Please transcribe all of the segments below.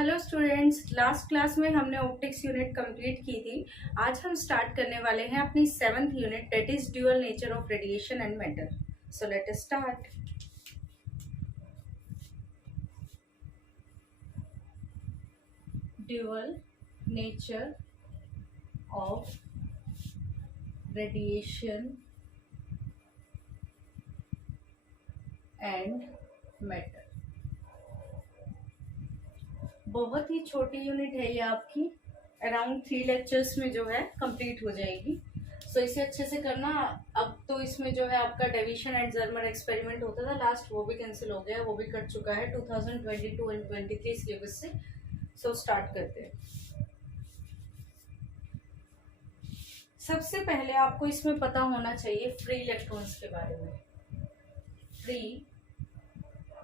Hello students, last class में हमने optics unit complete की थी। आज हम स्टार्ट करने वाले हैं अपनी 7th unit, that is dual nature of radiation and matter. So let us start. Dual nature of radiation and matter. बहुत ही छोटी यूनिट है ये आपकी, अराउंड 3 लेक्चर्स में जो है कंप्लीट हो जाएगी। सो इसे अच्छे से करना। अब तो इसमें जो है आपका डेविएशन एंड जर्मर एक्सपेरिमेंट होता था लास्ट, वो भी कैंसिल हो गया, वो भी कट चुका है 2022 एंड 23 सिलेबस से। सो स्टार्ट करते हैं। सबसे पहले आपको इसमें पता होना चाहिए फ्री इलेक्ट्रॉन्स के बारे में। फ्री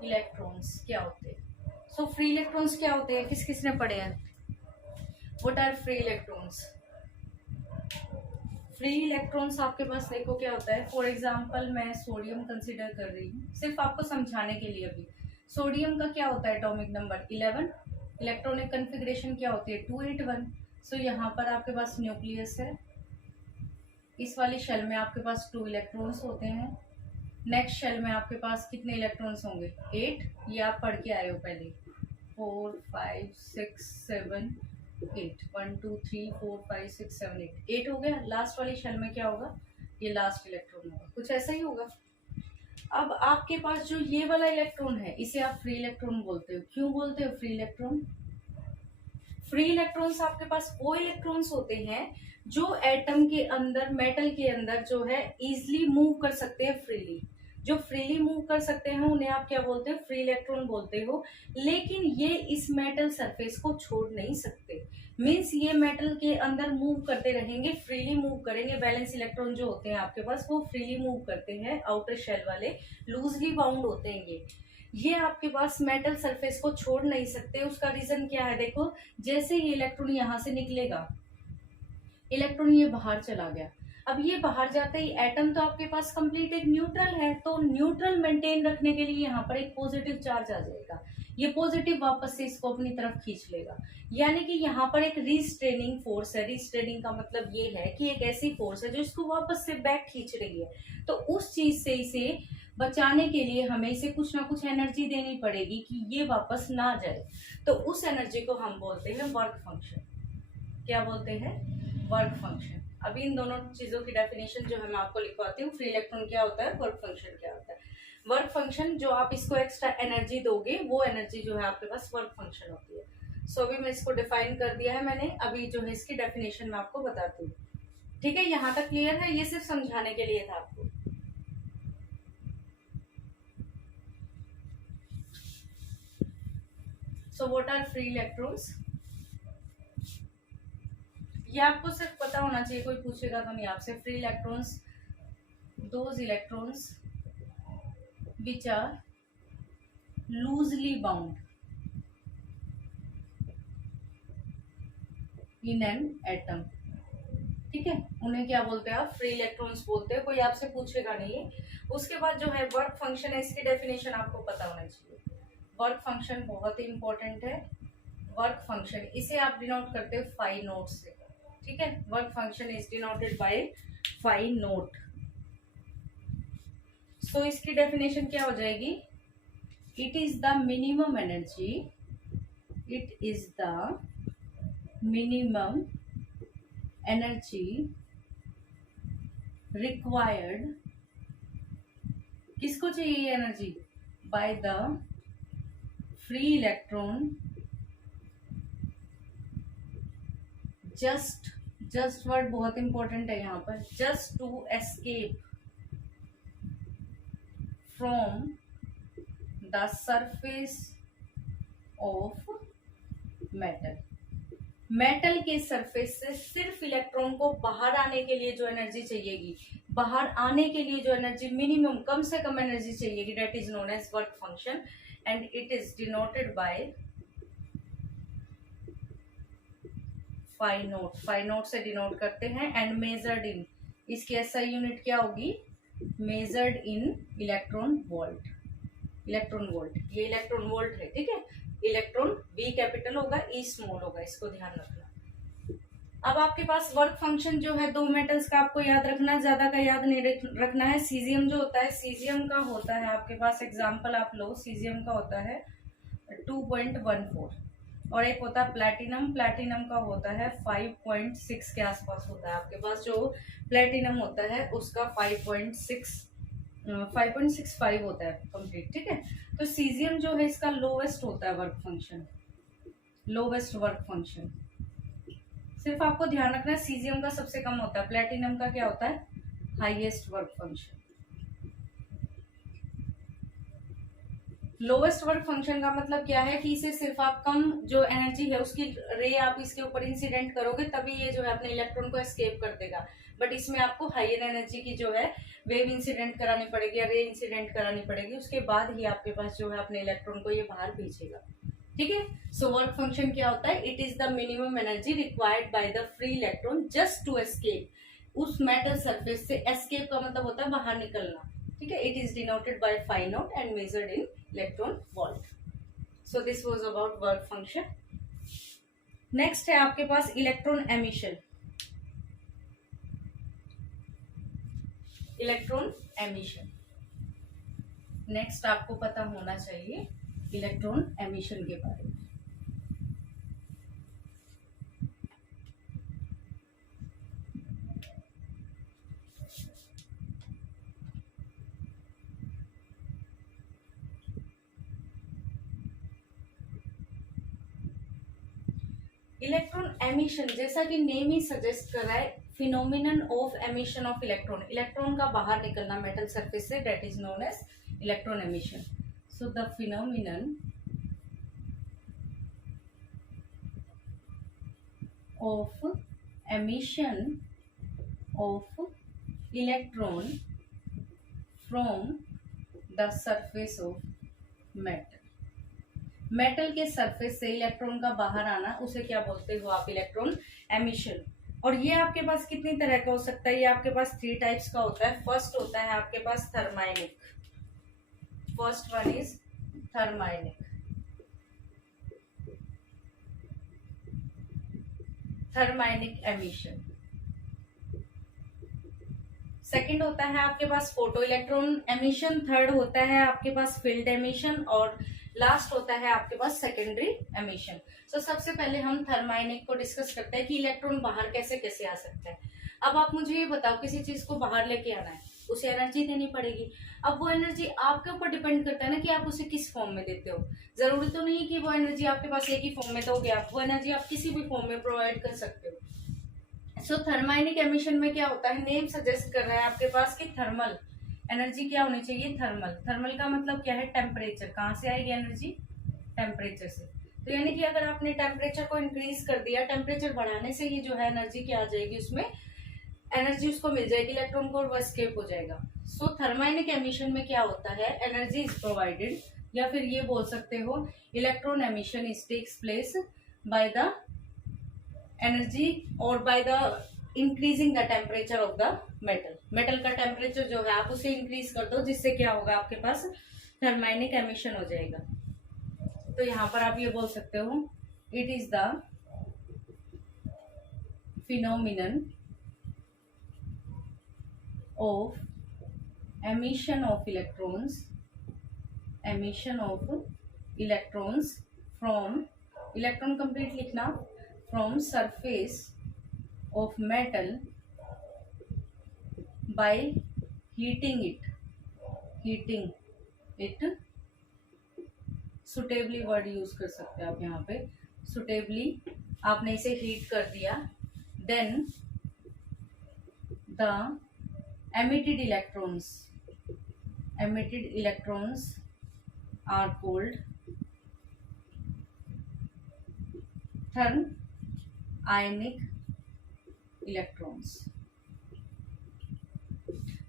इलेक्ट्रॉन्स क्या होते हैं? सो फ्री इलेक्ट्रॉन्स क्या होते हैं, किस किसने पढ़े हैं? What are free electrons? Free electrons आपके पास देखो क्या होता है। फॉर एग्जांपल मैं सोडियम कंसीडर कर रही हूँ, सिर्फ आपको समझाने के लिए। अभी सोडियम का क्या होता है? Atomic number 11। इलेक्ट्रॉनिक कन्फिग्रेशन क्या होती है? 281। सो यहाँ पर आपके पास न्यूक्लियस है, इस वाली शेल में आपके पास 2 इलेक्ट्रॉन्स होते हैं। नेक्स्ट शेल में आपके पास कितने इलेक्ट्रॉन्स होंगे? 8। ये आप पढ़ के आए हो पहले। 4 5 6 7 8, 1 2 3 4 5 6 7 8 हो गया। लास्ट वाली शेल में क्या होगा? ये लास्ट इलेक्ट्रॉन होगा, कुछ ऐसा ही होगा। अब आपके पास जो ये वाला इलेक्ट्रॉन है, इसे आप फ्री इलेक्ट्रॉन बोलते हो। क्यों बोलते हो फ्री इलेक्ट्रॉन? फ्री इलेक्ट्रॉन्स आपके पास वो इलेक्ट्रॉन्स होते हैं जो एटम के अंदर, मेटल के अंदर जो है इजिली मूव कर सकते हैं फ्रीली। जो फ्रीली मूव कर सकते हैं उन्हें आप क्या बोलते हो? फ्री इलेक्ट्रॉन बोलते हो। लेकिन ये इस मेटल सरफेस को छोड़ नहीं सकते। मींस ये मेटल के अंदर मूव करते रहेंगे, फ्रीली मूव करेंगे। बैलेंस इलेक्ट्रॉन जो होते हैं आपके पास वो फ्रीली मूव करते हैं, आउटर शेल वाले लूजली बाउंड होते हैं। ये आपके पास मेटल सरफेस को छोड़ नहीं सकते। उसका रीजन क्या है? देखो, जैसे ये इलेक्ट्रॉन यहां से निकलेगा, इलेक्ट्रॉन ये बाहर चला गया। अब ये बाहर जाते ही एटम तो आपके पास कंप्लीट एक न्यूट्रल है, तो न्यूट्रल मेंटेन रखने के लिए यहाँ पर एक पॉजिटिव चार्ज आ जाएगा। ये पॉजिटिव वापस से इसको अपनी तरफ खींच लेगा। यानी कि यहाँ पर एक रीस्ट्रेनिंग फोर्स है। रीस्ट्रेनिंग का मतलब ये है कि एक ऐसी फोर्स है जो इसको वापस से बैक खींच रही है। तो उस चीज से इसे बचाने के लिए हमें इसे कुछ ना कुछ एनर्जी देनी पड़ेगी कि ये वापस ना जाए। तो उस एनर्जी को हम बोलते हैं वर्क फंक्शन। क्या बोलते हैं? Work function. अभी इन दोनों चीजों की डेफिनेशन जो है मैं आपको लिखवाती हूँ। फ्री इलेक्ट्रॉन क्या होता है, वर्क फंक्शन क्या होता है। वर्क फंक्शन, जो आप इसको एक्स्ट्रा एनर्जी दोगे, वो एनर्जी जो है आपके पास वर्क फंक्शन होती है। सो अभी मैं इसको डिफाइन कर दिया है मैंने। अभी जो है इसकी डेफिनेशन मैं आपको बताती हूँ। ठीक है, यहाँ तक क्लियर है? ये सिर्फ समझाने के लिए था आपको। So what are free electrons? ये आपको सिर्फ पता होना चाहिए, कोई पूछेगा तो नहीं आपसे। Free electrons, those electrons which are loosely bound in an atom. ठीक है, उन्हें क्या बोलते हैं आप? फ्री इलेक्ट्रॉन्स बोलते हैं। कोई आपसे पूछेगा नहीं है। उसके बाद जो है वर्क फंक्शन है, इसकी डेफिनेशन आपको पता होना चाहिए। वर्क फंक्शन बहुत ही इंपॉर्टेंट है। वर्क फंक्शन, इसे आप डिनोट करते हो फाई नोट से। ठीक है, work function is denoted by phi naught. So इसकी डेफिनेशन क्या हो जाएगी? It is the minimum energy, it is the minimum energy required, किसको चाहिए ये एनर्जी? By the free electron just word बहुत इंपॉर्टेंट है यहाँ पर। Just to escape from the surface of metal. Metal के सरफेस से सिर्फ इलेक्ट्रॉन को बाहर आने के लिए जो एनर्जी चाहिएगी, बाहर आने के लिए जो एनर्जी मिनिमम, कम से कम एनर्जी चाहिएगी, that is known as work function and it is denoted by phi naught. Phi naught से डिनोट करते हैं। एंड मेजर्ड इन, इसकी एसआई यूनिट क्या होगी? Measured in electron volt. Electron volt, ये इलेक्ट्रॉन वोल्ट है। ठीक है, इलेक्ट्रॉन V कैपिटल होगा, E स्मॉल होगा, इसको ध्यान रखना। अब आपके पास वर्क फंक्शन जो है दो मेटल्स का आपको याद रखना है, ज्यादा का याद नहीं रखना है। सीजियम जो होता है, सीजियम का होता है आपके पास, एग्जांपल आप लो, सीजियम का होता है 2.14 और एक होता है प्लैटिनम, प्लैटिनम का होता है 5.6 के आसपास होता है आपके पास। जो प्लैटिनम होता है उसका 5.65 होता है कंप्लीट, ठीक है। तो सीजियम जो है इसका लोवेस्ट होता है work function, lowest work function. सिर्फ आपको ध्यान रखना है सीजियम का सबसे कम होता है, प्लैटिनम का क्या होता है, highest work function. Lowest work function का मतलब क्या है कि इसे सिर्फ आप कम जो एनर्जी है उसकी रे आप इसके ऊपर इंसिडेंट करोगे तभी ये जो है अपने इलेक्ट्रॉन को एस्केप कर देगा, बट इसमें आपको हायर एनर्जी की जो है वेव इंसिडेंट करानी पड़ेगी या रे इंसिडेंट करानी पड़ेगी, उसके बाद ही आपके पास जो है अपने इलेक्ट्रॉन को ये बाहर भेजेगा, ठीक है। सो वर्क फंक्शन क्या होता है, it is the minimum energy required by the free electron just to escape, उस मेटल सरफेस से एस्केप का मतलब होता है बाहर निकलना, ठीक है। It is denoted by phi naught and measured in electron volt. So this was about work function. Next है आपके पास electron emission, electron emission. Next आपको पता होना चाहिए इलेक्ट्रॉन एमिशन के बारे में। इलेक्ट्रॉन एमिशन, जैसा कि नेम ही सजेस्ट कर रहा है, phenomenon of emission of electron, electron का बाहर निकलना मेटल सरफेस से, that is known as electron emission. So the phenomenon of emission of electron from the surface of metal, metal के सरफेस से इलेक्ट्रॉन का बाहर आना, उसे क्या बोलते हो आप, इलेक्ट्रॉन एमिशन। और ये आपके पास कितनी तरह का हो सकता है, ये आपके पास 3 टाइप्स का होता है। फर्स्ट होता है आपके पास thermionic, first one is thermionic, thermionic emission. Second होता है आपके पास फोटो इलेक्ट्रॉन एमिशन, थर्ड होता है आपके पास फील्ड एमिशन और लास्ट होता है आपके पास सेकेंडरी एमिशन। सो सबसे पहले हम थर्माइनिक को डिस्कस करते हैं कि इलेक्ट्रॉन बाहर कैसे कैसे आ सकता है। अब आप मुझे ये बताओ, किसी चीज को बाहर लेके आना है, उसे एनर्जी देनी पड़ेगी। अब वो एनर्जी आपके ऊपर डिपेंड करता है ना कि आप उसे किस फॉर्म में देते हो। जरूरी तो नहीं कि वो एनर्जी आपके पास एक ही फॉर्म में दोगे, आप वो एनर्जी आप किसी भी फॉर्म में प्रोवाइड कर सकते हो। सो थर्माइनिक एमिशन में क्या होता है, नेम सजेस्ट कर रहा है आपके पास कि थर्मल एनर्जी क्या होनी चाहिए, थर्मल। थर्मल का मतलब क्या है, टेम्परेचर। कहाँ से आएगी एनर्जी, टेम्परेचर से। तो यानी कि अगर आपने टेम्परेचर को इंक्रीज कर दिया, टेम्परेचर बढ़ाने से ही जो है एनर्जी क्या आ जाएगी, उसमें एनर्जी उसको मिल जाएगी इलेक्ट्रॉन को और वो एस्केप हो जाएगा। सो थर्माइनिक एमिशन में क्या होता है, एनर्जी इज प्रोवाइडेड, या फिर ये बोल सकते हो electron emission is takes place by the energy और by the increasing the temperature of the metal. Metal का टेम्परेचर जो है आप उसे इंक्रीज कर दो, जिससे क्या होगा आपके पास थर्माइनिक एमिशन हो जाएगा। तो यहाँ पर आप ये बोल सकते हो, it is the phenomenon of emission of electrons, emission of electrons from, electron complete लिखना, from surface of metal by heating it, heating it, suitably word use कर सकते हैं आप यहाँ पे, suitably आपने इसे हीट कर दिया, then the emitted electrons are called thermionic electrons।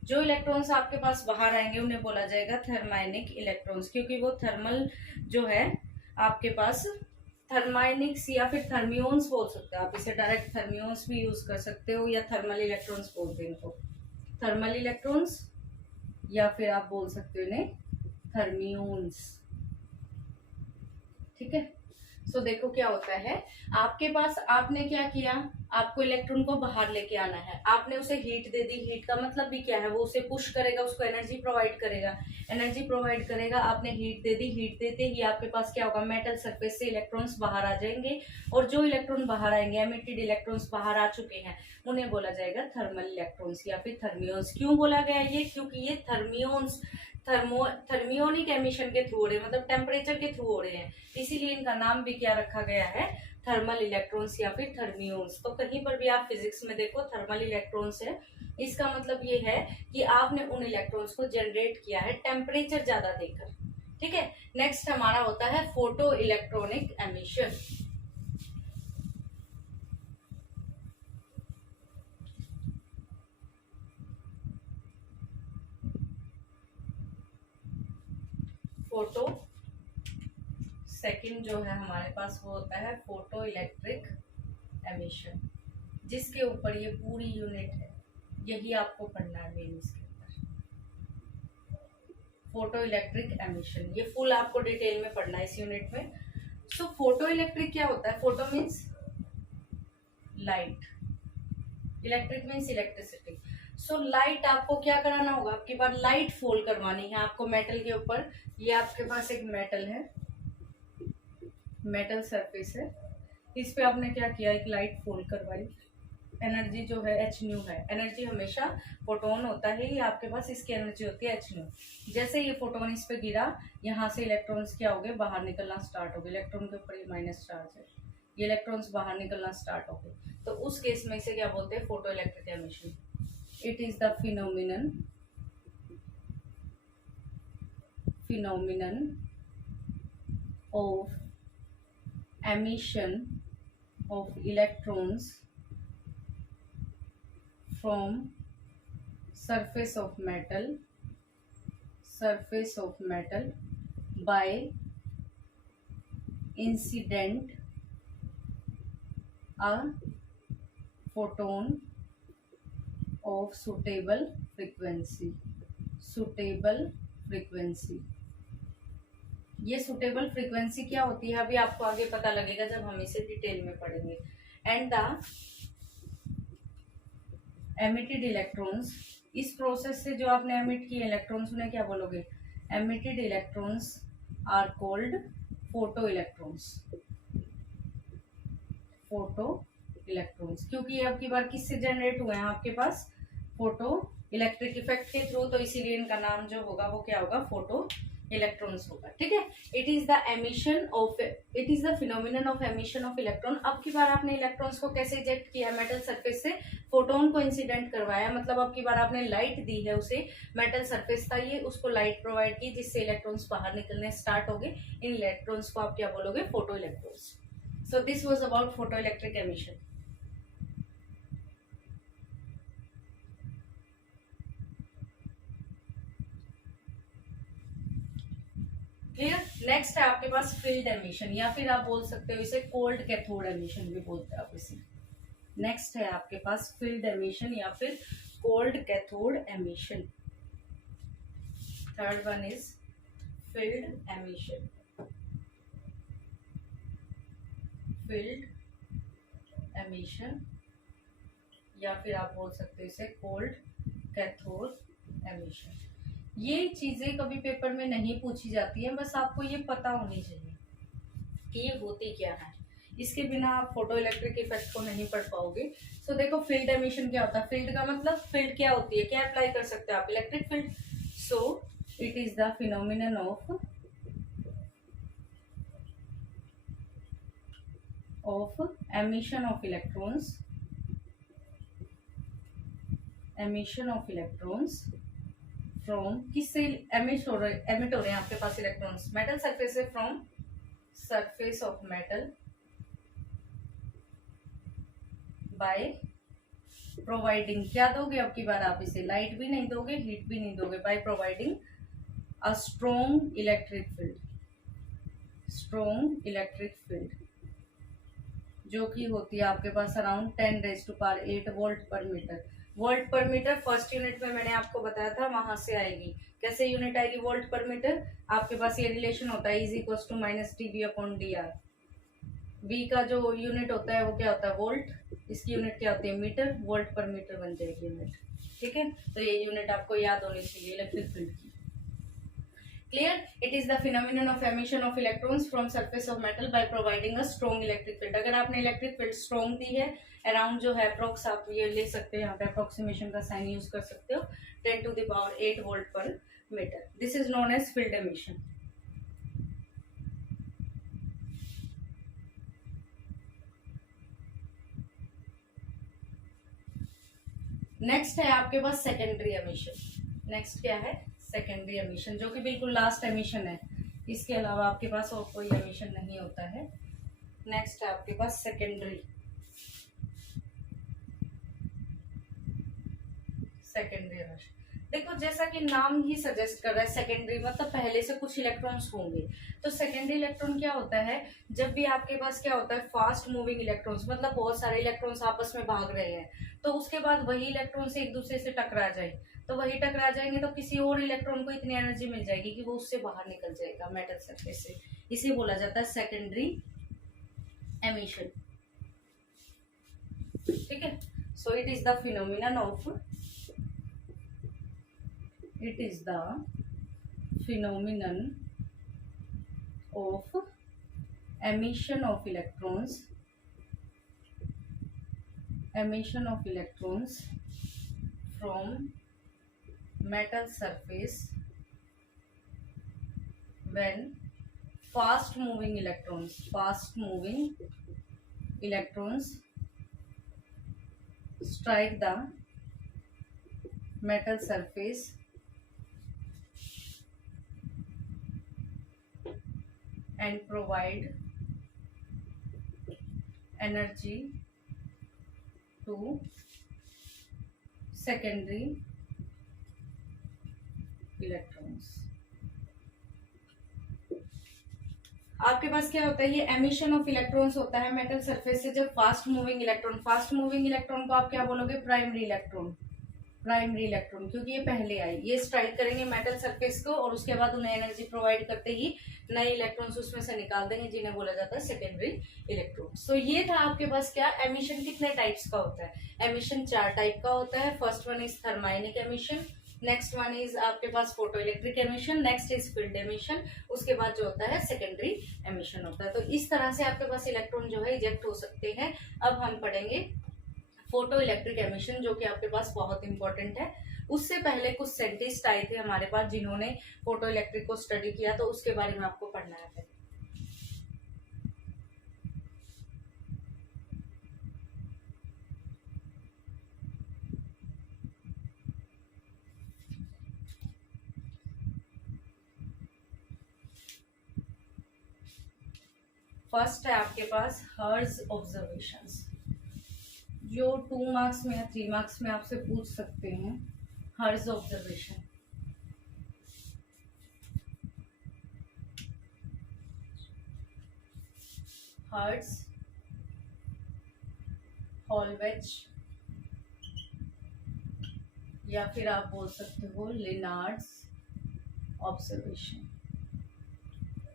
जो इलेक्ट्रॉन्स आपके पास बाहर आएंगे उन्हें बोला जाएगा थर्माइनिक इलेक्ट्रॉन्स, क्योंकि वो थर्मल जो है आपके पास, थर्माइनिक्स या फिर थर्मियोन्स बोल सकते हो आप इसे, डायरेक्ट थर्मियोन्स भी यूज कर सकते हो या थर्मल इलेक्ट्रॉन्स बोलते हैं इनको, थर्मल इलेक्ट्रॉन्स या फिर आप बोल सकते हो इन्हें थर्मियोन्स, ठीक है। सो देखो क्या होता है, आपके पास आपने क्या किया, आपको इलेक्ट्रॉन को बाहर लेके आना है, आपने उसे हीट दे दी। हीट का मतलब भी क्या है, वो उसे पुश करेगा, उसको एनर्जी प्रोवाइड करेगा, एनर्जी प्रोवाइड करेगा। आपने हीट दे दी, हीट देते ही आपके पास क्या होगा, मेटल सरफेस से इलेक्ट्रॉन्स बाहर आ जाएंगे, और जो इलेक्ट्रॉन बाहर आएंगे, एमिटेड इलेक्ट्रॉन्स बाहर आ चुके हैं, उन्हें बोला जाएगा थर्मल इलेक्ट्रॉन्स या फिर थर्मियोन्स। क्यों बोला गया ये, क्योंकि ये थर्मियोन्स थर्मियोनिक एमिशन के थ्रू हो रहे हैं, मतलब टेम्परेचर के थ्रू हो रहे हैं, इसीलिए इनका नाम भी क्या रखा गया है, थर्मल इलेक्ट्रॉन्स या फिर थर्मियोन्स। तो कहीं पर भी आप फिजिक्स में देखो थर्मल इलेक्ट्रॉन्स है, इसका मतलब ये है कि आपने उन इलेक्ट्रॉन्स को जनरेट किया है टेम्परेचर ज्यादा देकर। ठीक है। नेक्स्ट हमारा होता है photo electronic emission. Photo second जो है हमारे पास वो होता है फोटो इलेक्ट्रिक एमिशन, जिसके ऊपर ये पूरी यूनिट है, यही आपको पढ़ना है मेन इसके ऊपर। फोटो इलेक्ट्रिक एमिशन ये फुल आपको डिटेल में पढ़ना है इस यूनिट में। सो फोटो इलेक्ट्रिक क्या होता है, photo means light, electric means electricity. So light आपको क्या कराना होगा, आपके पास लाइट फॉल करवानी है आपको मेटल के ऊपर। ये आपके पास एक मेटल है, मेटल सरफेस है, इस पे आपने क्या किया, एक लाइट फॉल करवाई। एनर्जी जो है एच न्यू है, एनर्जी हमेशा फोटोन होता है, ये आपके पास इसकी एनर्जी होती है एच न्यू। जैसे ये फोटोन इस पे गिरा, यहाँ से इलेक्ट्रॉन्स क्या हो गए, बाहर निकलना स्टार्ट हो गए। इलेक्ट्रॉन के ऊपर ये माइनस चार्ज है, ये इलेक्ट्रॉन्स बाहर निकलना स्टार्ट हो गए, तो उस केस में इसे क्या बोलते हैं, photo electric emission. It is the phenomenon of emission of electrons from surface of metal by incident a photon of suitable frequency। ये सुटेबल फ्रीक्वेंसी क्या होती है, अभी आपको आगे पता लगेगा जब हम इसे डिटेल में पढ़ेंगे। एंड द एमिटेड इलेक्ट्रॉन्स, इस प्रोसेस से जो आपने एमिट किए इलेक्ट्रॉन्स उन्हें क्या बोलोगे, emitted electrons are called photo electrons. क्योंकि ये अब की बार किससे जनरेट हुए हैं आपके पास, फोटो इलेक्ट्रिक इफेक्ट के थ्रू, तो इसीलिए इनका नाम जो होगा वो क्या होगा, फोटो इलेक्ट्रॉन्स होगा। ठीक है। It is the phenomenon of emission of electron. अब की बार आपने इलेक्ट्रॉन्स को कैसे इजेक्ट किया, मेटल सरफेस से फोटोन को इंसिडेंट करवाया, मतलब अब की बार आपने लाइट दी है उसे, मेटल सरफेस था ये, उसको लाइट प्रोवाइड की जिससे इलेक्ट्रॉन्स बाहर निकलने स्टार्ट हो गए। इन इलेक्ट्रॉन्स को आप क्या बोलोगे, photo electrons. So this was about photo electric emission. Clear. Next है आपके पास फील्ड एमिशन, या फिर आप बोल सकते हो इसे कोल्ड कैथोड एमिशन भी बोलते हैं आप इसे। नेक्स्ट है आपके पास फील्ड एमिशन या फिर cold cathode emission. Third one is field emission. या फिर आप बोल सकते हो इसे कोल्ड कैथोड एमिशन। ये चीजें कभी पेपर में नहीं पूछी जाती है, बस आपको ये पता होनी चाहिए कि ये होती क्या है, इसके बिना आप फोटो इलेक्ट्रिक इफेक्ट को नहीं पढ़ पाओगे। सो देखो फील्ड एमिशन क्या होता है, फील्ड का मतलब फील्ड क्या होती है, क्या अप्लाई कर सकते हो आप, electric field. So it is the phenomenon of emission of electrons from, किससे एमिट हो रहे हैं आपके पास इलेक्ट्रॉन्स, मेटल सरफेस से, from surface of metal by providing, क्या दोगे अब की बार आप इसे, लाइट भी नहीं दोगे, हीट भी नहीं दोगे, by providing a strong electric field, जो कि होती है आपके पास अराउंड 10⁸ वोल्ट पर मीटर। वोल्ट पर मीटर फर्स्ट यूनिट में मैंने आपको बताया था, वहां से आएगी। कैसे यूनिट आएगी वोल्ट पर मीटर? आपके पास ये रिलेशन होता है, is equal to minus D upon D R. V का जो यूनिट होता है वो क्या होता है? वोल्ट। इसकी यूनिट क्या होती है? मीटर। वोल्ट पर मीटर बन जाएगी यूनिट। ठीक है, तो ये यूनिट आपको याद होनी चाहिए इलेक्ट्रिक फील्ड की। Clear? It is the phenomenon of emission of electrons from surface of metal by providing a strong electric field. अगर आपने इलेक्ट्रिक फील्ड स्ट्रॉन्ग दी है अराउंड जो है अप्रोक्स, आप ये ले सकते हो, यहाँ पे अप्रोक्सीमेशन का साइन यूज कर सकते हो, 10 to the power 8 वोल्ट पर metre. This is known as field emission. Next है आपके पास सेकेंडरी एमिशन। नेक्स्ट क्या है? सेकेंडरी एमिशन, जो कि बिल्कुल लास्ट एमिशन है। इसके अलावा आपके पास और कोई एमिशन नहीं होता है। नेक्स्ट है आपके पास सेकेंडरी एमिशन। देखो जैसा कि नाम ही सजेस्ट कर रहा है, सेकेंडरी मतलब पहले से कुछ इलेक्ट्रॉन्स होंगे। तो सेकेंडरी इलेक्ट्रॉन क्या होता है? जब भी आपके पास क्या होता है? फास्ट मूविंग इलेक्ट्रॉन्स, मतलब बहुत सारे इलेक्ट्रॉन्स आपस में भाग रहे हैं, तो उसके बाद वही इलेक्ट्रॉन से एक दूसरे से टकरा जाए, तो वही टकरा जाएंगे तो किसी और इलेक्ट्रॉन को इतनी एनर्जी मिल जाएगी कि वो उससे बाहर निकल जाएगा मेटल सरफेस से। इसे बोला जाता है सेकेंडरी एमिशन। ठीक है, so it is the phenomenon of emission of electrons from metal surface when fast moving electrons strike the metal surface and provide energy to secondary electrons। आपके पास क्या होता है? ये एमिशन ऑफ इलेक्ट्रॉन्स होता है मेटल सरफेस से जब फास्ट मूविंग इलेक्ट्रॉन को आप क्या बोलोगे? प्राइमरी इलेक्ट्रॉन, क्योंकि ये पहले आई, ये स्ट्राइक करेंगे मेटल सरफेस को और उसके बाद उन्हें एनर्जी प्रोवाइड करते ही नए इलेक्ट्रॉन्स उसमें से निकाल देंगे, जिन्हें बोला जाता है सेकेंडरी इलेक्ट्रॉन। सो ये था आपके पास क्या एमिशन कितने टाइप्स का होता है? एमिशन 4 टाइप का होता है। First one is thermionic emission, next one is आपके पास photo electric emission, next is field emission, उसके बाद जो होता है सेकेंडरी एमिशन होता है। तो इस तरह से आपके पास इलेक्ट्रॉन जो है इजेक्ट हो सकते हैं। अब हम पढ़ेंगे फोटो इलेक्ट्रिक एमिशन, जो कि आपके पास बहुत इंपॉर्टेंट है। उससे पहले कुछ साइंटिस्ट आए थे हमारे पास जिन्होंने फोटो इलेक्ट्रिक को स्टडी किया, तो उसके बारे में आपको पढ़ना है। फर्स्ट है आपके पास हर्ट्ज ऑब्जर्वेशंस, जो 2 मार्क्स में या 3 मार्क्स में आपसे पूछ सकते हैं। हर्ट्ज ऑब्जर्वेशन, हर्ट्ज, हॉलवेच, या फिर आप बोल सकते हो लेनार्ड्स ऑब्जर्वेशन।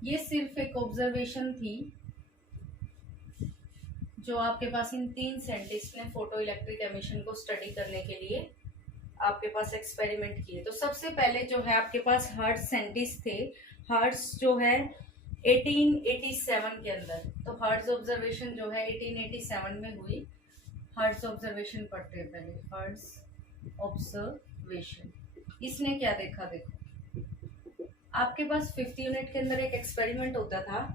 ये सिर्फ एक ऑब्जर्वेशन थी जो आपके पास इन 3 साइंटिस्ट ने फोटो इलेक्ट्रिक एमिशन को स्टडी करने के लिए आपके पास एक्सपेरिमेंट किए। तो सबसे पहले जो है आपके पास हर्ट्ज साइंटिस्ट थे। हर्ट्ज जो है 1887 के अंदर, तो हर्ट्ज ऑब्जर्वेशन जो है 1887 में हुई। हर्ट्ज ऑब्जर्वेशन पढ़ते हैं पहले। हर्ट्ज ऑब्जर्वेशन, इसने क्या देखा? देखो आपके पास 5th यूनिट के अंदर एक एक्सपेरिमेंट होता था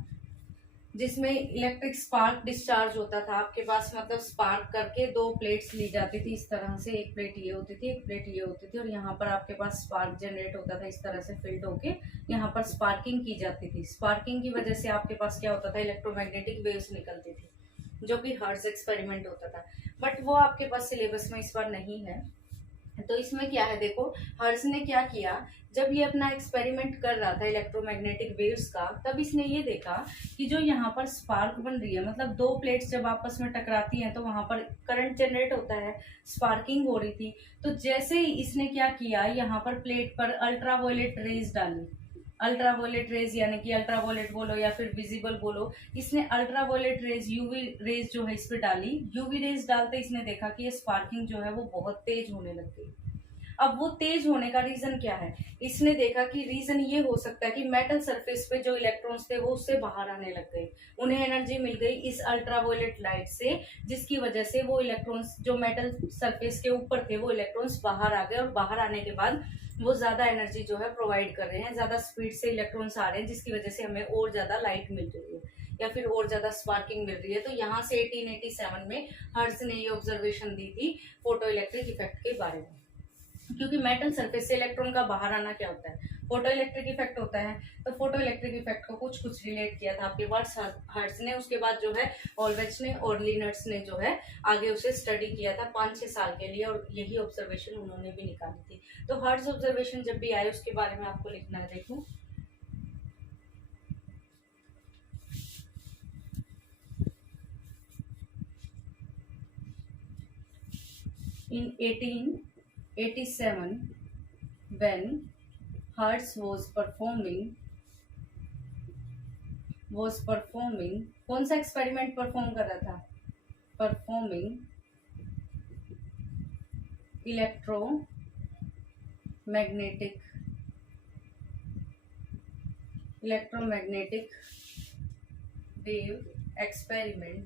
जिसमें इलेक्ट्रिक स्पार्क डिस्चार्ज होता था आपके पास, मतलब स्पार्क करके 2 प्लेट्स ली जाती थी इस तरह से, एक प्लेट ये होती थी, एक प्लेट ये होती थी, और यहाँ पर आपके पास स्पार्क जनरेट होता था इस तरह से फील्ड होके, यहाँ पर स्पार्किंग की जाती थी। स्पार्किंग की वजह से आपके पास क्या होता था? इलेक्ट्रोमैग्नेटिक वेव्स निकलती थी, जो कि हर्ट्ज एक्सपेरिमेंट होता था। बट वो आपके पास सिलेबस में इस बार नहीं है, तो इसमें क्या है, देखो हर्स ने क्या किया, जब ये अपना एक्सपेरिमेंट कर रहा था इलेक्ट्रोमैग्नेटिक वेव्स का, तब इसने ये देखा कि जो यहाँ पर स्पार्क बन रही है, मतलब दो प्लेट्स जब आपस में टकराती हैं तो वहां पर करंट जनरेट होता है, स्पार्किंग हो रही थी। तो जैसे ही इसने क्या किया, यहाँ पर प्लेट पर अल्ट्रावायलेट रेज डाली, अल्ट्रावायलेट रेज यानी कि अल्ट्रावायलेट बोलो या फिर विजिबल बोलो, इसने अल्ट्रावायलेट रेज यूवी रेज जो है इस पे डाली। यूवी रेज डालते इसने देखा कि ये स्पार्किंग जो है वो बहुत तेज होने लग गई। अब वो तेज होने का रीजन क्या है, इसने देखा कि रीजन ये हो सकता है कि मेटल सरफेस पे जो इलेक्ट्रॉन्स थे वो उससे बाहर आने लग गए, उन्हें एनर्जी मिल गई इस अल्ट्रावायलेट लाइट से, जिसकी वजह से वो इलेक्ट्रॉन्स जो मेटल सरफेस के ऊपर थे वो इलेक्ट्रॉन्स बाहर आ गए, और बाहर आने के बाद वो ज्यादा एनर्जी जो है प्रोवाइड कर रहे हैं, ज्यादा स्पीड से इलेक्ट्रॉन्स आ रहे हैं, जिसकी वजह से हमें और ज्यादा लाइट मिल रही है या फिर और ज्यादा स्पार्किंग मिल रही है। तो यहाँ से 1887 में हर्ट्ज ने ये ऑब्जर्वेशन दी थी फोटो इलेक्ट्रिक इफेक्ट के बारे में। क्योंकि मेटल सरफेस से इलेक्ट्रॉन का बाहर आना क्या होता है, फोटो इलेक्ट्रिक इफेक्ट होता है। तो फोटो इलेक्ट्रिक इफेक्ट को कुछ कुछ रिलेट किया था आपके पास हर्ट्ज ने, उसके बाद जो है ऑलवेज ने और लिनर्ट्स ने जो है आगे उसे स्टडी किया था 5-6 साल के लिए, और यही ऑब्जर्वेशन उन्होंने भी निकाली थी। तो हर्ट्ज ऑब्जर्वेशन जब भी आए उसके बारे में आपको लिखना है। देखो in 1887 when Hertz was performing कौन सा एक्सपेरिमेंट परफॉर्म कर रहा था, performing electromagnetic wave experiment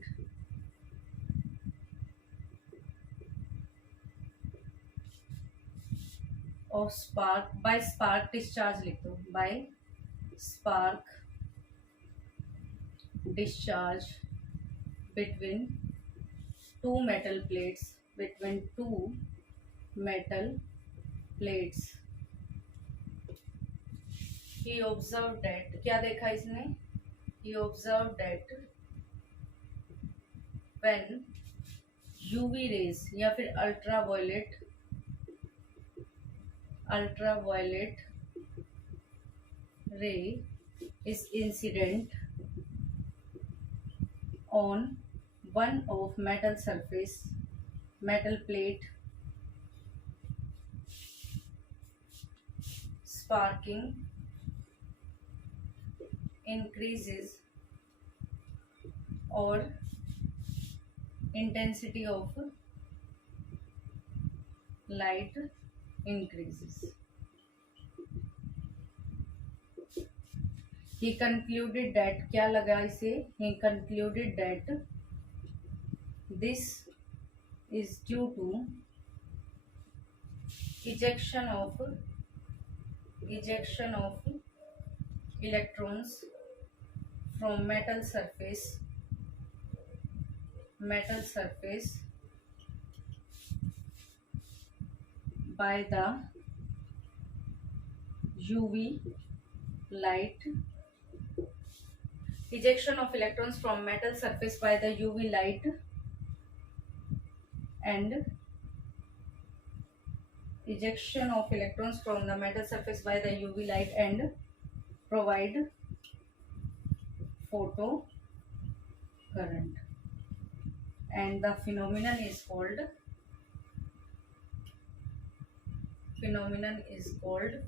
of spark by spark discharge लिख दो, by spark discharge between two metal plates, he observed that, क्या देखा इसने, he observed that when UV rays या फिर ultraviolet ray is incident on one of metal plate, sparking increases or intensity of light increases. He concluded that, क्या लगा इसे, he concluded that this is due to ejection of electrons from metal surface by the UV light, ejection of electrons from metal surface by the UV light and ejection of electrons from the metal surface by the UV light and provide photo current, and the phenomenon is called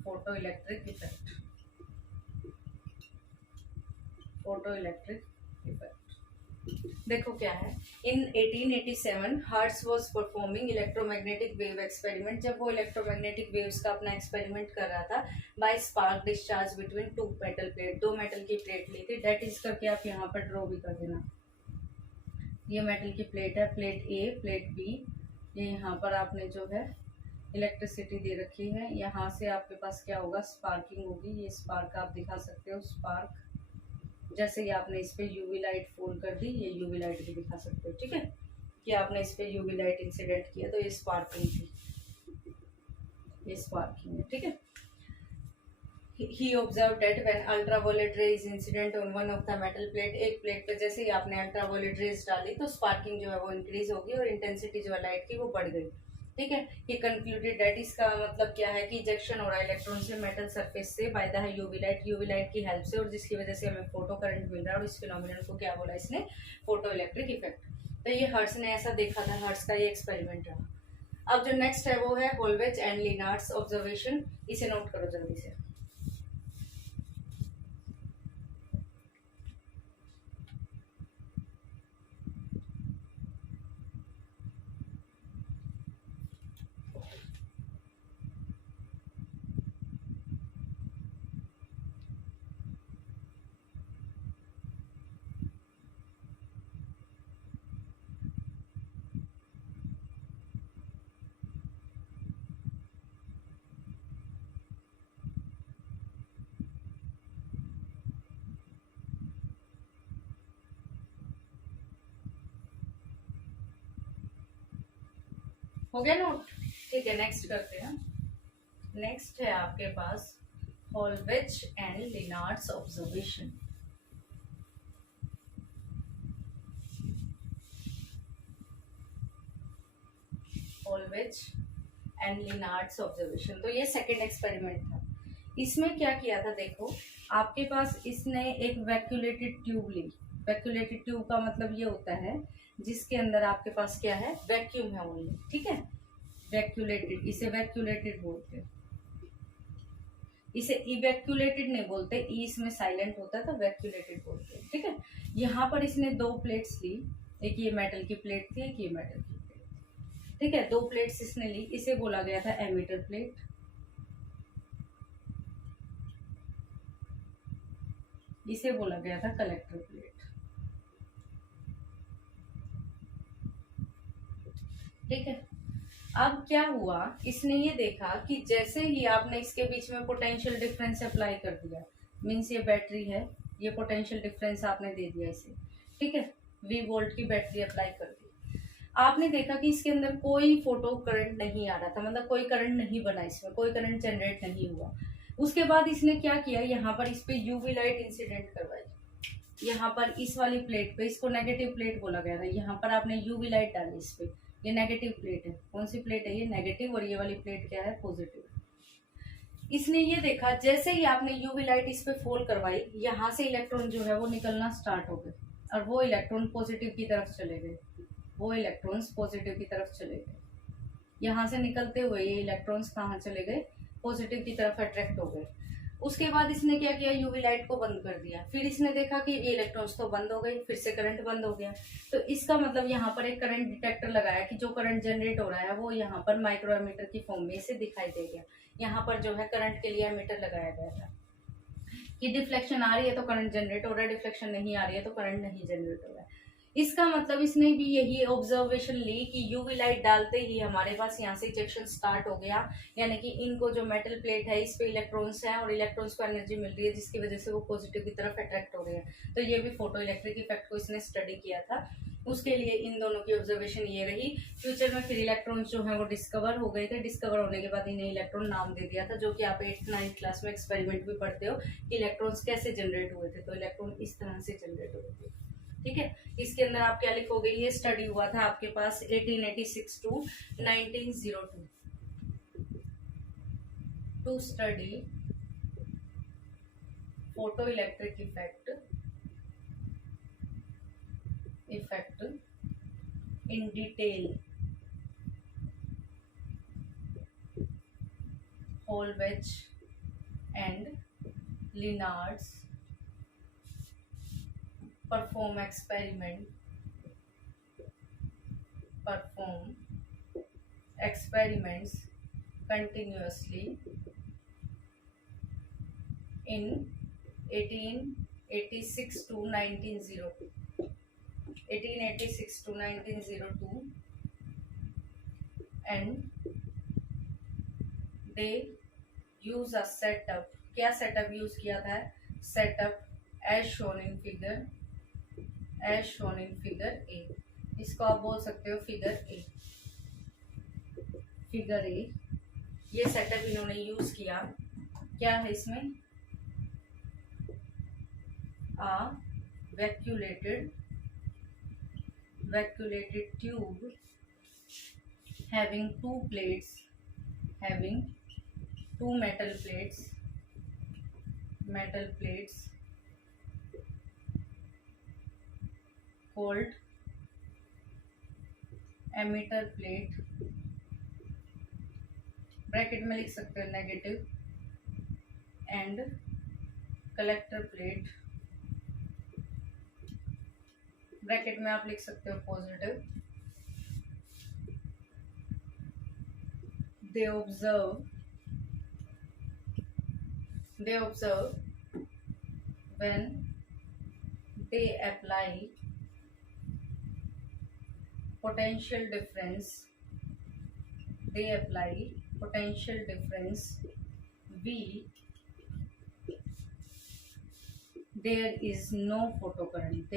photoelectric effect. देखो क्या है, इन 1887 hertz was performing electromagnetic wave experiment, जब वो electromagnetic waves का अपना experiment कर रहा था by spark discharge between two metal plate, दो मेटल की प्लेट ली थी, डेट इज करके आप यहाँ पर ड्रॉ भी कर देना। ये मेटल की प्लेट है, प्लेट ए, प्लेट बी, ये यहाँ पर आपने जो है इलेक्ट्रिसिटी दे रखी है, यहाँ से आपके पास क्या होगा, स्पार्किंग होगी, ये स्पार्क आप दिखा सकते हो, स्पार्क जैसे ही आपने इस पे यूवी लाइट फॉल कर दी, ये यूवी लाइट भी दिखा सकते हो, ठीक है, कि आपने इस पे यूवी लाइट इंसिडेंट किया तो ये स्पार्किंग थी, ये स्पार्किंग है, ठीक है। He observed that when ultraviolet ray is incident on one of the metal plate, एक प्लेट पे जैसे ही आपने अल्ट्रावायलेट रेज डाली तो स्पार्किंग जो है वो इंक्रीज होगी और इंटेंसिटी जो है लाइट की वो बढ़ गई। ठीक है। ये कंक्लूडेड दैट, इसका मतलब क्या है कि इजेक्शन हो रहा है इलेक्ट्रॉन से मेटल सरफेस से बाय द यूवी लाइट की हेल्प से, और जिसकी वजह से हमें फोटो करंट मिल रहा है, और इस फिनोमिनन को क्या बोला इसने, फोटो इलेक्ट्रिक इफेक्ट। तो ये हर्ट्ज ने ऐसा देखा था, हर्ट्ज का ये एक्सपेरिमेंट रहा। अब जो नेक्स्ट है वो है होलवेज एंड लिनार्ड्स ऑब्जर्वेशन, इसे नोट करो जल्दी से। हो गया नोट? ठीक है, नेक्स्ट करते हैं। नेक्स्ट है आपके पास होलवेज एंड लिनार्ड्स ऑब्जर्वेशन। होलवेज एंड लिनार्ड्स ऑब्जर्वेशन, तो ये सेकंड एक्सपेरिमेंट था। इसमें क्या किया था, देखो आपके पास इसने एक वैक्यूलेटेड ट्यूब ली। वैक्यूलेटेड ट्यूब का मतलब ये होता है जिसके अंदर आपके पास क्या है, वैक्यूम है ओनली, ठीक है। वैक्यूलेटेड, इसे वैक्यूलेटेड बोलते हैं, इसे इवैक्यूलेटेड नहीं बोलते, ई इसमें साइलेंट होता है तो वैक्यूलेटेड बोलते हैं, ठीक है। यहाँ पर इसने दो प्लेट्स ली, एक ये मेटल की प्लेट थी, एक ये मेटल की प्लेट थी, ठीक है। दो प्लेट्स इसने ली, इसे बोला गया था एमीटर प्लेट, इसे बोला गया था कलेक्टर प्लेट, ठीक है। अब क्या हुआ, इसने ये देखा कि जैसे ही आपने इसके बीच में पोटेंशियल डिफरेंस अप्लाई कर दिया, मीन्स ये बैटरी है, ये पोटेंशियल डिफरेंस आपने दे दिया इसे, ठीक है, V वोल्ट की बैटरी अप्लाई कर दी। आपने देखा कि इसके अंदर कोई फोटो करंट नहीं आ रहा था, मतलब कोई करंट नहीं बना, इसमें कोई करंट जनरेट नहीं हुआ। उसके बाद इसने क्या किया, यहाँ पर इस पे यूवी लाइट इंसिडेंट करवाई। यहाँ पर इस वाली प्लेट पे, इसको नेगेटिव प्लेट बोला गया था, यहाँ पर आपने यूवी लाइट डाली इस पे, ये नेगेटिव प्लेट है। कौन सी प्लेट है, ये नेगेटिव, और ये वाली प्लेट क्या है, पॉजिटिव। इसने ये देखा जैसे ही आपने यूवी लाइट इस पे फॉल करवाई, यहाँ से इलेक्ट्रॉन जो है वो निकलना स्टार्ट हो गए, और वो इलेक्ट्रॉन पॉजिटिव की तरफ चले गए, वो इलेक्ट्रॉन्स पॉजिटिव की तरफ चले गए। यहाँ से निकलते हुए ये इलेक्ट्रॉन्स कहाँ चले गए, पॉजिटिव की तरफ अट्रैक्ट हो गए। उसके बाद इसने क्या किया, यूवी लाइट को बंद कर दिया। फिर इसने देखा कि ये इलेक्ट्रॉन्स तो बंद हो गए, फिर से करंट बंद हो गया। तो इसका मतलब यहाँ पर एक करंट डिटेक्टर लगाया कि जो करंट जनरेट हो रहा है वो यहाँ पर माइक्रो एमीटर की फॉर्म में इसे दिखाई दे गया। यहाँ पर जो है करंट के लिए एमीटर लगाया गया था कि डिफ्लेक्शन आ रही है तो करंट जनरेट हो रहा है, डिफ्लेक्शन नहीं आ रही है तो करंट नहीं जनरेट हो रहा है। इसका मतलब इसने भी यही ऑब्जर्वेशन ली कि यूवी लाइट डालते ही हमारे पास यहाँ से इजेक्शन स्टार्ट हो गया, यानी कि इनको जो मेटल प्लेट है इस पे इलेक्ट्रॉन्स हैं और इलेक्ट्रॉन्स को एनर्जी मिल रही है, जिसकी वजह से वो पॉजिटिव की तरफ अट्रैक्ट हो रहे हैं। तो ये भी फोटो इलेक्ट्रिक इफेक्ट को इसने स्टडी किया था। उसके लिए इन दोनों की ऑब्जर्वेशन ये रही। फ्यूचर में फिर इलेक्ट्रॉन्स जो है वो डिस्कवर हो गए थे। डिस्कवर होने के बाद इन्हें इलेक्ट्रॉन नाम दे दिया था, जो कि आप 8th-9th क्लास में एक्सपेरिमेंट भी पढ़ते हो कि इलेक्ट्रॉन्स कैसे जनरेट हुए थे। तो इलेक्ट्रॉन इस तरह से जनरेट हुए थे, ठीक है। इसके अंदर आप क्या लिखोगे, ये स्टडी हुआ था आपके पास 1886 to 1902 to study photo electric effect in detail, Hollweg and Linnaeus perform experiments continuously in 1886 to 1902. 1886 to 1902 and they use a setup. क्या सेटअप यूज किया था, setup as shown in figure A। इसको आप बोल सकते हो फिगर ए। ये setup इन्होंने यूज किया। क्या है इसमें, a vacuolated tube having two plates, having two metal plates called emitter plate, bracket में लिख सकते हैं negative, and collector plate, bracket में आप लिख सकते हो positive. they observe when they apply potential difference V, there is no photocurrent,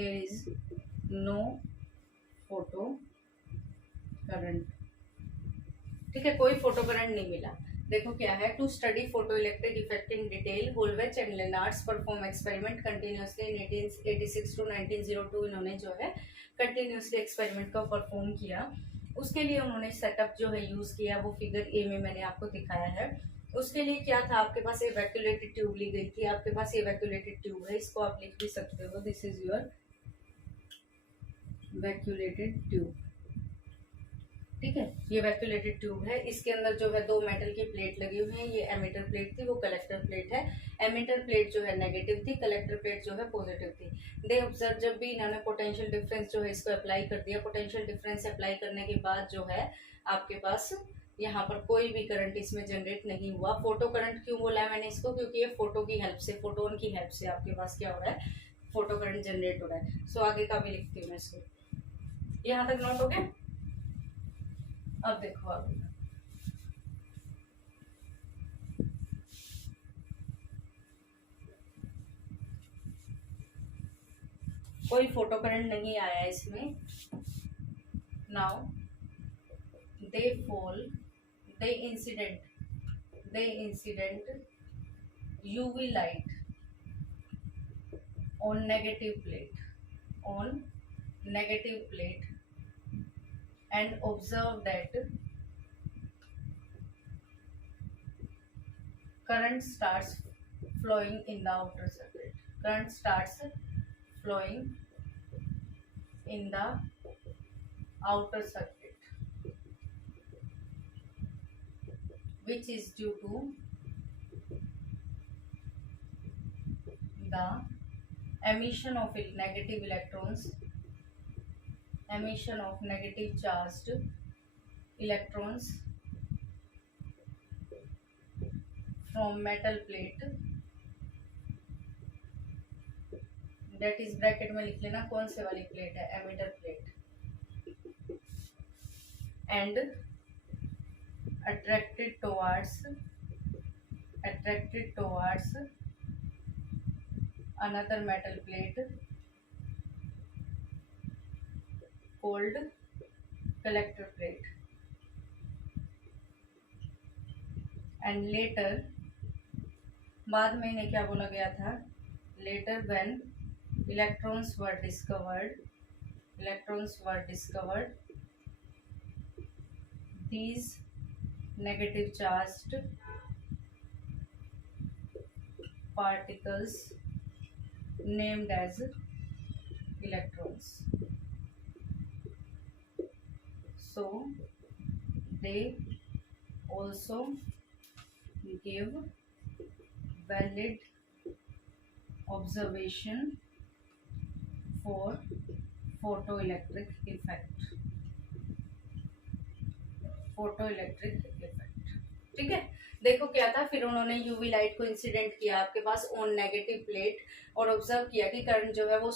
ठीक है, कोई फोटो करंट नहीं मिला. देखो क्या है, to study photo electric effect in detail, Hallwachs and Lenard's perform experiment continuously in 1886 to 1902. इन्होंने जो है कंटिन्यूसली एक्सपेरिमेंट को परफॉर्म किया. उसके लिए उन्होंने सेटअप जो है यूज किया, वो फिगर ए में मैंने आपको दिखाया है. उसके लिए क्या था, आपके पास इवैक्यूलेटेड ट्यूब ली गई थी. आपके पास इवैक्यूलेटेड ट्यूब है, इसको आप लिख भी सकते हो, this is your vacuolated tube. ठीक है, ये वैक्यूलेटेड ट्यूब है. इसके अंदर जो है दो मेटल की प्लेट लगी हुई है. ये एमिटर प्लेट थी, वो कलेक्टर प्लेट है. एमिटर प्लेट जो है नेगेटिव थी, कलेक्टर प्लेट जो है पॉजिटिव थी. दे ऑब्जर्व, जब भी इन्होंने पोटेंशियल डिफरेंस जो है इसको अप्लाई कर दिया, पोटेंशियल डिफरेंस अप्लाई करने के बाद जो है आपके पास यहाँ पर कोई भी करंट इसमें जनरेट नहीं हुआ. फोटो करंट क्यों बोला है मैंने इसको, क्योंकि ये फोटो की हेल्प से, फोटोन की हेल्प से आपके पास क्या हो रहा है, फोटो करंट जनरेट हो रहा है. सो आगे का भी लिखती हूँ मैं इसको. यहाँ तक नोट हो गया. अब देखो आगे, कोई फोटो करंट नहीं आया इसमें. Now they incident UV light on negative plate and observe that current starts flowing in the outer circuit. Current starts flowing in the outer circuit, which is due to the emission of negative electrons, emission of negative charged electrons from metal plate, that is bracket में लिख लेना कौन से वाली plate है, emitter plate, and attracted towards another metal plate called collector plate. And later, बाद में इन्हें क्या बोला गया था, later when electrons were discovered, these negative charged particles named as electrons. So they also give valid observation for photoelectric effect. ठीक है, देखो क्या था, फिर उन्होंने यूवी लाइट को इंसिडेंट किया आपके पास ऑन नेगेटिव प्लेट और ऑब्जर्व किया कि करंट जो है वो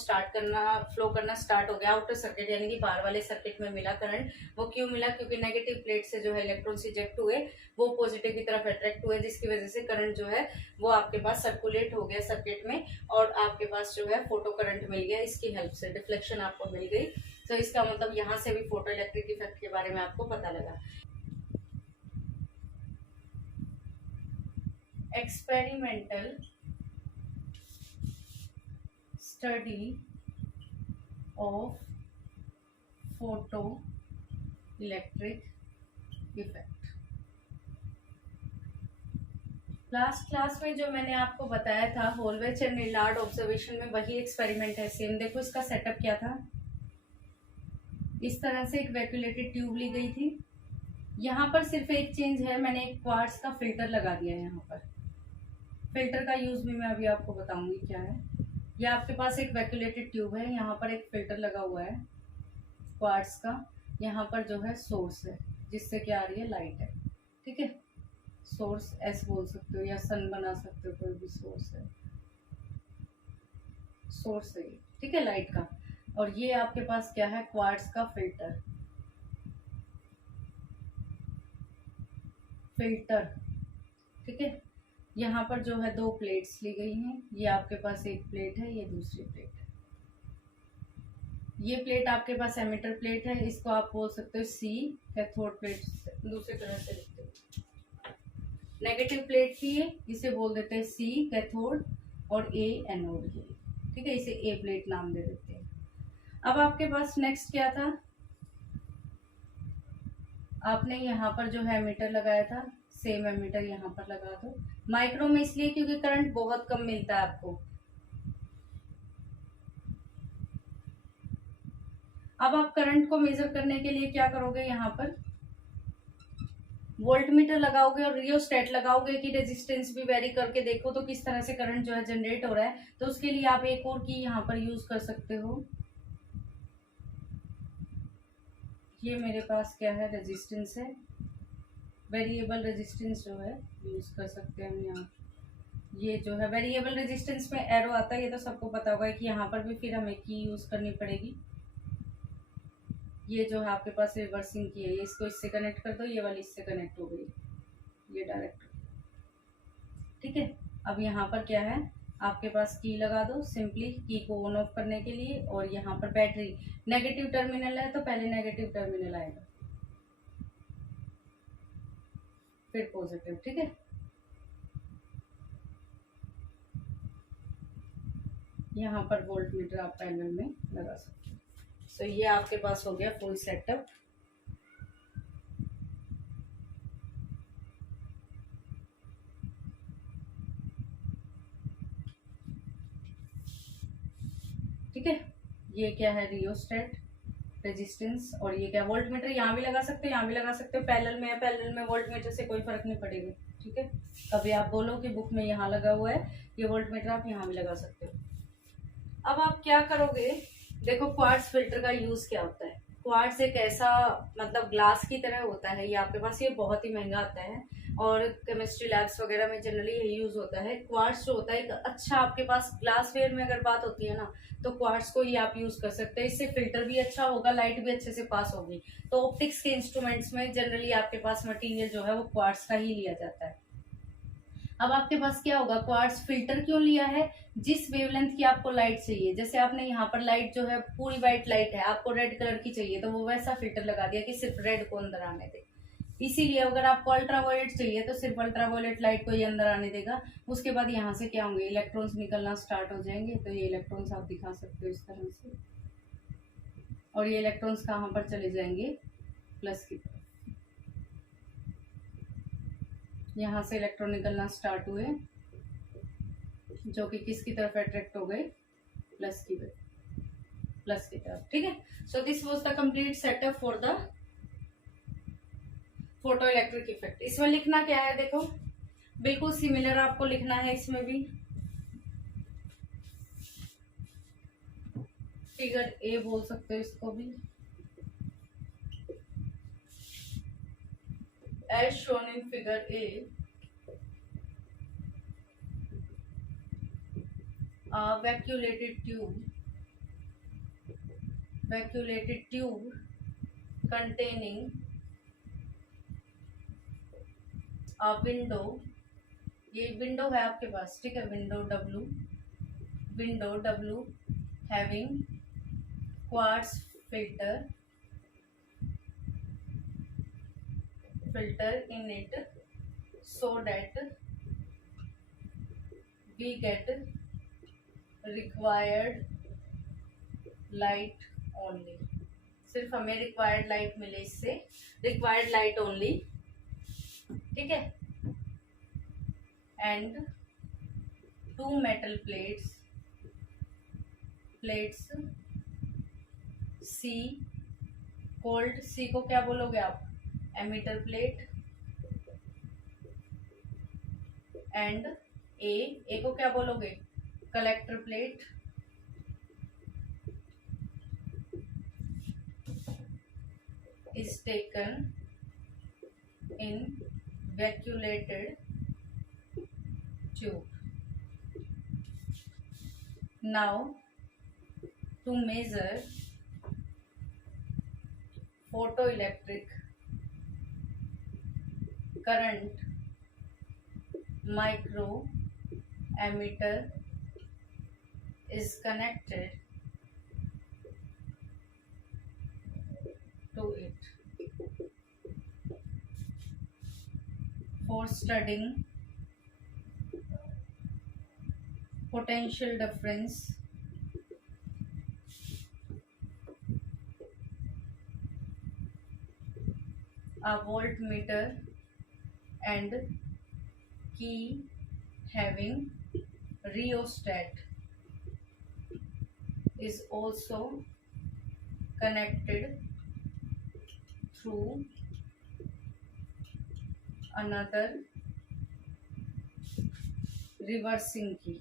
फ्लो करना स्टार्ट हो गया आउटर सर्किट, यानी कि बाहर वाले सर्किट में मिला करंट. वो क्यों मिला, क्योंकि नेगेटिव प्लेट से जो है इलेक्ट्रॉन्स इजेक्ट हुए, वो पॉजिटिव की तरफ अट्रैक्ट हुए, जिसकी वजह से करंट जो है वो आपके पास सर्कुलेट हो गया सर्किट में और आपके पास जो है फोटो करंट मिल गया. इसकी हेल्प से डिफ्लेक्शन आपको मिल गई. तो इसका मतलब यहाँ से भी फोटो इलेक्ट्रिक इफेक्ट के बारे में आपको पता लगा. Experimental study of photoelectric effect. Last class में जो मैंने आपको बताया था होलवेच एंड नीलार्ड ऑब्जर्वेशन में वही एक्सपेरिमेंट है सेम। देखो इसका सेटअप क्या था। इस तरह से एक वैक्यूलेटेड ट्यूब ली गई थी। यहाँ पर सिर्फ एक चेंज है, मैंने एक क्वार्ट्ज का फिल्टर लगा दिया है। यहाँ पर फिल्टर का यूज भी मैं अभी आपको बताऊंगी क्या है। ये आपके पास एक वैक्यूलेटेड ट्यूब है, यहाँ पर एक फिल्टर लगा हुआ है क्वार्ट्ज का। यहाँ पर जो है सोर्स है जिससे क्या आ रही है, लाइट है। ठीक है, सोर्स एस बोल सकते हो या सन बना सकते हो, कोई भी सोर्स है, सोर्स है ये। ठीक है, लाइट का। और ये आपके पास क्या है, क्वार्ट्ज का फिल्टर। फिल्टर ठीक है। यहाँ पर जो है 2 प्लेट्स ली गई हैं। ये आपके पास एक प्लेट है, ये दूसरी प्लेट है। ये प्लेट आपके पास एमिटर प्लेट है, इसको आप बोल सकते हो सी कैथोड प्लेट, दूसरी तरह से लिखते हो। नेगेटिव प्लेट थी ये, इसे बोल देते हैं सी कैथोड और ए एनोड। ये ठीक है, इसे ए प्लेट नाम दे देते हैं। अब आपके पास नेक्स्ट क्या था, आपने यहाँ पर जो है एमीटर लगाया था, सेम एमीटर यहाँ पर लगा दो। माइक्रो में इसलिए क्योंकि करंट बहुत कम मिलता है आपको। अब आप करंट को मेजर करने के लिए क्या करोगे, यहाँ पर वोल्टमीटर लगाओगे और रियोस्टेट लगाओगे कि रेजिस्टेंस भी वेरी करके देखो तो किस तरह से करंट जो है जनरेट हो रहा है। तो उसके लिए आप एक और की यहाँ पर यूज कर सकते हो। ये मेरे पास क्या है, रेजिस्टेंस है, वेरिएबल रेजिस्टेंस जो है यूज कर सकते हैं हम यहाँ। ये जो है वेरिएबल रेजिस्टेंस में एरो आता है, ये तो सबको पता होगा कि यहाँ पर भी फिर हमें की यूज करनी पड़ेगी। ये जो है आपके पास रिवर्सिंग की है, ये इसको इससे कनेक्ट कर दो, ये वाली इससे कनेक्ट हो गई, ये डायरेक्ट। ठीक है, अब यहाँ पर क्या है, आपके पास की लगा दो सिंपली की को ऑन ऑफ करने के लिए। और यहाँ पर बैटरी नेगेटिव टर्मिनल है तो पहले नेगेटिव टर्मिनल आएगा, फिर पॉजिटिव। ठीक है, यहाँ पर वोल्ट मीटर आप पैनल में लगा सकते हो। सो ये आपके पास हो गया फुल सेटअप। ठीक है, ये क्या है, रियोस्टेट, रेजिस्टेंस। और ये क्या, वोल्ट मीटर यहाँ भी लगा सकते हो, यहाँ भी लगा सकते हो। पैरेलल में है, पैरेलल में वोल्ट मीटर से कोई फर्क नहीं पड़ेगा। ठीक है, कभी आप बोलो कि बुक में यहाँ लगा हुआ है, ये वोल्ट मीटर आप यहाँ भी लगा सकते हो। अब आप क्या करोगे, देखो क्वार्ट्ज फिल्टर का यूज क्या होता है। क्वार्ट्ज एक ऐसा मतलब ग्लास की तरह होता है, ये आपके पास, ये बहुत ही महंगा आता है और केमिस्ट्री लैब्स वगैरह में जनरली ये यूज होता है। क्वार्ट्ज जो होता है एक अच्छा, आपके पास ग्लास वेयर में अगर बात होती है ना, तो क्वार्ट्ज को ही आप यूज कर सकते हैं। इससे फिल्टर भी अच्छा होगा, लाइट भी अच्छे से पास होगी। तो ऑप्टिक्स के इंस्ट्रूमेंट्स में जनरली आपके पास मटेरियल जो है वो क्वार्ट्ज का ही लिया जाता है। अब आपके पास क्या होगा, क्वार्ट्ज फिल्टर क्यों लिया है, जिस वेवलेंथ की आपको लाइट चाहिए। जैसे आपने यहाँ पर लाइट जो है पूरी व्हाइट लाइट है, आपको रेड कलर की चाहिए, तो वो वैसा फिल्टर लगा दिया कि सिर्फ रेड को अंदर आने दे। इसीलिए अगर आपको अल्ट्रावायलेट चाहिए तो सिर्फ अल्ट्रावायलेट लाइट को ही अंदर आने देगा। उसके बाद यहाँ से क्या होंगे, इलेक्ट्रॉन्स निकलना स्टार्ट हो जाएंगे। तो ये इलेक्ट्रॉन्स आप दिखा सकते हो इस तरह से, और ये इलेक्ट्रॉन्स कहाँ पर चले जाएंगे, प्लस की तरफ। यहाँ से इलेक्ट्रॉन निकलना स्टार्ट हुए जो कि किसकी तरफ अट्रैक्ट हो गए, प्लस की तरफ। ठीक है, सो this was the complete setup for the photo electric effect. इसमें लिखना क्या है, देखो बिल्कुल सिमिलर आपको लिखना है इसमें भी। फिगर ए बोल सकते हो इसको भी, as shown in figure A, a vacuolated tube containing a window, ये विंडो है आपके पास। ठीक है, window W having quartz filter in it so that we get required light only। सिर्फ हमें रिक्वायर्ड लाइट मिले इससे, रिक्वायर्ड लाइट ओनली, ठीक है। And 2 metal plates C called, C को क्या बोलोगे आप, एमिटर प्लेट, एंड ए को क्या बोलोगे, collector plate, is taken in vacuolated tube. Now to measure photoelectric current, micro ammeter is connected to it. For studying potential difference, a voltmeter and key having rheostat is also connected through another reversing की।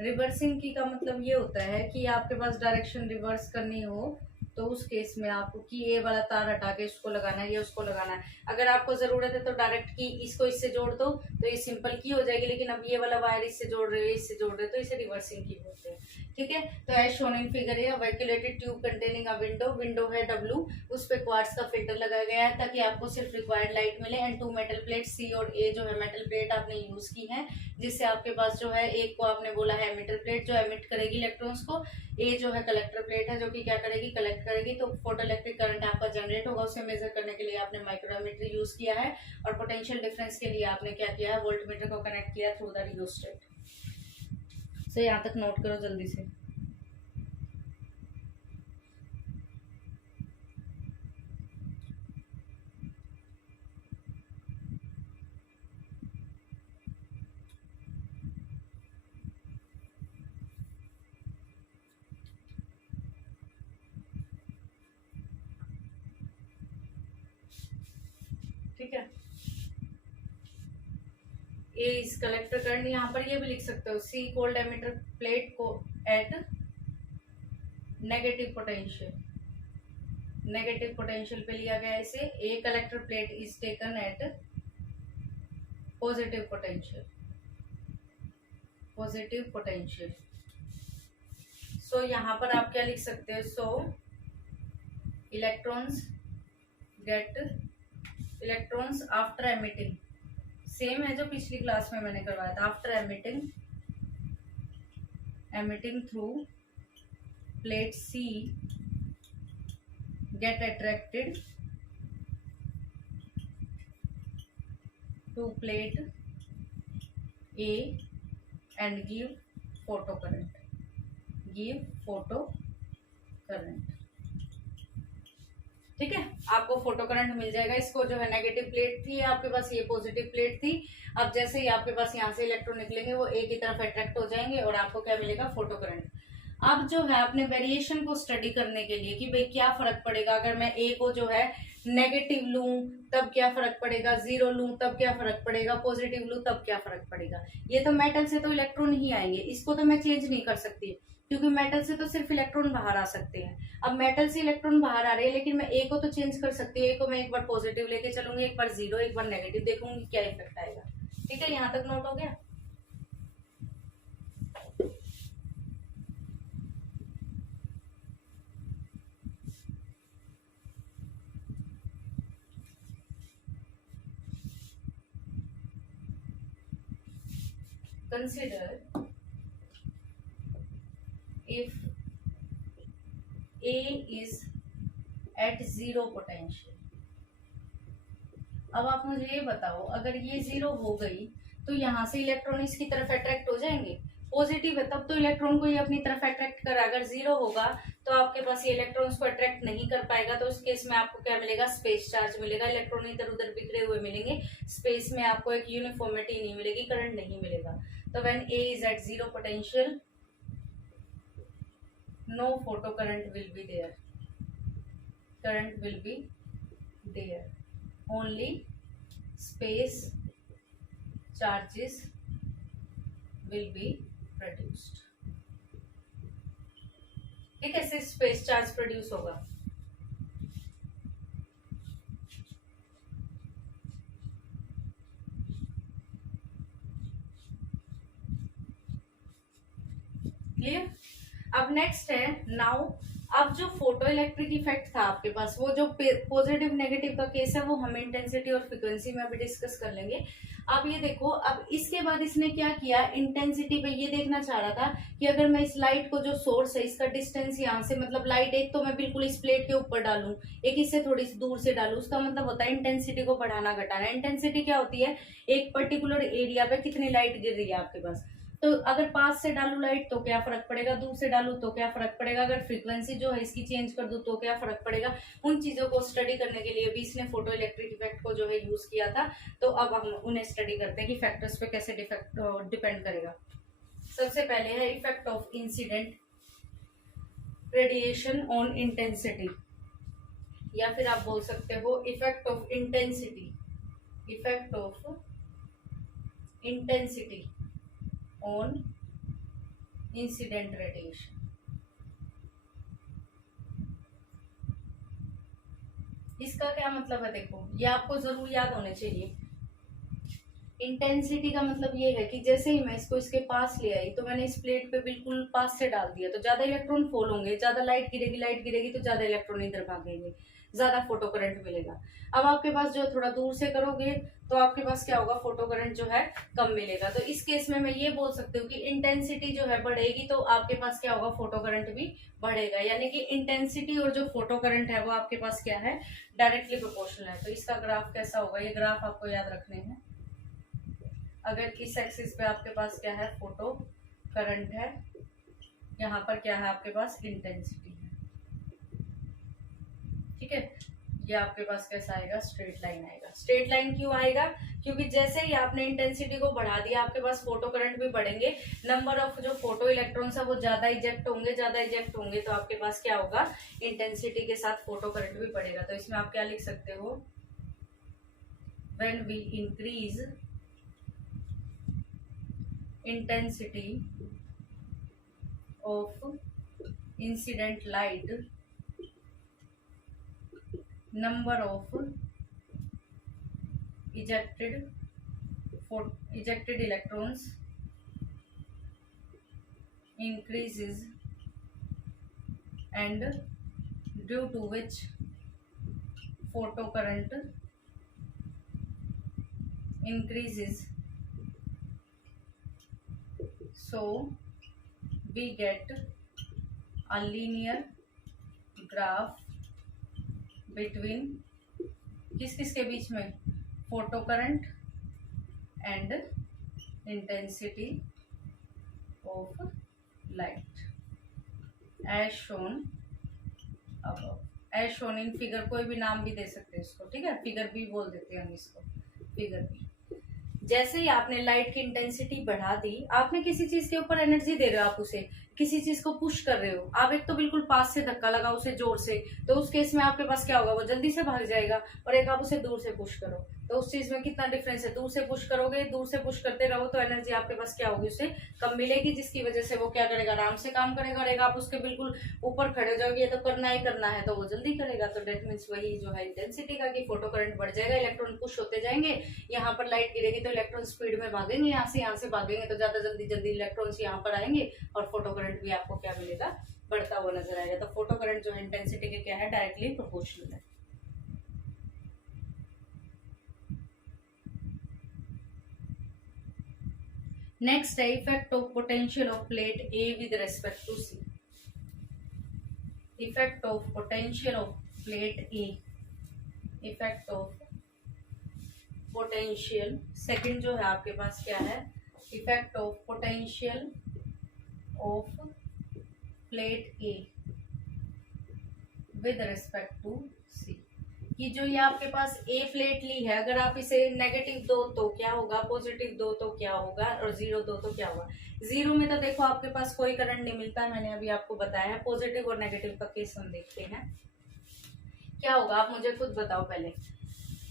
Reversing की का मतलब ये होता है कि आपके पास direction reverse करनी हो तो उस केस में आपको की ए वाला तार हटा के इसको लगाना है, ये उसको लगाना है। अगर आपको जरूरत है तो डायरेक्ट की इसको इससे जोड़ दो तो ये सिंपल की हो जाएगी, लेकिन अब ये वाला वायर इससे जोड़ रहे हो, इससे जोड़ रहे हो, तो इसे रिवर्सिंग की बोलते हैं, ठीक है। तो एज शोन इन फिगर है, vacuolated tube containing a window है W, उस पे क्वार्ट्ज का फिल्टर लगाया गया है ताकि आपको सिर्फ रिक्वायर्ड लाइट मिले। एंड 2 मेटल प्लेट सी और ए जो है मेटल प्लेट आपने यूज की है, जिससे आपके पास जो है एक को आपने बोला है एमिटर प्लेट जो एमिट करेगी इलेक्ट्रॉन्स को, ए जो है कलेक्टर प्लेट है जो कि क्या करेगी, कलेक्ट करेगी। तो फोटो इलेक्ट्रिक करंट आपका जनरेट होगा, उसे मेजर करने के लिए आपने माइक्रोमीटर यूज किया है, और पोटेंशियल डिफरेंस के लिए आपने क्या किया है, वोल्टमीटर को कनेक्ट किया थ्रू द रियोस्टेट। सो यहाँ तक नोट करो जल्दी से। ठीक है, ए इज कलेक्टर करंट, यहाँ पर ये भी लिख सकते हो सी कोल्ड एमिटर प्लेट को एट नेगेटिव पोटेंशियल पे लिया गया इसे। A collector plate is taken at positive potential. So यहाँ पर आप क्या लिख सकते हो, so electrons after emitting, same है जो पिछली क्लास में मैंने करवाया था, after emitting through plate C get attracted to plate A and give photo current. ठीक है, आपको फोटो करंट मिल जाएगा। इसको जो है नेगेटिव प्लेट थी आपके पास, ये पॉजिटिव प्लेट थी। अब जैसे ही आपके पास यहाँ से इलेक्ट्रॉन निकलेंगे वो ए की तरफ अट्रैक्ट हो जाएंगे और आपको क्या मिलेगा, फोटो करंट। अब जो है अपने वेरिएशन को स्टडी करने के लिए कि भाई क्या फर्क पड़ेगा अगर मैं ए को जो है नेगेटिव लूं तब क्या फर्क पड़ेगा, 0 लूं तब क्या फर्क पड़ेगा, पॉजिटिव लूं तब क्या फर्क पड़ेगा। ये तो मेटल से तो इलेक्ट्रॉन ही आएंगे, इसको तो मैं चेंज नहीं कर सकती क्योंकि मेटल से तो सिर्फ इलेक्ट्रॉन बाहर आ सकते हैं। अब मेटल से इलेक्ट्रॉन बाहर आ रहे हैं, लेकिन मैं ए को तो चेंज कर सकती हूँ। ए को मैं एक बार पॉजिटिव लेके चलूंगी, एक बार 0, एक बार नेगेटिव, देखूंगी क्या इफेक्ट आएगा। ठीक है, यहाँ तक नोट हो गया। Consider if A is at 0 potential। अब आप मुझे ये बताओ, अगर ये 0 हो गई तो यहाँ से इलेक्ट्रॉन इसकी तरफ अट्रैक्ट हो जाएंगे, पॉजिटिव है तब तो इलेक्ट्रॉन को ये अपनी तरफ अट्रैक्ट कर, अगर 0 होगा तो आपके पास ये इलेक्ट्रॉन्स को अट्रैक्ट नहीं कर पाएगा, तो उस केस में आपको क्या मिलेगा, स्पेस चार्ज मिलेगा, इलेक्ट्रॉन इधर उधर बिखरे हुए मिलेंगे, स्पेस में आपको एक यूनिफॉर्मिटी नहीं मिलेगी, करंट नहीं मिलेगा। तो when A is at zero potential, no photo current will be there, current will be there, only space charges will be produced। ये कैसे स्पेस चार्ज प्रोड्यूस होगा? क्लियर? अब नेक्स्ट है नाउ, अब जो फोटो इलेक्ट्रिक इफेक्ट था आपके पास, वो जो पॉजिटिव नेगेटिव का केस है वो हम इंटेंसिटी और फ्रीक्वेंसी में अभी डिस्कस कर लेंगे। अब ये देखो, अब इसके बाद इसने क्या किया, इंटेंसिटी पे ये देखना चाह रहा था कि अगर मैं इस लाइट को, जो सोर्स है इसका डिस्टेंस यहाँ से, मतलब लाइट एक तो मैं बिल्कुल इस प्लेट के ऊपर डालूं, एक इससे थोड़ी सी दूर से डालूं, उसका मतलब होता है इंटेंसिटी को बढ़ाना घटाना। इंटेंसिटी क्या होती है, एक पर्टिकुलर एरिया पे कितनी लाइट गिर रही है आपके पास। तो अगर पास से डालू लाइट तो क्या फर्क पड़ेगा, दूर से डालू तो क्या फर्क पड़ेगा, अगर फ्रीक्वेंसी जो है इसकी चेंज कर दूं तो क्या फर्क पड़ेगा। उन चीजों को स्टडी करने के लिए भी इसने फोटो इलेक्ट्रिक इफेक्ट को जो है यूज किया था। तो अब हम उन्हें स्टडी करते हैं कि फैक्टर्स पे कैसे डिपेंड करेगा। सबसे पहले है effect of incident radiation on intensity, या फिर आप बोल सकते हो effect of intensity, effect of intensity on incident radiation. इसका क्या मतलब है, देखो ये आपको जरूर याद होने चाहिए। इंटेंसिटी का मतलब ये है कि जैसे ही मैं इसको इसके पास ले आई, तो मैंने इस प्लेट पे बिल्कुल पास से डाल दिया, तो ज्यादा इलेक्ट्रॉन फॉल होंगे, ज्यादा लाइट गिरेगी तो ज्यादा इलेक्ट्रॉन इधर भागेंगे, ज्यादा फोटो करंट मिलेगा। अब आपके पास जो थोड़ा दूर से करोगे तो आपके पास क्या होगा, फोटो करंट जो है कम मिलेगा। तो इस केस में मैं ये बोल सकती हूँ कि इंटेंसिटी जो है बढ़ेगी तो आपके पास क्या होगा, फोटो करंट भी बढ़ेगा। यानी कि इंटेंसिटी और जो फोटो करंट है वो आपके पास क्या है, डायरेक्टली प्रोपोर्शनल है। तो इसका ग्राफ कैसा होगा, ये ग्राफ आपको याद रखने हैं। अगर इस एक्सिस पे आपके पास क्या है, फोटो करंट है, यहाँ पर क्या है आपके पास, इंटेंसिटी है। ठीक है, ये आपके पास कैसा आएगा, स्ट्रेट लाइन आएगा। स्ट्रेट लाइन क्यों आएगा, क्योंकि जैसे ही आपने इंटेंसिटी को बढ़ा दिया आपके पास फोटो करंट भी बढ़ेंगे, नंबर ऑफ जो फोटो इलेक्ट्रॉन्स है वो ज्यादा इजेक्ट होंगे, तो आपके पास क्या होगा, इंटेंसिटी के साथ फोटो करंट भी बढ़ेगा। तो इसमें आप क्या लिख सकते हो, when we increase intensity of incident light, number of ejected electrons increases, and due to which photocurrent increases, so we get a linear graph between किस के बीच में, photo current and intensity of light, as shown above, as shown in figure. कोई भी नाम भी दे सकते हैं इसको, ठीक है, फिगर भी बोल देते हैं हम इसको, फिगर भी। जैसे ही आपने लाइट की इंटेंसिटी बढ़ा दी, आपने किसी चीज के ऊपर एनर्जी दे रहे हो, आप उसे किसी चीज को पुश कर रहे हो, आप एक तो बिल्कुल पास से धक्का लगा उसे जोर से, तो उस केस में आपके पास क्या होगा, वो जल्दी से भाग जाएगा। और एक आप उसे दूर से पुश करो तो उस चीज में कितना डिफरेंस है, दूर से पुश करोगे, दूर से पुश करते रहो तो एनर्जी आपके पास क्या होगी, उसे कम मिलेगी, जिसकी वजह से वो क्या करेगा, आराम से काम करेगा। और एक आप उसके बिल्कुल ऊपर खड़े हो जाओगे, तो करना ही करना है, तो वो जल्दी करेगा। तो डेट मीन्स वही जो है इंटेंसिटी का, कि फोटो करंट बढ़ जाएगा, इलेक्ट्रॉन पुश होते जाएंगे, यहाँ पर लाइट गिरेगी तो इलेक्ट्रॉन स्पीड में भागेंगे, यहाँ से भागेंगे तो ज्यादा जल्दी इलेक्ट्रॉन्स यहाँ पर आएंगे, और फोटो करंट भी आपको क्या मिलेगा, बढ़ता हुआ नजर आएगा। तो फोटो करंट जो है इंटेंसिटी के क्या है, डायरेक्टली प्रोपोर्शनल है। नेक्स्ट है effect of potential of plate A with respect to C, effect of potential of plate A, effect of potential, second जो है आपके पास क्या है, effect of potential of plate A with respect to C, कि जो ये आपके पास ए प्लेट ली है, अगर आप इसे नेगेटिव दो तो क्या होगा, पॉजिटिव दो तो क्या होगा, और 0 दो तो क्या होगा। 0 में तो देखो आपके पास कोई करंट नहीं मिलता, मैंने अभी आपको बताया है। पॉजिटिव और नेगेटिव का केस हम देखते हैं क्या होगा। आप मुझे खुद बताओ पहले,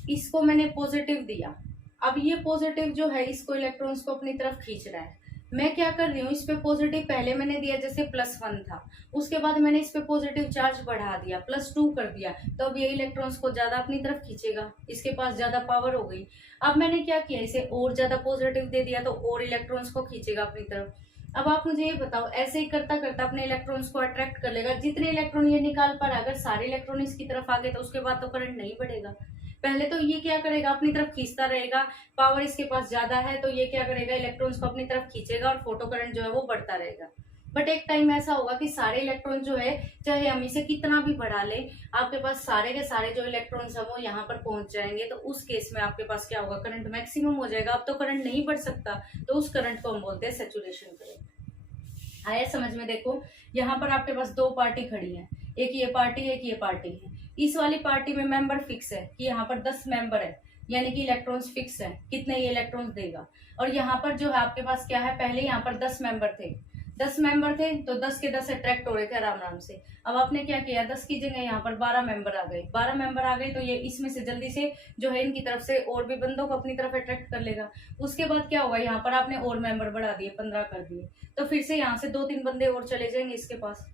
इसको मैंने पॉजिटिव दिया, अब ये पॉजिटिव जो है इसको इलेक्ट्रॉन्स को अपनी तरफ खींच रहा है। मैं क्या कर रही हूँ, इस पे पॉजिटिव पहले मैंने दिया, जैसे +1 था, उसके बाद मैंने इस पे पॉजिटिव चार्ज बढ़ा दिया, +2 कर दिया, तो अब ये इलेक्ट्रॉन्स को ज्यादा अपनी तरफ खींचेगा, इसके पास ज्यादा पावर हो गई। अब मैंने क्या किया, इसे और ज्यादा पॉजिटिव दे दिया, तो और इलेक्ट्रॉन्स को खींचेगा अपनी तरफ। अब आप मुझे ये बताओ, ऐसे ही करता करता अपने इलेक्ट्रॉन्स को अट्रैक्ट कर लेगा। जितने इलेक्ट्रॉन ये निकाल पा रहा है, अगर सारे इलेक्ट्रॉन इसकी तरफ आ गए तो उसके बाद तो करंट नहीं बढ़ेगा। पहले तो ये क्या करेगा, अपनी तरफ खींचता रहेगा, पावर इसके पास ज्यादा है तो ये क्या करेगा, इलेक्ट्रॉन्स को अपनी तरफ खींचेगा और फोटो करंट जो है वो बढ़ता रहेगा। बट एक टाइम ऐसा होगा कि सारे इलेक्ट्रॉन जो है, चाहे हम इसे कितना भी बढ़ा ले, आपके पास सारे के सारे जो इलेक्ट्रॉन्स है वो यहाँ पर पहुंच जाएंगे। तो उस केस में आपके पास क्या होगा, करंट मैक्सिमम हो जाएगा। अब तो करंट नहीं बढ़ सकता, तो उस करंट को हम बोलते हैं सैचुरेशन करंट। आया समझ में? देखो यहाँ पर आपके पास दो पार्टी खड़ी है, एक ये पार्टी है, एक ये पार्टी है। इस वाली पार्टी में मेंबर फिक्स है कि यहाँ पर 10 मेंबर है, यानी कि इलेक्ट्रॉन्स फिक्स है कितने ये इलेक्ट्रॉन्स देगा। और यहाँ पर जो है आपके पास क्या है, पहले यहाँ पर 10 मेंबर थे, 10 मेंबर थे तो 10 के 10 अट्रैक्ट हो रहे थे आराम आराम से। अब आपने क्या किया, 10 की जगह यहाँ पर 12 मेंबर आ गए, 12 मेंबर आ गए तो ये इसमें से जल्दी से जो है इनकी तरफ से और भी बंदों को अपनी तरफ अट्रैक्ट कर लेगा। उसके बाद क्या होगा, यहाँ पर आपने और मेंबर बढ़ा दिए, 15 कर दिए, तो फिर से यहाँ से 2-3 बंदे और चले जाएंगे इसके पास।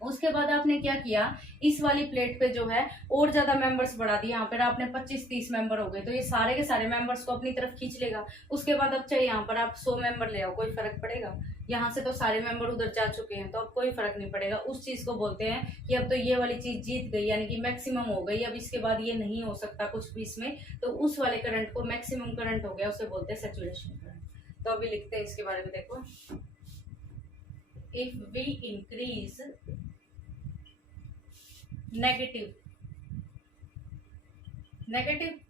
उसके बाद आपने क्या किया, इस वाली प्लेट पे जो है और ज्यादा मेंबर्स बढ़ा दिए, यहाँ पर आपने 25-30 मेंबर हो गए, तो ये सारे के सारे मेंबर्स को अपनी तरफ खींच लेगा। उसके बाद अब चाहे यहाँ पर आप 100 मेंबर ले आओ, कोई फर्क पड़ेगा? यहाँ से तो सारे मेंबर उधर जा चुके हैं, तो अब कोई फर्क नहीं पड़ेगा। उस चीज को बोलते हैं कि अब तो ये वाली चीज जीत गई, यानी कि मैक्सिमम हो गई, अब इसके बाद ये नहीं हो सकता कुछ भी इसमें, तो उस वाले करंट को मैक्सिमम करंट हो गया, उसे बोलते हैं सैचुरेशन करंट। तो अभी लिखते हैं इसके बारे में। देखो, if we increase negative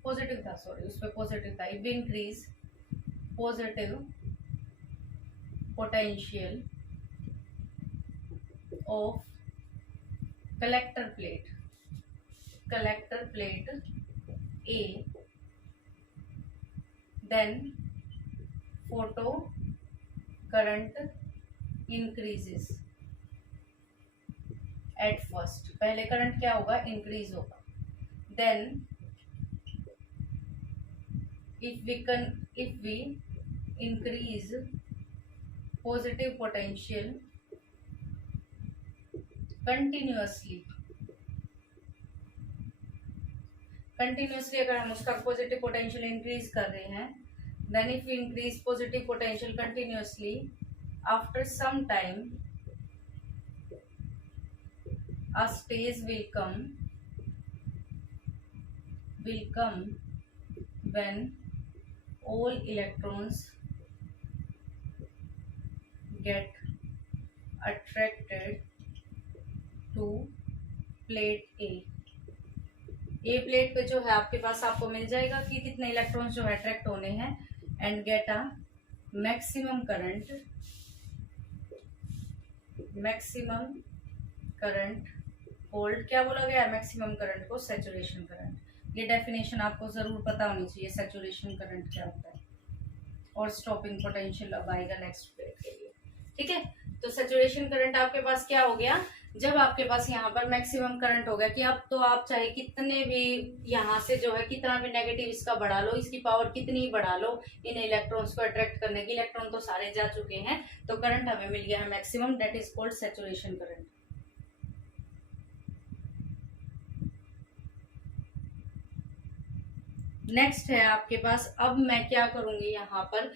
positive था, सॉरी उस पर पॉजिटिव था, if we increase positive potential of collector plate A, then photo current increases at first. पहले करंट क्या होगा, इंक्रीज होगा। Then if we increase positive potential continuously अगर हम उसका पॉजिटिव पोटेंशियल इंक्रीज कर रहे हैं, then if we increase positive potential continuously, after some time a stage will come when all electrons get attracted to plate A। Plate पे जो है आपके पास आपको मिल जाएगा कि कितने इलेक्ट्रॉन्स जो है अट्रैक्ट होने हैं, and get a maximum current hold. क्या बोला गया है मैक्सिमम करंट को, सैचुरेशन करंट। ये डेफिनेशन आपको जरूर पता होनी चाहिए, सैचुरेशन करंट क्या होता है। और स्टॉपिंग पोटेंशियल अब आएगा नेक्स्ट प्लेट के लिए, ठीक है। तो सैचुरेशन करंट आपके पास क्या हो गया, जब आपके पास यहाँ पर मैक्सिमम करंट हो गया कि अब तो आप चाहे कितने भी यहाँ से जो है कितना भी नेगेटिव इसका बढ़ा लो, इसकी पावर कितनी ही बढ़ा लो, इन इलेक्ट्रॉन्स को अट्रैक्ट करने की, इलेक्ट्रॉन तो सारे जा चुके हैं, तो करंट हमें मिल गया है maximum, that is called saturation current. Next है आपके पास, अब मैं क्या करूंगी, यहाँ पर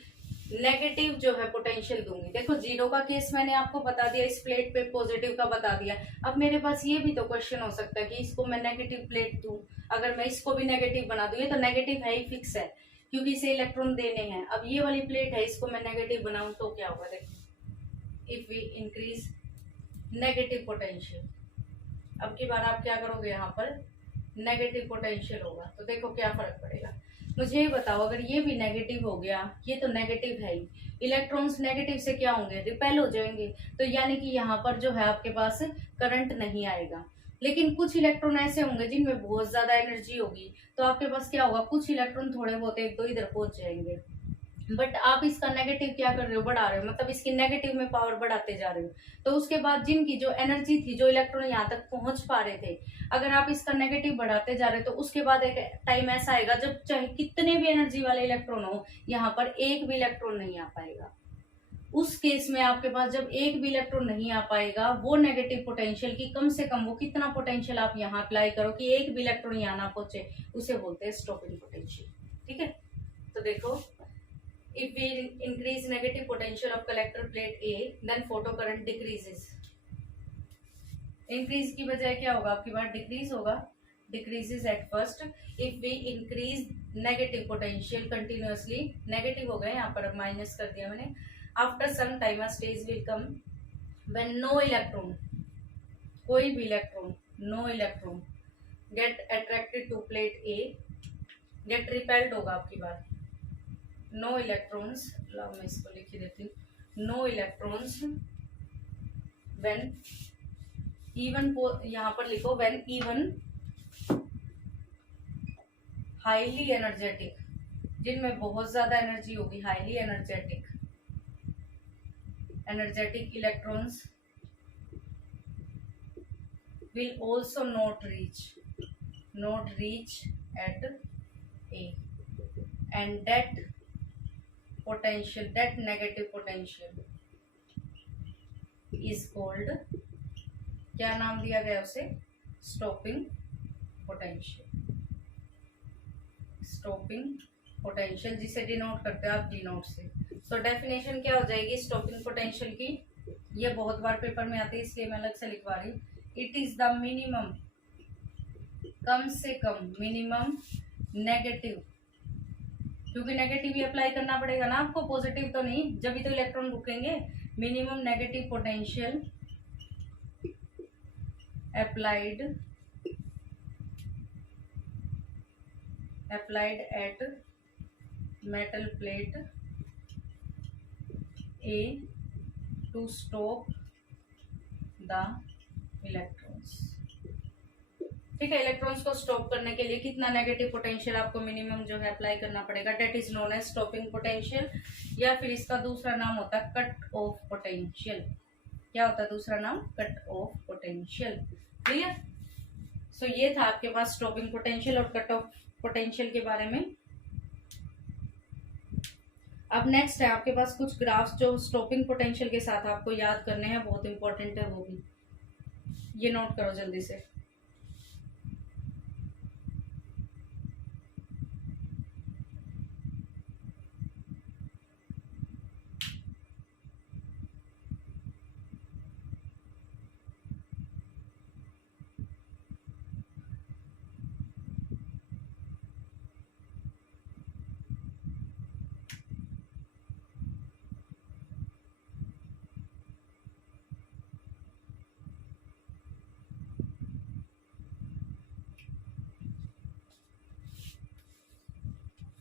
नेगेटिव जो है पोटेंशियल दूंगी। देखो 0 का केस मैंने आपको बता दिया, इस प्लेट पे पॉजिटिव का बता दिया। अब मेरे पास ये भी तो क्वेश्चन हो सकता है कि इसको मैं नेगेटिव प्लेट दूं, अगर मैं इसको भी नेगेटिव बना दूं, ये तो नेगेटिव है ही, फिक्स है, क्योंकि इसे इलेक्ट्रॉन देने हैं। अब ये वाली प्लेट है, इसको मैं नेगेटिव बनाऊं तो क्या होगा, देखो, if we increase negative potential, अब की बार आप क्या करोगे, यहाँ पर नेगेटिव पोटेंशियल होगा, तो देखो क्या फर्क पड़ेगा। मुझे ये बताओ, अगर ये भी नेगेटिव हो गया, ये तो नेगेटिव है ही, इलेक्ट्रॉन्स नेगेटिव से क्या होंगे, रिपेल हो जाएंगे, तो यानी कि यहाँ पर जो है आपके पास करंट नहीं आएगा। लेकिन कुछ इलेक्ट्रॉन ऐसे होंगे जिनमें बहुत ज्यादा एनर्जी होगी, तो आपके पास क्या होगा, कुछ इलेक्ट्रॉन थोड़े बहुत एक दो इधर पहुंच जाएंगे, बट आप इसका नेगेटिव क्या कर रहे हो, बढ़ा रहे हो, मतलब इसकी नेगेटिव में पावर बढ़ाते जा रहे हो। तो उसके बाद जिनकी जो एनर्जी थी, जो इलेक्ट्रॉन यहाँ तक पहुंच पा रहे थे, अगर आप इसका नेगेटिव बढ़ाते जा रहे हो, तो उसके बाद एक टाइम ऐसा आएगा जब चाहे कितने भी एनर्जी वाले इलेक्ट्रॉन हो, यहाँ पर एक भी इलेक्ट्रॉन नहीं आ पाएगा। उस केस में आपके पास जब एक भी इलेक्ट्रॉन नहीं आ पाएगा, वो नेगेटिव पोटेंशियल की कम से कम वो कितना पोटेंशियल आप यहाँ अप्लाई करो कि एक भी इलेक्ट्रॉन यहाँ ना पहुंचे, उसे बोलते हैं स्टॉपिंग पोटेंशियल। ठीक है, तो देखो, if we increase negative potential of collector plate A, then photo current decreases. increase की बजाय क्या होगा, आपकी बार decrease होगा, decreases at first. if we increase negative potential continuously, negative हो गए यहाँ पर, अब माइनस कर दिया मैंने. after some time a stage will come when no electron, कोई भी electron, no electron get attracted to plate A, get repelled होगा आपकी बार. नो इलेक्ट्रॉन्स, मैं इसको लिख ही देती हूँ, नो इलेक्ट्रॉन्स व्हेन इवन, यहाँ पर लिखो व्हेन इवन हाईली एनर्जेटिक, जिनमें बहुत ज्यादा एनर्जी होगी, highly energetic electrons will also not reach at A, and that potential, that negative potential is called, क्या नाम दिया गया उसे, स्टॉपिंग पोटेंशियल. स्टॉपिंग पोटेंशियल जिसे डिनोट करते हैं आप डी नोट से. तो डेफिनेशन क्या हो जाएगी स्टॉपिंग पोटेंशियल की, ये बहुत बार पेपर में आती है इसलिए मैं अलग से लिखवा रही हूँ. इट इज द मिनिमम, कम से कम मिनिमम नेगेटिव, क्योंकि नेगेटिव ही अप्लाई करना पड़ेगा ना आपको, पॉजिटिव तो नहीं, जब भी तो इलेक्ट्रॉन रुकेंगे. Minimum negative potential applied at metal plate A to stop the electrons. ठीक है, इलेक्ट्रॉन्स को स्टॉप करने के लिए कितना नेगेटिव पोटेंशियल आपको मिनिमम जो है अप्लाई करना पड़ेगा, that is known as stopping potential, या फिर इसका दूसरा नाम होता है कट ऑफ पोटेंशियल. क्या होता है दूसरा नाम, cut off potential. Clear. So ये था आपके पास स्टॉपिंग पोटेंशियल और कट ऑफ पोटेंशियल के बारे में. अब नेक्स्ट है आपके पास कुछ ग्राफ्स जो स्टॉपिंग पोटेंशियल के साथ आपको याद करने हैं, बहुत इंपॉर्टेंट है वो भी, ये नोट करो जल्दी से.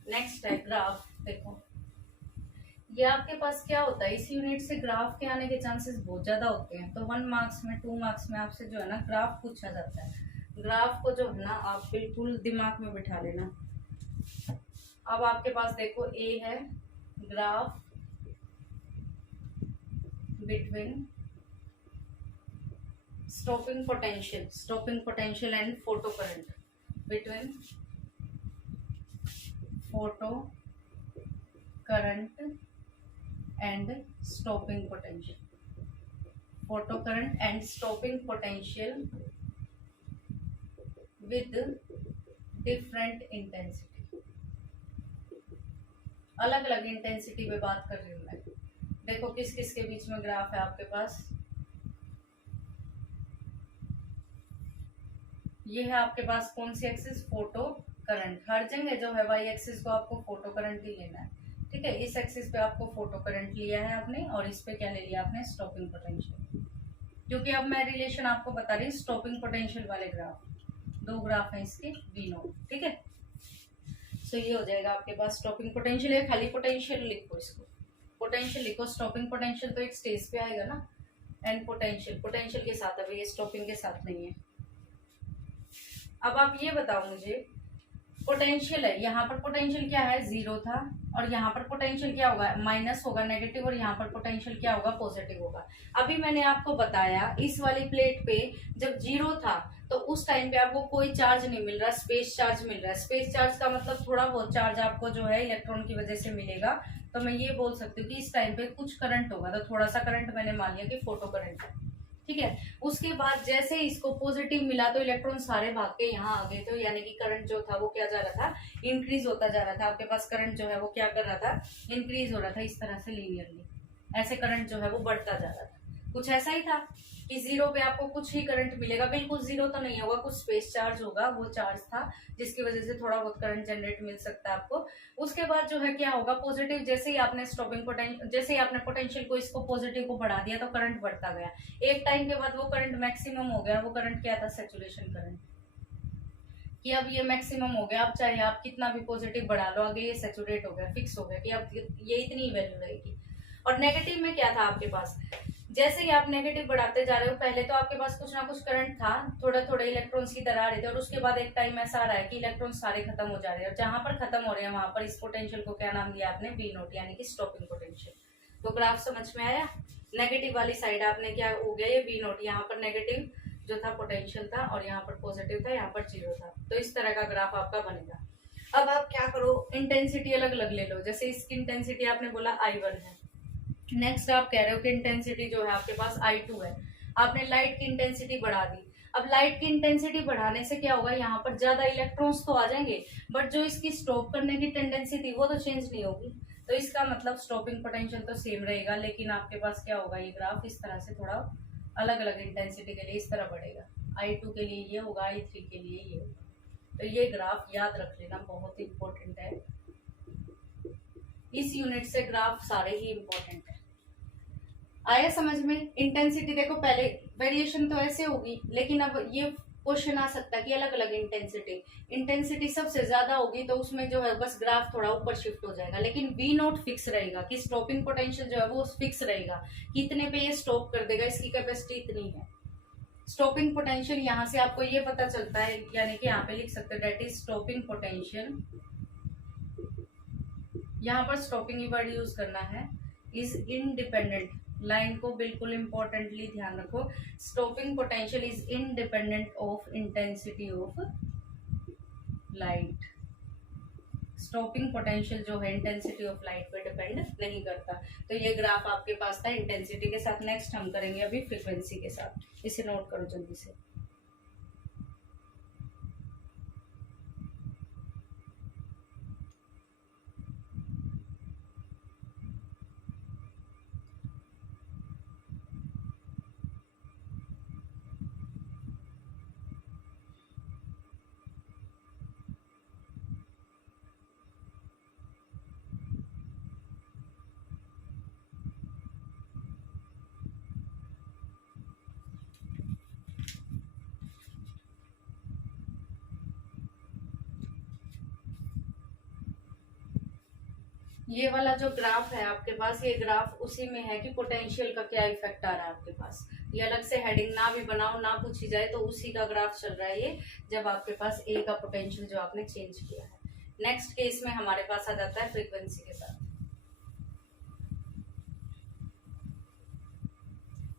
नेक्स्ट है ग्राफ. देखो, ये आपके पास क्या होता है, इस यूनिट से ग्राफ के आने के चांसेस बहुत ज्यादा होते हैं. तो 1 मार्क्स में 2 मार्क्स में आपसे जो है ना ग्राफ पूछा जाता है. ग्राफ को जो है ना आप बिल्कुल दिमाग में बिठा लेना. अब आपके पास देखो ए है graph between stopping potential and photo current, between photo current and stopping potential, photo current and stopping potential with different intensity. अलग अलग इंटेंसिटी पे बात कर रही हूँ मैं. देखो किस किस के बीच में ग्राफ है आपके पास, ये है आपके पास कौन सी एक्सिस, फोटो करंट. हर जगह जो है वाई एक्सिस को आपको फोटो करंट ही लेना है. ठीक है, इस एक्सिस पे आपको फोटो करंट लिया है आपने, और इस पे क्या ले लिया आपने, स्टॉपिंग पोटेंशियल. क्योंकि अब मैं रिलेशन आपको बता रही हूँ स्टॉपिंग पोटेंशियल वाले ग्राफ, दो ग्राफ हैं इसके वी नोट. ठीक है, सो ये हो जाएगा आपके पास स्टॉपिंग पोटेंशियल है. खाली पोटेंशियल लिखो, इसको पोटेंशियल लिखो. स्टॉपिंग पोटेंशियल तो एक स्टेज पे आएगा ना, एंड पोटेंशियल के साथ, अभी ये स्टॉपिंग के साथ नहीं है. अब आप ये बताओ मुझे, पोटेंशियल है, यहाँ पर पोटेंशियल क्या है, 0 था, और यहाँ पर पोटेंशियल क्या होगा, माइनस होगा, नेगेटिव, और यहाँ पर पोटेंशियल क्या होगा, पॉजिटिव होगा। अभी मैंने आपको बताया इस वाली प्लेट पे जब 0 था तो उस टाइम पे आपको कोई चार्ज नहीं मिल रहा, स्पेस चार्ज मिल रहा है। स्पेस चार्ज का मतलब थोड़ा बहुत चार्ज आपको जो है इलेक्ट्रॉन की वजह से मिलेगा। तो मैं ये बोल सकती हूँ कि इस टाइम पे कुछ करंट होगा, तो थोड़ा सा करंट मैंने मान लिया कि फोटो करंट है, ठीक है। उसके बाद जैसे इसको पॉजिटिव मिला तो इलेक्ट्रॉन सारे भाग के यहाँ आ गए, तो यानी कि करंट जो था वो क्या जा रहा था, इंक्रीज होता जा रहा था। आपके पास करंट जो है वो क्या कर रहा था, इंक्रीज हो रहा था, इस तरह से लीनियरली ऐसे करंट जो है वो बढ़ता जा रहा था। कुछ ऐसा ही था कि 0 पे आपको कुछ ही करंट मिलेगा, बिल्कुल 0 तो नहीं होगा, कुछ स्पेस चार्ज होगा, वो चार्ज था जिसकी वजह से थोड़ा बहुत करंट जनरेट मिल सकता है आपको। उसके बाद जो है क्या होगा, पॉजिटिव, जैसे ही आपने स्टॉपिंग पोटेंशियल, जैसे ही आपने पोटेंशियल को इसको पॉजिटिव को बढ़ा दिया तो करंट बढ़ता गया। एक टाइम के बाद वो करंट मैक्सिमम हो गया। वो करंट क्या था, सैचुरेशन करंट, कि अब ये मैक्सिमम हो गया। अब चाहे आप कितना भी पॉजिटिव बढ़ा लो, आगे ये सैचुरेट हो गया, फिक्स हो गया कि अब ये इतनी वैल्यू रहेगी। और नेगेटिव में क्या था आपके पास, जैसे ही आप नेगेटिव बढ़ाते जा रहे हो, पहले तो आपके पास कुछ ना कुछ करंट था, थोड़े थोड़े इलेक्ट्रॉन्स की तरह आ रहे थे, और उसके बाद एक टाइम ऐसा आ रहा है कि इलेक्ट्रॉन सारे खत्म हो जा रहे हैं, और जहां पर खत्म हो रहे हैं वहां पर इस पोटेंशियल को क्या नाम दिया आपने, वी नोट, यानी कि स्टॉपिंग पोटेंशियल। तो ग्राफ समझ में आया। नेगेटिव वाली साइड आपने क्या हो गया, ये वी नोट, यहाँ पर नेगेटिव जो था पोटेंशियल था, और यहाँ पर पॉजिटिव था, यहाँ पर 0 था। तो इस तरह का ग्राफ आपका बनेगा। अब आप क्या करो, इंटेंसिटी अलग अलग ले लो। जैसे इसकी इंटेंसिटी आपने बोला I1 है, नेक्स्ट आप कह रहे हो कि इंटेंसिटी जो है आपके पास I2 है, आपने लाइट की इंटेंसिटी बढ़ा दी। अब लाइट की इंटेंसिटी बढ़ाने से क्या होगा, यहाँ पर ज्यादा इलेक्ट्रॉन्स तो आ जाएंगे, बट जो इसकी स्टॉप करने की टेंडेंसी थी वो तो चेंज नहीं होगी। तो इसका मतलब स्टॉपिंग पोटेंशियल तो सेम रहेगा, लेकिन आपके पास क्या होगा, ये ग्राफ इस तरह से थोड़ा अलग अलग इंटेंसिटी के लिए इस तरह बढ़ेगा। I2 के लिए ये होगा, I3 के लिए ये होगा। तो ये ग्राफ याद रख लेना, बहुत इंपॉर्टेंट है। इस यूनिट से ग्राफ सारे ही इंपॉर्टेंट है। आया समझ में। इंटेंसिटी देखो, पहले वेरिएशन तो ऐसे होगी, लेकिन अब ये क्वेश्चन आ सकता है कि अलग अलग इंटेंसिटी सबसे ज्यादा होगी तो उसमें जो है बस ग्राफ थोड़ा ऊपर शिफ्ट हो जाएगा, लेकिन वी नोट फिक्स रहेगा कि स्टॉपिंग पोटेंशियल जो है वो फिक्स रहेगा कि इतने पे ये स्टॉप कर देगा, इसकी कैपेसिटी इतनी है। स्टॉपिंग पोटेंशियल यहाँ से आपको ये पता चलता है, यानी कि यहाँ पे लिख सकते हो डेट इज स्टॉपिंग पोटेंशियल, यहाँ पर स्टॉपिंग ही वर्ड यूज करना है, इज इंडिपेंडेंट। लाइन को बिल्कुल इंपॉर्टेंटली ध्यान रखो, stopping potential is independent of intensity of light. Stopping potential जो है इंटेंसिटी ऑफ लाइट पे डिपेंड नहीं करता। तो ये ग्राफ आपके पास था इंटेंसिटी के साथ। नेक्स्ट हम करेंगे अभी फ्रीक्वेंसी के साथ, इसे नोट करो जल्दी से। ये वाला जो ग्राफ है आपके पास, ये ग्राफ उसी में है कि पोटेंशियल का क्या इफेक्ट आ रहा है आपके पास। ये अलग से हेडिंग ना भी बनाओ, ना पूछी जाए, तो उसी का ग्राफ चल रहा है ये, जब आपके पास ए का पोटेंशियल जो आपने चेंज किया है। नेक्स्ट केस में हमारे पास आ जाता है फ्रीक्वेंसी के साथ।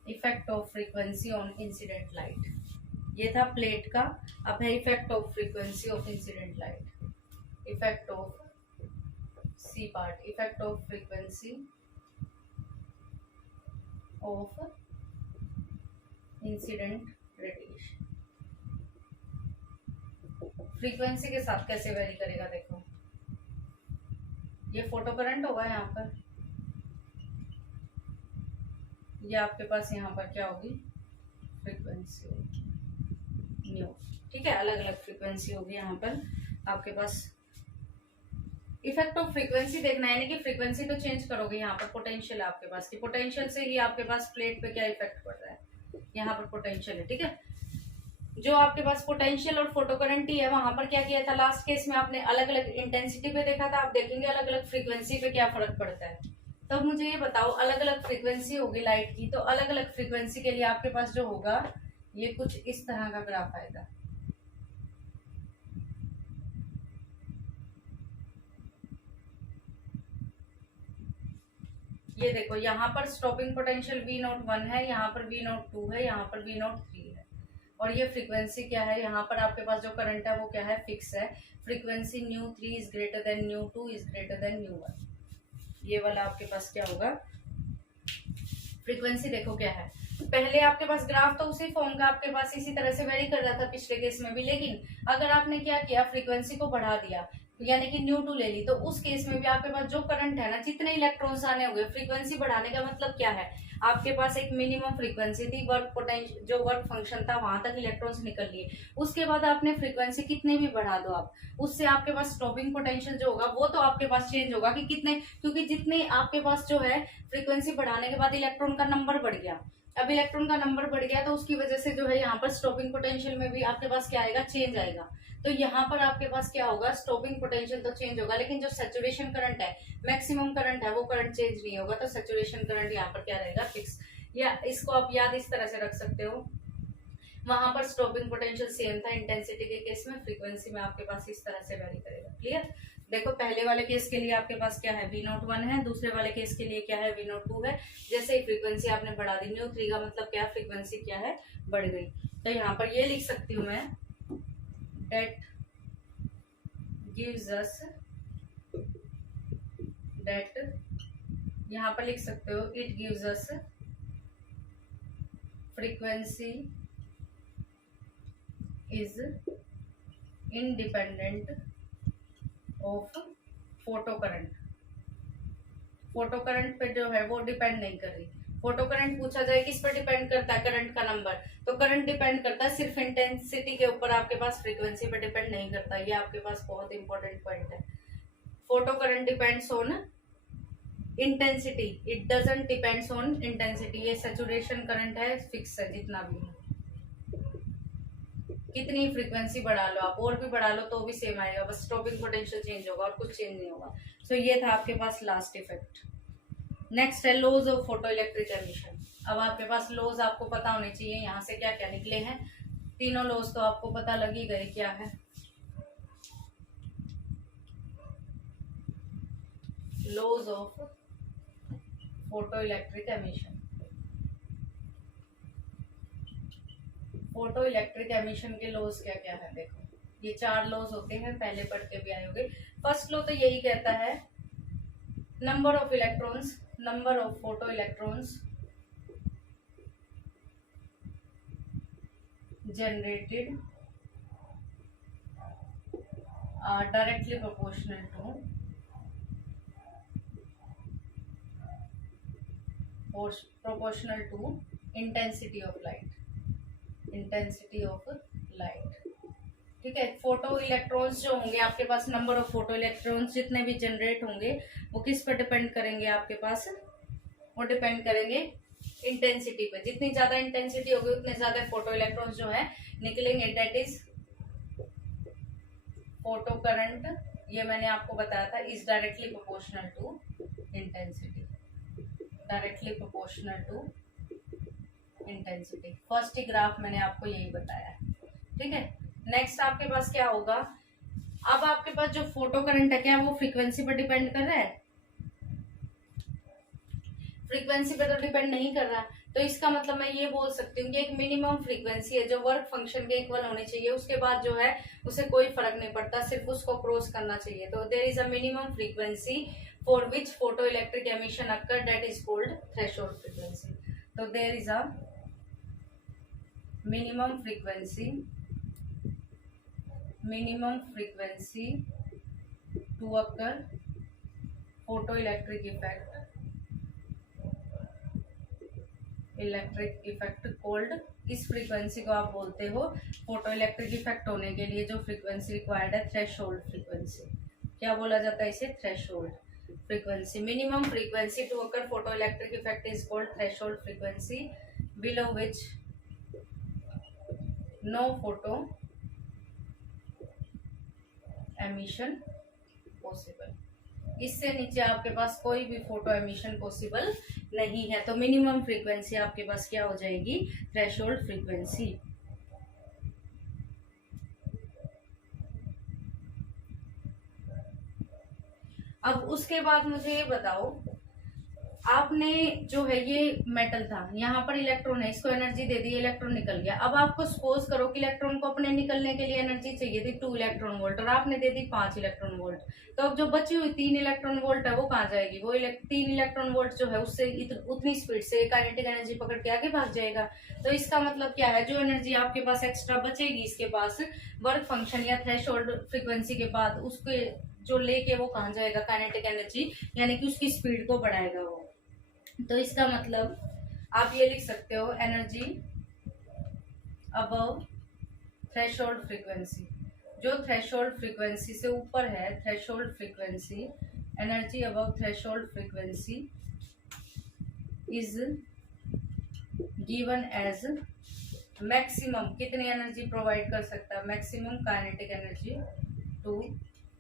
Effect of frequency on incident light, ये था प्लेट का। अब है effect of frequency of incident light. Effect of C part, effect of frequency of incident radiation. Frequency के साथ कैसे वेरी करेगा, देखो ये फोटो करंट होगा, यहाँ पर ये आपके पास यहाँ पर क्या होगी, फ्रीक्वेंसी होगी न्यू, ठीक है। अलग अलग फ्रीक्वेंसी होगी यहाँ पर आपके पास। इफेक्ट ऑफ फ्रीक्वेंसी देखना है, यानी कि फ्रीक्वेंसी तो चेंज करोगे, यहाँ पर पोटेंशियल है आपके पास, कि पोटेंशियल से ही आपके पास प्लेट पे क्या इफेक्ट पड़ रहा है, यहाँ पर पोटेंशियल है, ठीक है। जो आपके पास पोटेंशियल और फोटो करंट ही है, वहां पर क्या किया था लास्ट केस में, आपने अलग अलग इंटेंसिटी पे देखा था। आप देखेंगे अलग अलग फ्रीक्वेंसी पे क्या फर्क पड़ता है। तब मुझे ये बताओ, अलग अलग फ्रीक्वेंसी होगी लाइट की, तो अलग अलग फ्रीक्वेंसी के लिए आपके पास जो होगा ये कुछ इस तरह का ग्राफ आएगा। ये देखो यहाँ पर स्टॉपिंग पोटेंशियल V01 है, यहाँ पर V02 है, यहाँ पर V03 है। और ये फ्रीक्वेंसी क्या है, यहाँ पर आपके पास जो करंट है वो क्या है, फिक्स है। Frequency new 3 is greater than new 2 is greater than new 1। ये वाला आपके पास क्या होगा, फ्रीक्वेंसी देखो क्या है। पहले आपके पास ग्राफ तो उसी फॉर्म का आपके पास इसी तरह से वेरी कर रहा था पिछले केस में भी, लेकिन अगर आपने क्या किया, फ्रीक्वेंसी को बढ़ा दिया, यानी कि न्यू 2 ले ली, तो उस केस में भी आपके पास जो करंट है ना, जितने इलेक्ट्रॉन्स आने होंगे, फ्रीक्वेंसी बढ़ाने का मतलब क्या है, आपके पास एक मिनिमम फ्रीक्वेंसी थी, वर्क पोटेंशियल जो वर्क फंक्शन था वहां तक इलेक्ट्रॉन्स निकल लिए, उसके बाद आपने फ्रीक्वेंसी कितने भी बढ़ा दो आप, उससे आपके पास स्टॉपिंग पोटेंशियल जो होगा वो तो आपके पास चेंज होगा कि कितने, क्योंकि जितने आपके पास जो है फ्रीक्वेंसी बढ़ाने के बाद इलेक्ट्रॉन का नंबर बढ़ गया, अब इलेक्ट्रॉन का नंबर बढ़ गया तो उसकी वजह से जो है यहाँ पर स्टॉपिंग पोटेंशियल में भी आपके पास क्या आएगा, चेंज आएगा। तो यहाँ पर आपके पास क्या होगा, स्टॉपिंग पोटेंशियल तो चेंज होगा, लेकिन जो सैचुरेशन करंट है, मैक्सिमम करंट है, वो करंट चेंज नहीं होगा। तो सैचुरेशन करंट यहाँ पर क्या रहेगा, फिक्स। या इसको आप याद इस तरह से रख सकते हो, वहां पर स्टॉपिंग पोटेंशियल सेम था इंटेंसिटी के केस में, फ्रीक्वेंसी में आपके पास इस तरह से वेरी करेगा। क्लियर। देखो पहले वाले केस के लिए आपके पास क्या है, V01 है, दूसरे वाले केस के लिए क्या है, V02 है। जैसे ही फ्रीक्वेंसी आपने बढ़ा दी, न्यू 3 का मतलब क्या, फ्रीक्वेंसी क्या है, बढ़ गई। तो यहाँ पर ये लिख सकती हूँ मैं, डेट गिव्स अस, डेट यहाँ पर लिख सकते हो, it gives us frequency is independent of photo current. Photo current पे जो है वो डिपेंड नहीं कर रही। फोटो करंट पूछा जाए किस पर डिपेंड करता है, करंट का नंबर, तो करंट डिपेंड करता है सिर्फ इंटेंसिटी के ऊपर, आपके पास फ्रीक्वेंसी पे डिपेंड नहीं करता। ये आपके पास बहुत इंपॉर्टेंट पॉइंट है। Photo current depends on intensity, it doesn't depends on intensity. ये सैचुरेशन करंट है, फिक्स है, जितना भी है, कितनी फ्रीक्वेंसी बढ़ा लो आप, और भी बढ़ा लो तो भी सेम आएगा, बस स्टॉपिंग पोटेंशियल चेंज होगा और कुछ चेंज नहीं होगा। सो ये था आपके पास लास्ट इफेक्ट। नेक्स्ट है laws of photo electric emission. अब आपके पास लॉज आपको पता होने चाहिए, यहाँ से क्या क्या निकले हैं, तीनों लॉज तो आपको पता लग ही गए क्या है। Laws of photo electric emission, photo electric emission के लॉज क्या क्या है, देखो ये 4 लॉज होते हैं, पहले पढ़ के भी आए होंगे। फर्स्ट लॉ तो यही कहता है, number of electrons, number of photo electrons generated are directly proportional to intensity of light, intensity of light। ठीक है। फोटो इलेक्ट्रॉन्स जो होंगे आपके पास, नंबर ऑफ फोटो इलेक्ट्रॉन्स जितने भी जनरेट होंगे वो किस पर डिपेंड करेंगे आपके पास, वो डिपेंड करेंगे इंटेंसिटी पे। जितनी ज्यादा इंटेंसिटी होगी उतने ज्यादा फोटो इलेक्ट्रॉन्स जो है निकलेंगे, डेट इज फोटो करंट, ये मैंने आपको बताया था, is directly proportional to intensity, directly proportional to intensity. First ही ग्राफ मैंने आपको यही बताया है। ठीक है। नेक्स्ट आपके पास क्या होगा, अब आपके पास जो फोटो करंट है क्या वो फ्रीक्वेंसी पर डिपेंड कर रहा है, फ्रीक्वेंसी पे तो डिपेंड नहीं कर रहा। तो इसका मतलब मैं ये बोल सकती हूँ कि एक मिनिमम फ्रीक्वेंसी है जो वर्क फंक्शन के इक्वल होनी चाहिए, उसके बाद जो है उसे कोई फर्क नहीं पड़ता, सिर्फ उसको क्रॉस करना चाहिए। तो there is a minimum frequency for which photo electric emission occur, that is called threshold frequency. तो there is a minimum frequency, minimum frequency to occur photoelectric effect called, इस फ्रीक्वेंसी को आप बोलते हो फोटो इलेक्ट्रिक इफेक्ट होने के लिए जो फ्रीक्वेंसी रिक्वायर्ड है, थ्रेशोल्ड फ्रीक्वेंसी। क्या बोला जाता है इसे, threshold frequency. Minimum frequency to occur photo electric effect is called threshold frequency, below which no photo emission possible. इससे नीचे आपके पास कोई भी फोटो एमिशन पॉसिबल नहीं है। तो मिनिमम फ्रीक्वेंसी आपके पास क्या हो जाएगी, थ्रेशोल्ड फ्रीक्वेंसी। अब उसके बाद मुझे ये बताओ आपने जो है ये मेटल था, यहाँ पर इलेक्ट्रॉन है, इसको एनर्जी दे दी, इलेक्ट्रॉन निकल गया। अब आपको सपोज करो कि इलेक्ट्रॉन को अपने निकलने के लिए एनर्जी चाहिए थी 2 इलेक्ट्रॉन वोल्ट और आपने दे दी 5 इलेक्ट्रॉन वोल्ट। तो अब जो बची हुई 3 इलेक्ट्रॉन वोल्ट है वो कहाँ जाएगी? वो 3 इलेक्ट्रॉन वोल्ट जो है उससे उतनी स्पीड से काइनेटिक एनर्जी पकड़ के आगे भाग जाएगा। तो इसका मतलब क्या है, जो एनर्जी आपके पास एक्स्ट्रा बचेगी इसके पास वर्क फंक्शन या थ्रेशोल्ड फ्रीक्वेंसी के बाद, उसके जो लेके वो कहाँ जाएगा? काइनेटिक एनर्जी, यानी कि उसकी स्पीड को बढ़ाएगा वो। तो इसका मतलब आप ये लिख सकते हो, एनर्जी अबव थ्रेशोल्ड फ्रीक्वेंसी। जो थ्रेशोल्ड फ्रीक्वेंसी से ऊपर है, threshold frequency, energy above threshold frequency is given as maximum. कितनी एनर्जी प्रोवाइड कर सकता है? Maximum kinetic energy to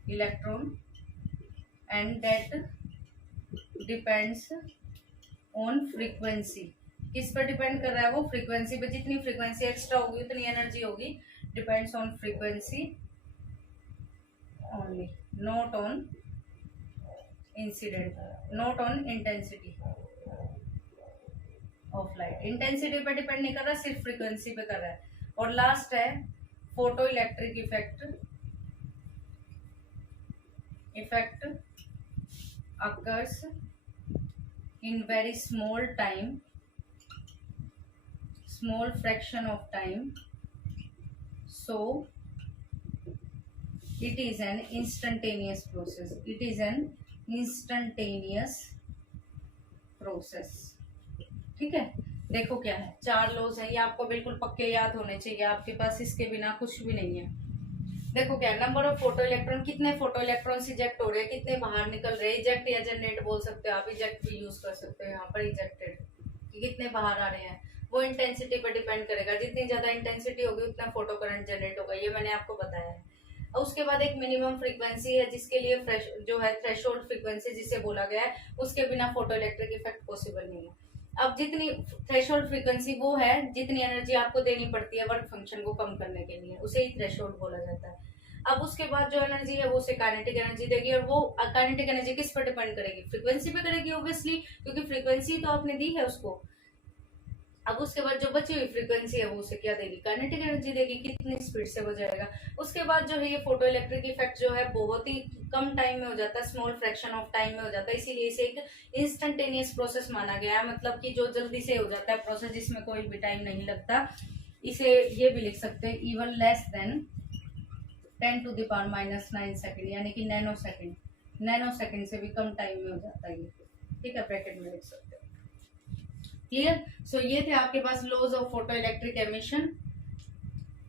electron and that depends on frequency. किस पर डिपेंड कर रहा है वो? फ्रीक्वेंसी पे। जितनी फ्रीक्वेंसी एक्स्ट्रा होगी उतनी एनर्जी होगी। Depends on frequency only, not on incident, not on intensity of light. Intensity पे डिपेंड नहीं कर रहा, सिर्फ फ्रीक्वेंसी पे कर रहा है। और लास्ट है photo electric effect. Effect occurs in very small time, small fraction of time, so it is an instantaneous process. It is an instantaneous process. ठीक है, देखो क्या है, 4 लॉज है, ये आपको बिल्कुल पक्के याद होने चाहिए, आपके पास इसके बिना कुछ भी नहीं है। देखो क्या, नंबर ऑफ फोटो इलेक्ट्रॉन, कितने फोटो इलेक्ट्रॉन्स इजेक्ट हो रहे हैं, कितने बाहर निकल रहे हैं। इजेक्ट या जनरेट बोल सकते हो आप, इजेक्ट भी यूज कर सकते हो यहाँ पर। इजेक्टेड कि कितने बाहर आ रहे हैं, वो इंटेंसिटी पर डिपेंड करेगा। जितनी ज्यादा इंटेंसिटी होगी उतना फोटो करंट जनरेट होगा, ये मैंने आपको बताया है। और उसके बाद एक मिनिमम फ्रीक्वेंसी है जिसके लिए जो है थ्रेशोल्ड फ्रीक्वेंसी जिसे बोला गया है, उसके बिना फोटो इलेक्ट्रिक इफेक्ट पॉसिबल नहीं है। अब जितनी थ्रेशोल्ड फ्रीक्वेंसी वो है जितनी एनर्जी आपको देनी पड़ती है वर्क फंक्शन को कम करने के लिए, उसे ही थ्रेशोल्ड बोला जाता है। अब उसके बाद जो एनर्जी है वो उसे काइनेटिक एनर्जी देगी, और वो काइनेटिक एनर्जी किस पर डिपेंड करेगी? फ्रीक्वेंसी पे करेगी ऑब्वियसली, क्योंकि फ्रीक्वेंसी तो आपने दी है उसको। अब उसके बाद जो बची हुई फ्रीक्वेंसी है वो उसे क्या देगी? काइनेटिक एनर्जी देगी, कितनी स्पीड से हो जाएगा। उसके बाद जो है ये फोटो इलेक्ट्रिक इफेक्ट जो है बहुत ही कम टाइम में हो जाता है, स्मॉल फ्रैक्शन ऑफ टाइम में हो जाता है, इसीलिए इसे एक इंस्टेंटेनियस प्रोसेस माना गया है। मतलब कि जो जल्दी से हो जाता है प्रोसेस, जिसमें कोई भी टाइम नहीं लगता। इसे ये भी लिख सकते हैं इवन लेस देन 10⁻⁹ सेकेंड, यानी कि नैनो सेकेंड। नैनो सेकेंड से भी कम टाइम में हो जाता है ये, ठीक है, ब्रैकेट में लिख सकते हैं। क्लियर? सो ये थे आपके पास laws of photo electric emission.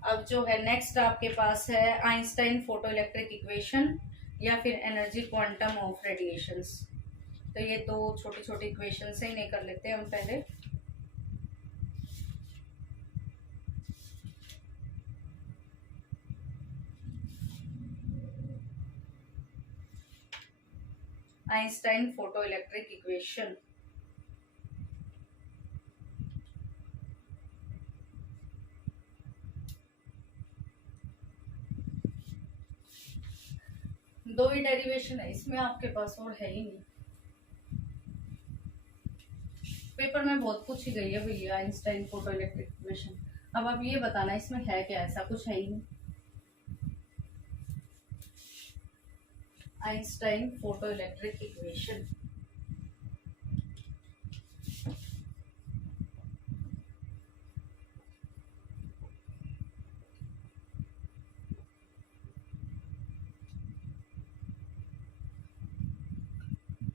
अब जो है नेक्स्ट आपके पास है आइंस्टाइन फोटो इलेक्ट्रिक इक्वेशन या फिर एनर्जी क्वांटम ऑफ रेडिएशंस। तो ये तो छोटी छोटी इक्वेशन से ही नहीं कर लेते हम पहले। Einstein photo electric equation. दो ही डेरिवेशन है इसमें, आपके पास और है ही नहीं। पेपर में बहुत पूछ ही गई है भैया आइंस्टाइन फोटो इलेक्ट्रिक इक्वेशन। अब आप ये बताना इसमें है क्या, ऐसा कुछ है ही नहीं। Einstein photo electric equation.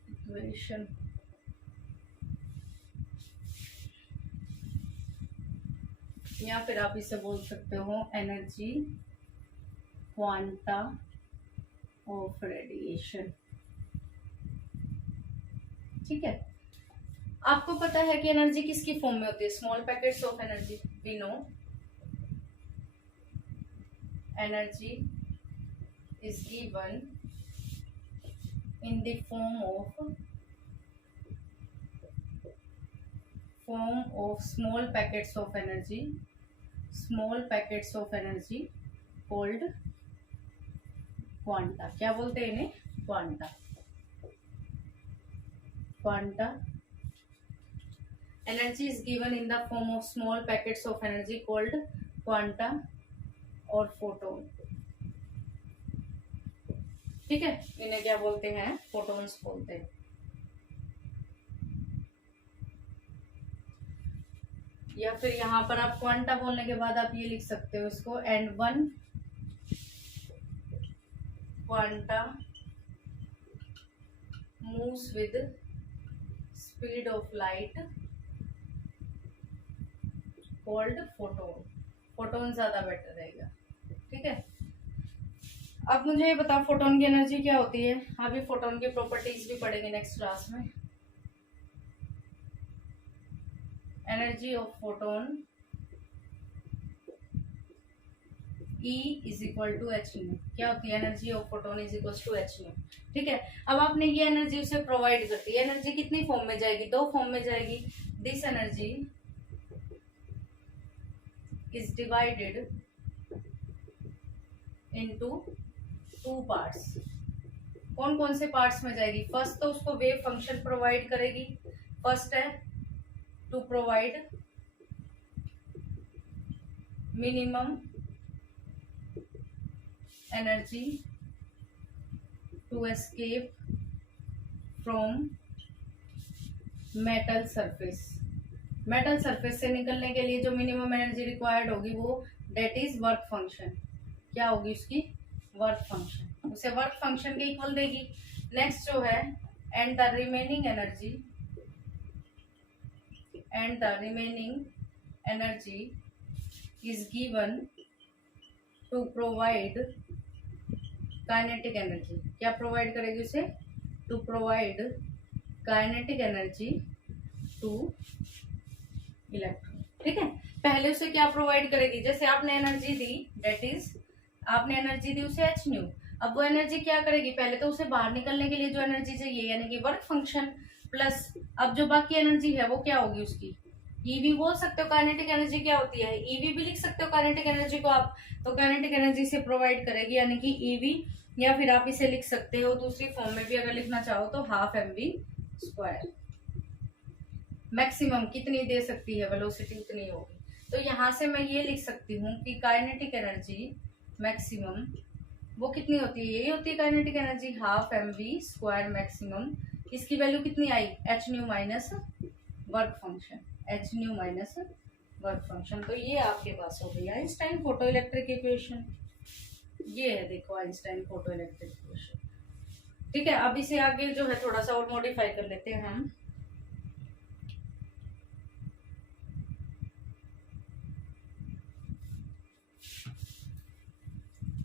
Equation या फिर आप इसे बोल सकते हो एनर्जी क्वांटा ऑफ रेडिएशन। ठीक है, आपको पता है कि एनर्जी किसकी फॉर्म में होती है? Small packets of energy. We know energy is given in the form of small packets of energy called quanta। क्या बोलते हैं इन्हें? Quanta energy is given in the form of small packets of energy called quanta और photon. ठीक है, इन्हें क्या बोलते हैं? फोटोन्स बोलते हैं। या फिर यहाँ पर आप क्वांटा बोलने के बाद आप ये लिख सकते हो इसको, and one quanta moves with speed of light called photon. Photon ज्यादा बेटर रहेगा। ठीक है, अब मुझे ये बताओ फोटोन की एनर्जी क्या होती है? अभी फोटोन की प्रॉपर्टीज भी पढ़ेंगे नेक्स्ट क्लास में। Energy of photon E is equal to H nu. क्या होती है? Energy of photon is equal to H nu. ठीक है, अब आपने ये एनर्जी उसे प्रोवाइड करती है। एनर्जी कितनी फॉर्म में जाएगी? दो फॉर्म में जाएगी। This energy is divided into two parts. कौन कौन से पार्ट्स में जाएगी? फर्स्ट तो उसको वेव फंक्शन प्रोवाइड करेगी। फर्स्ट है to provide minimum energy to escape from metal surface. Metal surface से निकलने के लिए जो मिनिमम एनर्जी रिक्वायर्ड होगी वो डेट इज वर्क फंक्शन। क्या होगी उसकी? Work function. उसे वर्क फंक्शन के इक्वल देगी। नेक्स्ट जो है, and the remaining energy is given to provide kinetic energy. क्या प्रोवाइड करेगी उसे? To provide kinetic energy to electron. ठीक है, पहले उसे क्या प्रोवाइड करेगी? जैसे आपने एनर्जी दी, डेट इज आपने एनर्जी दी उसे एच न्यू। अब वो एनर्जी क्या करेगी? पहले तो उसे बाहर निकलने के लिए जो एनर्जी चाहिए यानी कि वर्क फंक्शन, प्लस अब जो बाकी एनर्जी है वो क्या होगी उसकी? ईवी बोल सकते हो। काइनेटिक एनर्जी क्या होती है? ईवी भी लिख सकते हो काइनेटिक एनर्जी को आप। तो काइनेटिक एनर्जी से प्रोवाइड करेगी यानी कि ईवी, या फिर आप इसे लिख सकते हो दूसरी फॉर्म में भी अगर लिखना चाहो तो हाफ mv स्क्वायर। मैक्सिमम कितनी दे सकती है वेलोसिटी उतनी होगी। तो यहाँ से मैं ये लिख सकती हूँ कि काइनेटिक एनर्जी मैक्सिमम वो कितनी होती है? यही होती है kinetic energy, half mv square maximum. इसकी वैल्यू कितनी आई? H nu minus work function, h nu minus work function. तो ये आपके पास हो गई आइंस्टाइन फोटो इलेक्ट्रिक इक्वेशन। ये है देखो आइंस्टाइन फोटो इलेक्ट्रिक इक्वेशन। ठीक है, अब इसे आगे जो है थोड़ा सा और मॉडिफाई कर लेते हैं हम।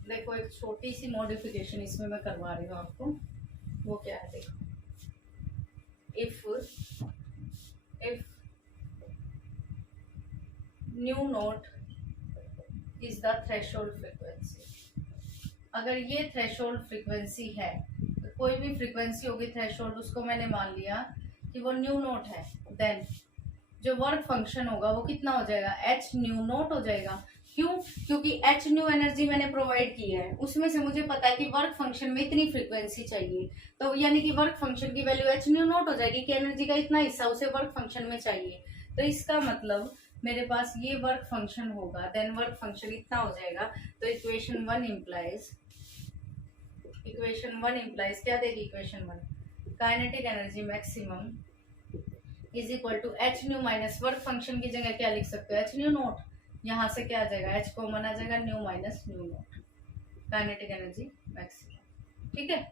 देखो एक छोटी सी मॉडिफिकेशन इसमें मैं करवा रही हूँ आपको। वो क्या है? देखो, if new note is the threshold frequency. अगर ये थ्रेशोल्ड फ्रीक्वेंसी है, तो कोई भी फ्रीक्वेंसी होगी थ्रेशोल्ड, उसको मैंने मान लिया कि वो न्यू नोट है, देन जो वर्क फंक्शन होगा वो कितना हो जाएगा? एच न्यू नोट हो जाएगा। क्यों? क्योंकि एच न्यू एनर्जी मैंने प्रोवाइड की है, उसमें से मुझे पता है कि वर्क फंक्शन में इतनी फ्रीक्वेंसी चाहिए, तो यानी कि वर्क फंक्शन की वैल्यू एच न्यू नोट हो जाएगी कि एनर्जी का इतना हिस्सा उसे वर्क फंक्शन में चाहिए। तो इसका मतलब मेरे पास ये वर्क फंक्शन होगा, देन वर्क फंक्शन इतना हो जाएगा। तो इक्वेशन वन इम्प्लाइज क्या देगी? Equation one, kinetic energy maximum is equal to H nu minus work function की जगह क्या लिख सकते हो? H nu naught. यहाँ से क्या आ जाएगा? एच कॉमन आ जाएगा, nu minus nu naught, kinetic energy maximum. ठीक है,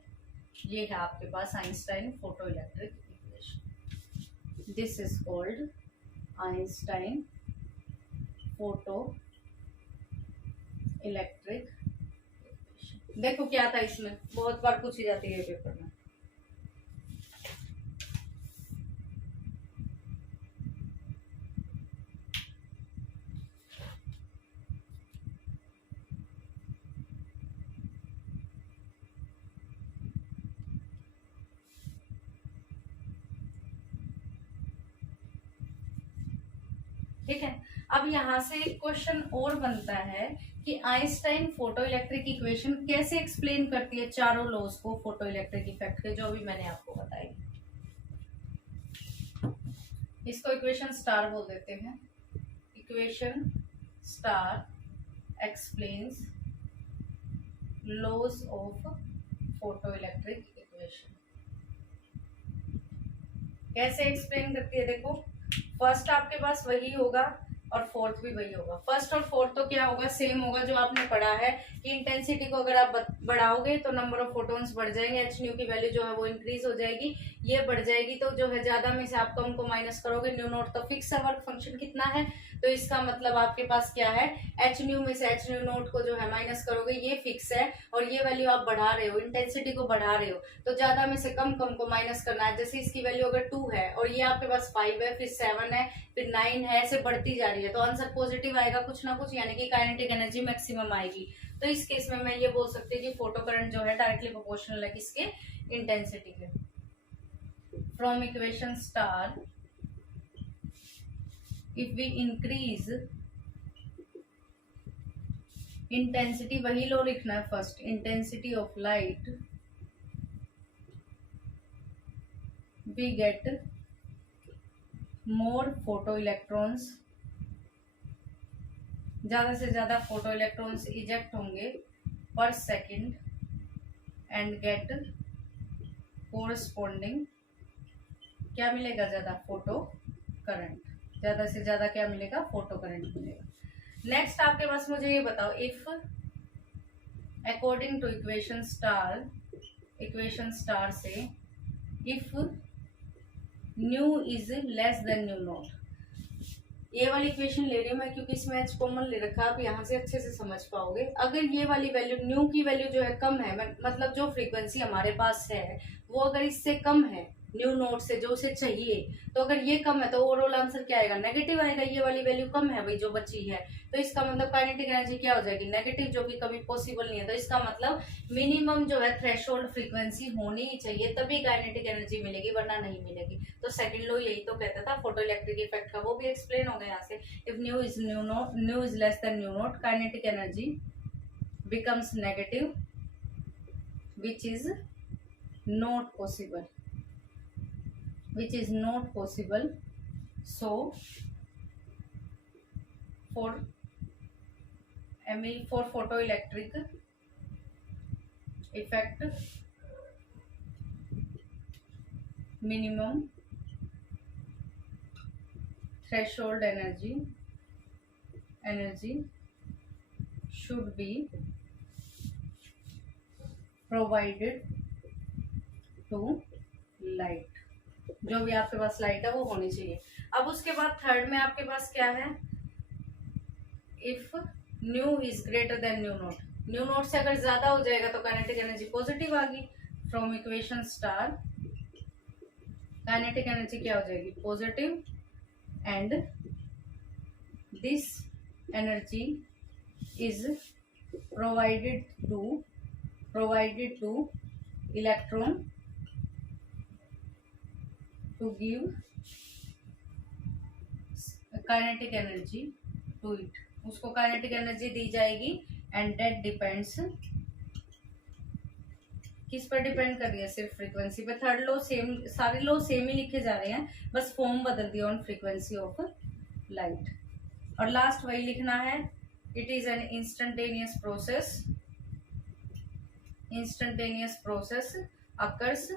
ये है आपके पास Einstein photo electric equation. This is called Einstein photo electric. देखो क्या था इसमें, बहुत बार पूछी जाती है पेपर में। ठीक है, अब यहाँ से एक क्वेश्चन और बनता है कि आइंस्टाइन फोटो इलेक्ट्रिक इक्वेशन कैसे एक्सप्लेन करती है चारों लॉज को फोटो इलेक्ट्रिक इफेक्ट के, जो भी मैंने आपको बताई। इसको इक्वेशन स्टार बोल देते हैं। Equation star explains laws of photo electric equation. कैसे एक्सप्लेन करती है देखो, फर्स्ट आपके पास वही होगा और फोर्थ भी वही होगा। फर्स्ट और फोर्थ तो क्या होगा, सेम होगा जो आपने पढ़ा है कि इंटेंसिटी को अगर आप बढ़ाओगे तो नंबर ऑफ फोटॉन्स बढ़ जाएंगे, एच न्यू की वैल्यू जो है वो इंक्रीज हो जाएगी, ये बढ़ जाएगी। तो जो है ज्यादा में से आप कम को माइनस करोगे, न्यू नोट तो फिक्स है, वर्क फंक्शन कितना है, तो इसका मतलब आपके पास क्या है, एच न्यू में से एच न्यू नोट को जो है माइनस करोगे, ये फिक्स है, और ये वैल्यू आप बढ़ा रहे हो, इंटेंसिटी को बढ़ा रहे हो, तो ज्यादा में से कम को माइनस करना है। जैसे इसकी वैल्यू अगर 2 है और ये आपके पास 5 है, फिर 7 है, फिर 9 है, ऐसे बढ़ती जा रही है, तो आंसर पॉजिटिव आएगा कुछ ना कुछ, यानी कि काइनेटिक एनर्जी मैक्सिमम आएगी। तो इस केस में मैं ये बोल सकती हूँ कि फोटो करंट जो है डायरेक्टली प्रोपोर्शनल है किसके, इंटेंसिटी के। From equation star, if we increase intensity, वही लो लिखना है first, intensity of light we get more photo electrons, ज्यादा से ज्यादा फोटो इलेक्ट्रॉन्स इजेक्ट होंगे पर सेकेंड, एंड गेट कोरस्पॉन्डिंग, क्या मिलेगा, ज्यादा फोटो करंट, ज्यादा से ज्यादा क्या मिलेगा, फोटो करंट मिलेगा। नेक्स्ट आपके पास मुझे ये बताओ, if according to equation star से if nu is less than nu naught, ये वाली इक्वेशन ले रही हूँ मैं क्योंकि इसमें एच कॉमन ले रखा है, आप यहाँ से अच्छे से समझ पाओगे। अगर ये वाली वैल्यू, न्यू की वैल्यू जो है कम है, मतलब जो फ्रीक्वेंसी हमारे पास है वो अगर इससे कम है, न्यू नोट से जो उसे चाहिए, तो अगर ये कम है तो ओवरऑल आंसर क्या आएगा, नेगेटिव आएगा। ये वाली वैल्यू कम है भाई जो बची है, तो इसका मतलब काइनेटिक एनर्जी क्या हो जाएगी, नेगेटिव, जो कि कभी पॉसिबल नहीं है। तो इसका मतलब मिनिमम जो है थ्रेशोल्ड फ्रीक्वेंसी होनी ही चाहिए, तभी काइनेटिक एनर्जी मिलेगी, वरना नहीं मिलेगी। तो सेकंड लो यही तो कहता था फोटो इलेक्ट्रिक इफेक्ट का, वो भी एक्सप्लेन हो गया यहाँ से। If nu is less than new naught, kinetic energy becomes negative, which is not possible, so for photoelectric effect, minimum threshold energy should be provided to light, जो भी आपके पास लाइट है वो होनी चाहिए। अब उसके बाद थर्ड में आपके पास क्या है, if nu is greater than new note, new note से अगर ज्यादा हो जाएगा तो काइनेटिक एनर्जी पॉजिटिव आ गई। From equation star, kinetic energy क्या हो जाएगी, positive, and this energy is provided two electron to give kinetic energy to it, उसको काइनेटिक एनर्जी दी जाएगी, एंड दैट डिपेंड्स, किस पर डिपेंड कर रही है, सिर्फ फ्रीक्वेंसी पे। थर्ड लो सेम, सारे लो सेम ही लिखे जा रहे हैं, बस फॉर्म बदल दिया ऑन फ्रीक्वेंसी ऑफ लाइट। और लास्ट वही लिखना है, it is an instantaneous process occurs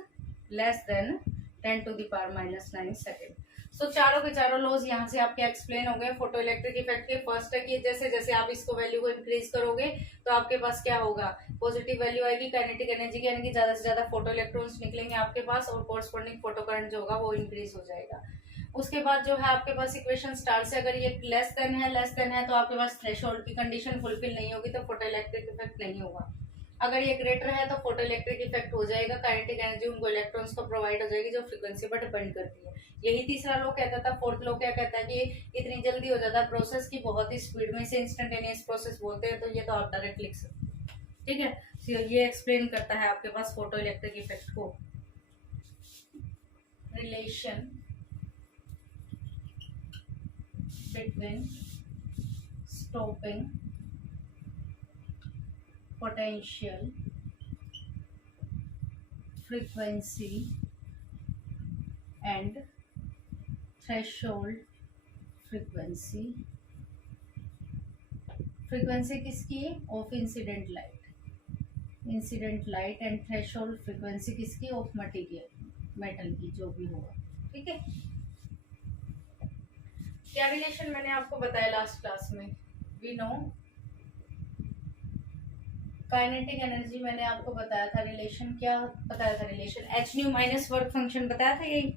less than 10 to the power -9 second. सो चारों के चारों लॉज यहाँ से आपके एक्सप्लेन हो गए फोटो इलेक्ट्रिक इफेक्ट के। फर्स्ट है कि जैसे जैसे आप इसको वैल्यू को इंक्रीज करोगे तो आपके पास क्या होगा, पॉजिटिव वैल्यू आएगी काइनेटिक एनर्जी की, यानी कि ज्यादा से ज्यादा फोटो इलेक्ट्रॉन्स निकलेंगे आपके पास, और कोरस्पॉन्डिंग फोटो करंट जो होगा वो इंक्रीज हो जाएगा। उसके बाद जो है आपके पास इक्वेशन स्टार से, अगर ये लेस देन है तो आपके पास थ्रेशोल्ड की कंडीशन फुलफिल नहीं होगी, तो फोटो इलेक्ट्रिक इफेक्ट नहीं होगा। अगर ये ग्रेटर है तो फोटो इलेक्ट्रिक इफेक्ट हो जाएगा, काइनेटिक एनर्जी उनको इलेक्ट्रॉन्स को प्रोवाइड हो जाएगी जो फ्रीक्वेंसी पर डिपेंड करती है। यही तीसरा लो कहता था। फोर्थ लो क्या कहता है कि इतनी जल्दी हो जाता है प्रोसेस की, बहुत ही स्पीड में, इसे इंस्टेंटेनियस प्रोसेस बोलते हैं, तो ये तो आप डायरेक्ट लिख सकते हैं। ठीक है, तो ये एक्सप्लेन करता है आपके पास फोटो इलेक्ट्रिक इफेक्ट को। Relation between stopping potential, frequency and threshold frequency, frequency किसकी है? Of incident light and threshold frequency किसकी? ऑफ मटेरियल, मेटल की, जो भी होगा। ठीक है, क्या रिलेशन मैंने आपको बताया लास्ट क्लास में? वी नो काइनेटिक एनर्जी, मैंने आपको बताया था रिलेशन, क्या बताया था relation? H nu minus work function बताया था, यही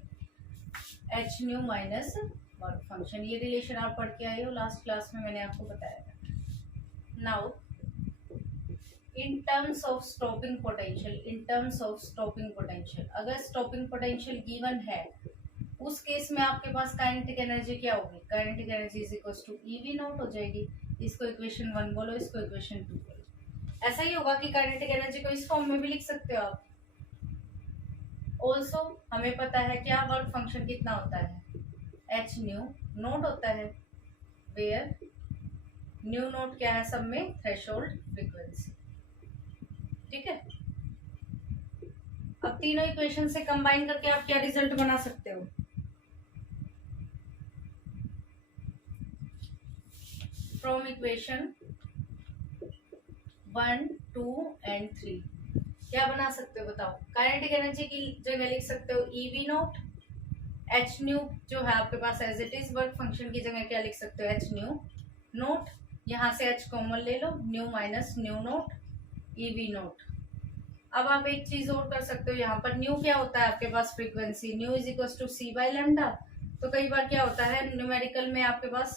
H nu minus work function, ये रिलेशन आप पढ़ के आए हो लास्ट क्लास में, मैंने आपको बताया था। Now in terms of stopping potential, अगर स्टॉपिंग पोटेंशियल गिवन है, उस केस में आपके पास काइनेटिक एनर्जी क्या होगी? Kinetic energy is equal to E V not हो जाएगी। इसको इक्वेशन 1 बोलो, इसको इक्वेशन 2 बोलो। ऐसा ही होगा कि काइनेटिक एनर्जी को इस फॉर्म में भी लिख सकते हो आप। ऑल्सो हमें पता है क्या वर्क फंक्शन कितना होता है? एच न्यू नोट होता है, वेयर न्यू नोट क्या है? सब में थ्रेशोल्ड फ्रीक्वेंसी। ठीक है, अब तीनों इक्वेशन से कंबाइन करके आप क्या रिजल्ट बना सकते हो? फ्रॉम इक्वेशन 1, 2 एंड 3 क्या बना सकते हो बताओ? काइनेटिक एनर्जी की जगह लिख सकते हो ईवी नॉट, एच न्यू जो है आपके पास as it is, work function की जगह क्या लिख सकते हो? एच न्यू नोट, यहाँ से एच कॉमन ले लो, nu minus nu naught eV naught. अब आप एक चीज और कर सकते हो, यहाँ पर न्यू क्या होता है आपके पास? Frequency, nu is equal to c by lambda. तो कई बार क्या होता है न्यूमेरिकल में आपके पास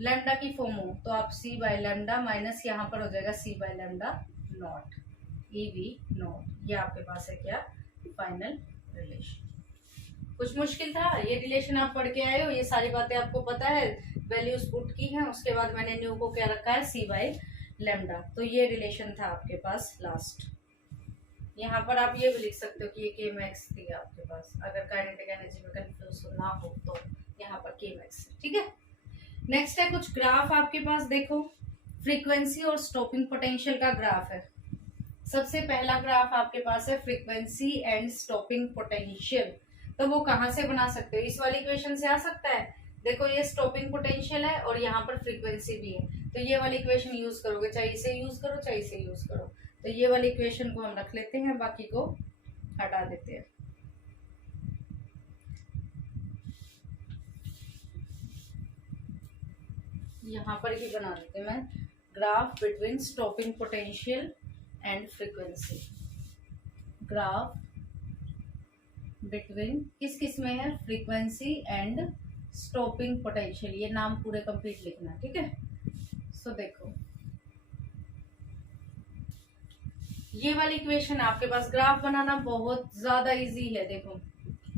लैम्डा की फॉर्म हो, तो आप सी बाय लैम्डा माइनस यहाँ पर हो जाएगा c by lambda naught eV naught. ये आपके पास है क्या? Final relation. कुछ मुश्किल था? ये रिलेशन आप पढ़ के आए हो, ये सारी बातें आपको पता है, वैल्यूज पुट की हैं, उसके बाद मैंने न्यू को क्या रखा है? सी बाय लैम्डा। तो ये रिलेशन था आपके पास लास्ट। यहाँ पर आप ये भी लिख सकते हो कि ये के मैक्स थी आपके पास, अगर काइनेटिक एनर्जी में कंफ्यूज ना हो तो यहाँ पर के मैक्स। ठीक है, नेक्स्ट है कुछ ग्राफ आपके पास, देखो फ्रीक्वेंसी और स्टॉपिंग पोटेंशियल का ग्राफ है। सबसे पहला ग्राफ आपके पास है फ्रीक्वेंसी एंड स्टॉपिंग पोटेंशियल। तो वो कहाँ से बना सकते हो? इस वाली इक्वेशन से आ सकता है। देखो ये स्टॉपिंग पोटेंशियल है और यहाँ पर फ्रीक्वेंसी भी है, तो ये वाली इक्वेशन यूज करोगे, चाहे इसे यूज करो चाहे इसे यूज करो। तो ये वाली इक्वेशन को हम रख लेते हैं, बाकी को हटा देते हैं। यहाँ पर ही बना देते हैं, मैं graph between stopping potential and frequency. Graph between किस में है? Frequency and stopping potential. ये नाम पूरे कंप्लीट लिखना, ठीक है। सो देखो ये वाली इक्वेशन आपके पास, ग्राफ बनाना बहुत ज्यादा इजी है। देखो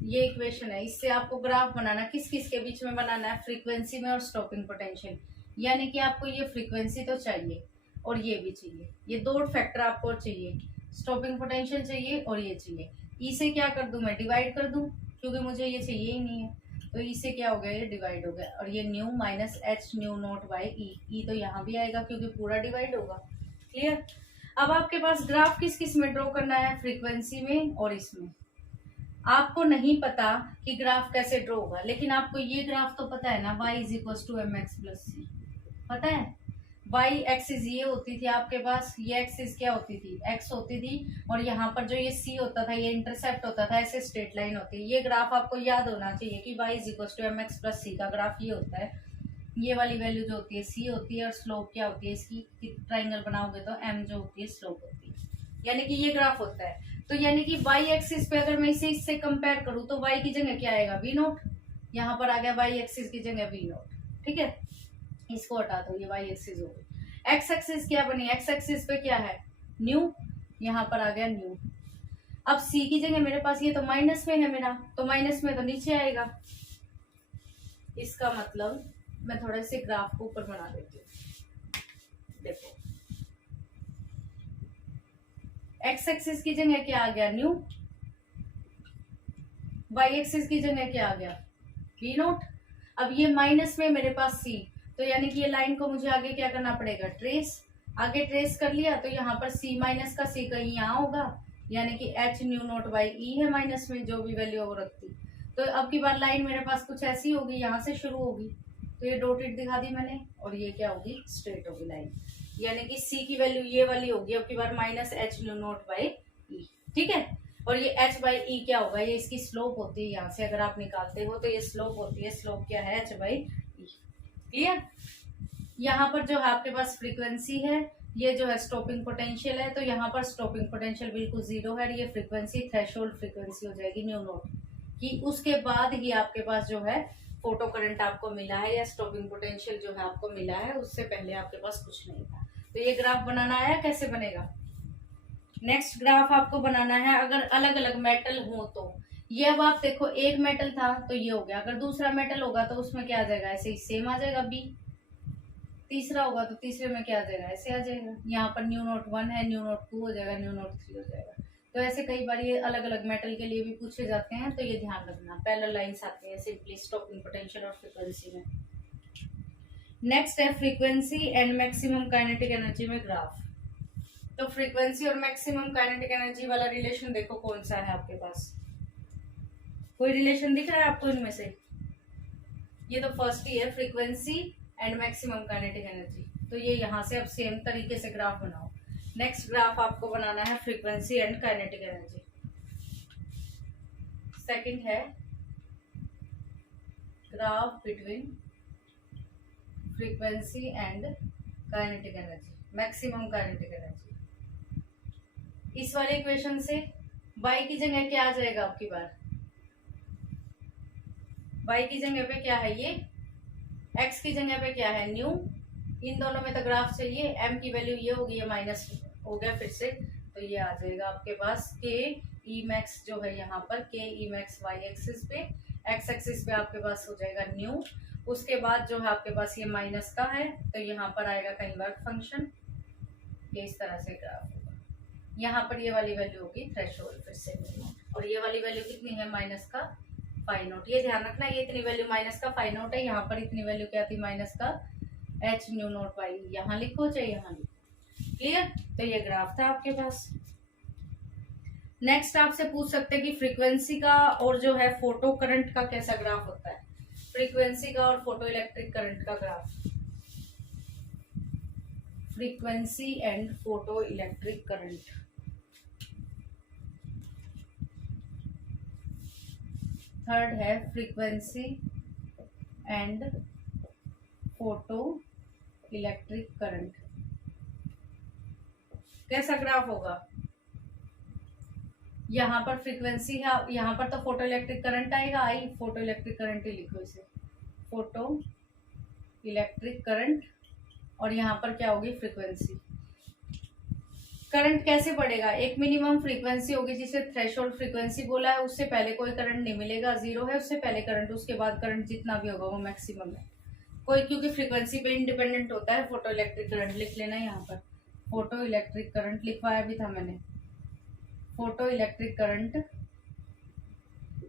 ये इक्वेशन है, इससे आपको ग्राफ बनाना किस के बीच में बनाना है? फ्रीक्वेंसी में और स्टॉपिंग पोटेंशियल। यानी कि आपको ये फ्रीक्वेंसी तो चाहिए और ये भी चाहिए, ये दो फैक्टर आपको चाहिए, स्टॉपिंग पोटेंशियल चाहिए और ये चाहिए। ई से क्या कर दूं मैं? डिवाइड कर दूं, क्योंकि मुझे ये चाहिए ही नहीं है। तो ई से क्या हो गया? ये डिवाइड हो गया, और ये nu minus h nu naught by e. E तो यहाँ भी आएगा क्योंकि पूरा डिवाइड होगा। क्लियर? अब आपके पास ग्राफ किस में ड्रॉ करना है? फ्रीक्वेंसी में और इसमें। आपको नहीं पता कि ग्राफ कैसे ड्रॉ होगा, लेकिन आपको ये ग्राफ तो पता है ना, y is equal to m x plus c. पता है y एक्सिस ये होती थी आपके पास, ये एक्सिस क्या होती थी? x होती थी, और यहाँ पर जो ये c होता था ये इंटरसेप्ट होता था, ऐसे स्ट्रेट लाइन होती है। ये ग्राफ आपको याद होना चाहिए कि y is equal to m x plus c का ग्राफ ये होता है। ये वाली वैल्यू जो होती है c होती है, और स्लोप क्या होती है इसकी? ट्राइंगल बनाओगे तो m जो होती है स्लोप होती है, यानी कि ये ग्राफ होता है। तो यानी कि y एक्सिस पे अगर मैं इसे इससे कंपेयर करूं तो y की जगह क्या आएगा? v note. यहाँ पर आ गया y एक्सिस की जगह v नोट, ठीक है। इसको हटा दो, ये y एक्सिस हो गई। x एक्सिस क्या बनी? x एक्सिस पे क्या है? न्यू, यहाँ पर आ गया न्यू। अब c की जगह मेरे पास ये तो माइनस में है मेरा, तो माइनस में तो नीचे आएगा। इसका मतलब मैं थोड़े से ग्राफ को ऊपर बना देती हूँ। देखो x एक्सिस की जगह क्या आ गया? न्यू। y एक्सिस की जगह क्या आ गया? v note. अब ये माइनस में मेरे पास c, तो यानी कि ये लाइन को मुझे आगे क्या करना पड़ेगा? ट्रेस। आगे ट्रेस कर लिया तो यहाँ पर c माइनस का c कहीं यहाँ होगा, यानी कि h new note by E है माइनस में, जो भी वैल्यू वो रखती। तो अब की बार लाइन मेरे पास कुछ ऐसी होगी, यहाँ से शुरू होगी, तो ये डॉटेड दिखा दी मैंने, और ये क्या होगी, स्ट्रेट होगी लाइन, यानी कि सी की वैल्यू ये वाली होगी अब की बार minus h nu naught by e, ठीक है। और ये एच बाई ई क्या होगा, ये इसकी स्लोप होती है, यहाँ से अगर आप निकालते हो तो ये स्लोप होती है, स्लोप क्या है, एच बाई ई, क्लियर। यहाँ पर जो है आपके पास फ्रीक्वेंसी है, ये जो है स्टॉपिंग पोटेंशियल है, तो यहाँ पर स्टॉपिंग पोटेंशियल बिल्कुल जीरो है, ये फ्रीक्वेंसी थ्रेशोल्ड फ्रीक्वेंसी हो जाएगी न्यू नॉट की। उसके बाद ही आपके पास जो है फोटो करंट आपको मिला है, या स्टॉपिंग पोटेंशियल जो है आपको मिला है, उससे पहले आपके पास कुछ नहीं था। तो ये ग्राफ बनाना आया, कैसे बनेगा। नेक्स्ट ग्राफ आपको बनाना है, अगर अलग अलग मेटल हो तो ये, अब आप देखो एक मेटल था तो ये हो गया, अगर दूसरा मेटल होगा तो उसमें क्या आ जाएगा, ऐसे ही सेम आ जाएगा बी, तीसरा होगा तो तीसरे में क्या आ जाएगा, ऐसे आ जाएगा, यहाँ पर न्यू नोट 1 है, न्यू नोट 2 हो जाएगा, न्यू नोट 3 हो जाएगा। तो ऐसे कई बार ये अलग अलग मेटल के लिए भी पूछे जाते हैं, तो ये ध्यान रखना, पैरेलल लाइंस आती है सिंपली स्टॉपिंग पोटेंशियल और फ्रीक्वेंसी में। नेक्स्ट है frequency and maximum kinetic energy में ग्राफ। तो फ्रीक्वेंसी और मैक्सिमम काइनेटिक एनर्जी वाला रिलेशन देखो कौन सा है आपके पास, कोई रिलेशन दिख रहा है आपको इनमें से, ये तो फर्स्ट ही है, frequency and maximum kinetic energy. तो ये यहाँ से अब सेम तरीके से ग्राफ बनाओ। नेक्स्ट ग्राफ आपको बनाना है frequency and kinetic energy. Second है graph between frequency and kinetic energy, maximum kinetic energy. इस वाले इक्वेशन से बाई की जगह क्या आ जाएगा आपकी बार, बाई की जगह पे क्या है, ये एक्स की जगह पे क्या है, न्यू, इन दोनों में तो ग्राफ चाहिए, एम की वैल्यू ये होगी, ये माइनस हो गया फिर से, तो ये आ जाएगा आपके पास के ई मैक्स जो है यहाँ पर, के ई मैक्स वाई एक्सिस पे, एक्स एक्सिस पे आपके पास हो जाएगा न्यू, उसके बाद जो है आपके पास ये माइनस का है, तो यहाँ पर आएगा कहीं वर्क फंक्शन, ये इस तरह से ग्राफ होगा। यहाँ पर ये वाली वैल्यू होगी थ्रेशोल्ड फिर से, और ये वाली वैल्यू कितनी है, माइनस का फाई नोट, ये ध्यान रखना, ये इतनी वैल्यू माइनस का फाई नोट है, यहाँ पर इतनी वैल्यू क्या थी, माइनस का एच न्यू नोट बाई, यहाँ लिखो चाहे यहाँ लिखो, क्लियर। तो ये ग्राफ था आपके पास। नेक्स्ट आपसे पूछ सकते हैं कि फ्रीक्वेंसी का और जो है फोटो करंट का कैसा ग्राफ होता है, फ्रीक्वेंसी का और फोटो इलेक्ट्रिक करंट का graph, frequency and photo electric current. Third है frequency and photo electric current, कैसा ग्राफ होगा, यहाँ पर फ्रीक्वेंसी है, यहाँ पर तो फोटो इलेक्ट्रिक करंट आएगा, आई फोटो इलेक्ट्रिक करंट ही लिखो इसे, फोटो इलेक्ट्रिक करंट, और यहाँ पर क्या होगी, फ्रीक्वेंसी। करंट कैसे बढ़ेगा, एक मिनिमम फ्रीक्वेंसी होगी जिसे थ्रेशोल्ड फ्रीक्वेंसी बोला है, उससे पहले कोई करंट नहीं मिलेगा, जीरो है उससे पहले करंट, उसके बाद करंट जितना भी होगा वो मैक्सिमम है, कोई क्योंकि फ्रीक्वेंसी पे इंडिपेंडेंट होता है। फोटो इलेक्ट्रिक करंट लिख लेना, यहाँ पर फोटो इलेक्ट्रिक करंट लिखवाया भी था मैंने, photo electric current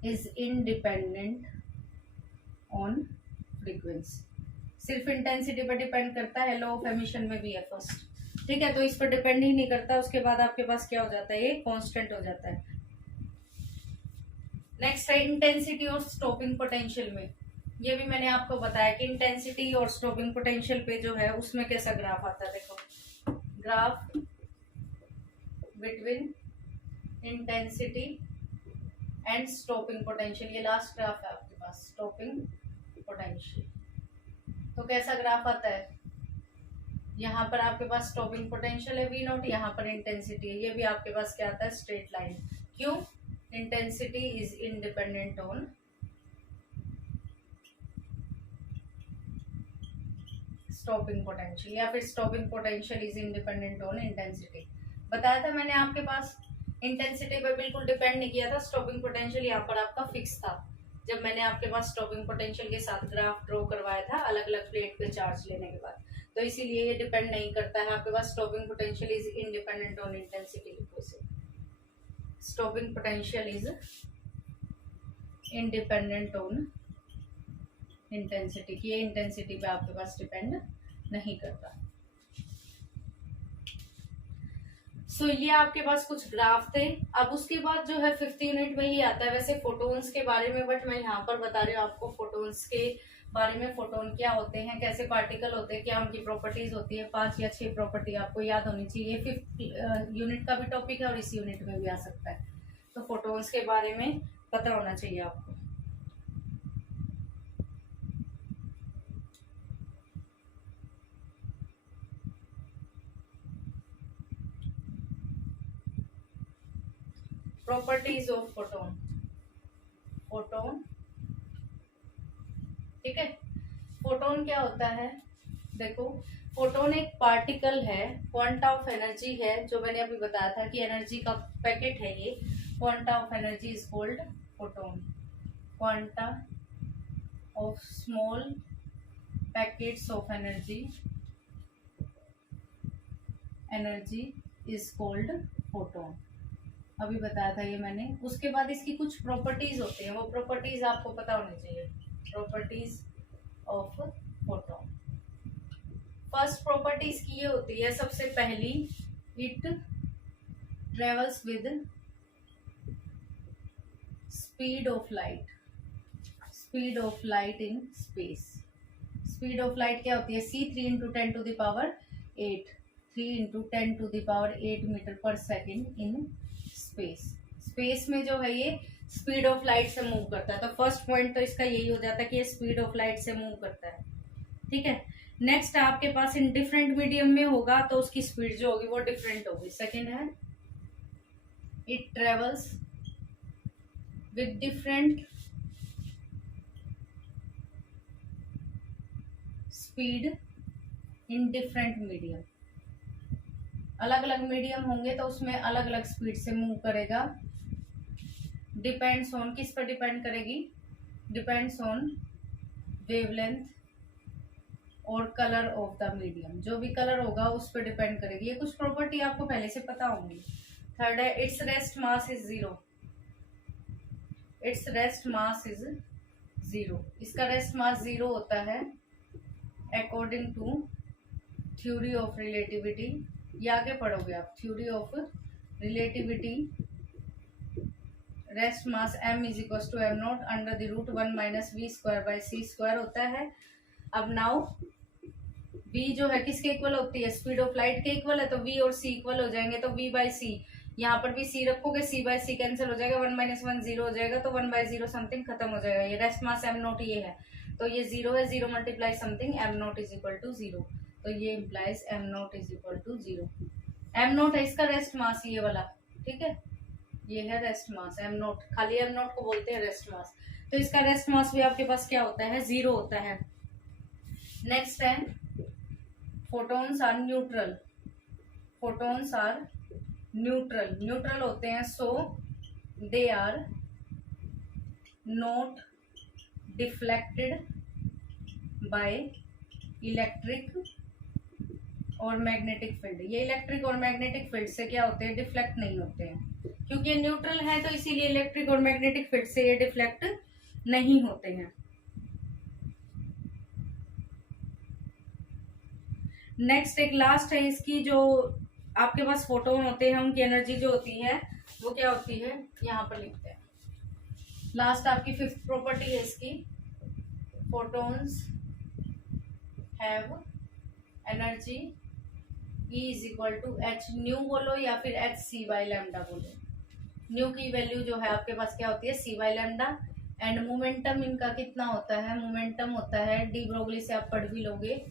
is independent on frequency, सिर्फ इंटेंसिटी पर डिपेंड करता है, लॉ ऑफ एमिशन में भी है फर्स्ट, ठीक है, तो इस पर डिपेंड ही नहीं करता, उसके बाद आपके पास क्या हो जाता है, ये कांस्टेंट हो जाता है। नेक्स्ट है इंटेंसिटी और स्टॉपिंग पोटेंशियल में, ये भी मैंने आपको बताया कि इंटेंसिटी और स्टॉपिंग पोटेंशियल पे जो है उसमें कैसा ग्राफ आता है, देखो graph between intensity and stopping potential, ये लास्ट ग्राफ है आपके पास, स्टॉपिंग पोटेंशियल। तो कैसा ग्राफ आता है, यहाँ पर आपके पास स्टॉपिंग पोटेंशियल है V नॉट, यहाँ पर इंटेंसिटी है, ये भी आपके पास क्या आता है, स्ट्रेट लाइन, क्यों, intensity is independent on stopping potential, या फिर stopping potential is independent on intensity. बताया था मैंने आपके पास, इंटेंसिटी पे बिल्कुल डिपेंड नहीं किया था, स्टॉपिंग पोटेंशियल यहाँ पर आपका फिक्स था, जब मैंने आपके पास स्टॉपिंग पोटेंशियल के साथ ग्राफ ड्रॉ करवाया था अलग अलग प्लेट पे चार्ज लेने के बाद, तो इसीलिए ये डिपेंड नहीं करता है आपके पास, stopping potential is independent on intensity लिखो इसे, stopping potential is independent on intensity, ये इंटेंसिटी पे आपके पास डिपेंड नहीं करता। सो ये आपके पास कुछ ग्राफ थे। अब उसके बाद जो है 5th यूनिट में ये आता है वैसे फोटोन्स के बारे में, बट मैं यहाँ पर बता रही हूँ आपको फोटोन्स के बारे में। फोटोन क्या होते हैं, कैसे पार्टिकल होते हैं, क्या उनकी प्रॉपर्टीज होती है, 5 या 6 प्रॉपर्टी आपको याद होनी चाहिए। 5th यूनिट का भी टॉपिक है और इस यूनिट में भी आ सकता है, तो फोटोन्स के बारे में पता होना चाहिए आपको। प्रॉपर्टीज ऑफ फोटोन, फोटोन, ठीक है। फोटोन क्या होता है, देखो फोटोन एक पार्टिकल है, क्वांटा ऑफ एनर्जी है, जो मैंने अभी बताया था कि एनर्जी का पैकेट है ये। Quanta of energy is called photon. Quanta of small packets of energy, energy is called photon. अभी बताया था ये मैंने। उसके बाद इसकी कुछ प्रॉपर्टीज होती हैं, वो प्रॉपर्टीज आपको पता होनी चाहिए। Properties of photon, first property इसकी ये होती है सबसे पहली, it travels with speed of light, speed of light in space. Speed of light क्या होती है, c 3 into 10 to the power 8, 3 into 10 to the power 8 metre per second in space. Space में जो है ये स्पीड ऑफ लाइट से move करता है। तो फर्स्ट पॉइंट तो इसका यही हो जाता है कि ये स्पीड ऑफ लाइट से मूव करता है, ठीक है। नेक्स्ट आपके पास इन डिफरेंट मीडियम में होगा तो उसकी स्पीड जो होगी वो डिफरेंट होगी। सेकेंड है, it travels with different speed in different medium. अलग अलग मीडियम होंगे तो उसमें अलग अलग स्पीड से मूव करेगा। डिपेंड्स ऑन, किस पर डिपेंड करेगी, डिपेंड्स ऑन वेवलेंथ और कलर ऑफ द मीडियम। जो भी कलर होगा उस पर डिपेंड करेगी। ये कुछ प्रॉपर्टी आपको पहले से पता होंगी। थर्ड है, its rest mass is 0, its rest mass is 0। इसका रेस्ट मास 0 होता है according to theory of relativity. ये आगे पढ़ोगे आप, theory of relativity. Rest mass m is equal to m not under the root 1 minus v square by c square होता है। अब नाउ v जो है किसके इक्वल होती है, स्पीड ऑफ लाइट के इक्वल है, तो v और c इक्वल हो जाएंगे। तो v बाई सी, यहाँ पर भी c रखोगे, c बाई सी कैंसिल हो जाएगा, 1 माइनस 1 0 हो जाएगा, तो 1 बाई 0 समथिंग खत्म हो जाएगा। ये रेस्ट मास m नॉट ये है, तो ये 0 है, 0 multiply something m not is equal to 0, तो ये implies m not is equal to 0। m not है इसका रेस्ट मास ये वाला, ठीक है, ये है रेस्ट मास m नॉट, खाली m नॉट को बोलते हैं रेस्ट मास। तो इसका रेस्ट मास भी आपके पास क्या होता है, 0 होता है। नेक्स्ट है, photons are neutral, photons are neutral, neutral होते हैं, so they are not deflected by electric और मैग्नेटिक फील्ड। ये इलेक्ट्रिक और मैग्नेटिक फील्ड से क्या होते हैं, डिफ्लेक्ट नहीं होते हैं। क्योंकि ये न्यूट्रल है तो इसीलिए इलेक्ट्रिक और मैग्नेटिक फील्ड से ये डिफ्लेक्ट नहीं होते हैं। नेक्स्ट एक लास्ट है इसकी, जो आपके पास फोटोन होते हैं उनकी एनर्जी जो होती है वो क्या होती है, यहाँ पर लिखते हैं। लास्ट आपकी 5th प्रॉपर्टी है इसकी, photons have energy E is equal to H nu बोलो या फिर एच सी बाई लैम्डा बोलो। न्यू की वैल्यू जो है आपके पास क्या होती है, c by lambda. And momentum इनका कितना होता है, मोमेंटम होता है, डी ब्रोगली से आप पढ़ भी लोगे,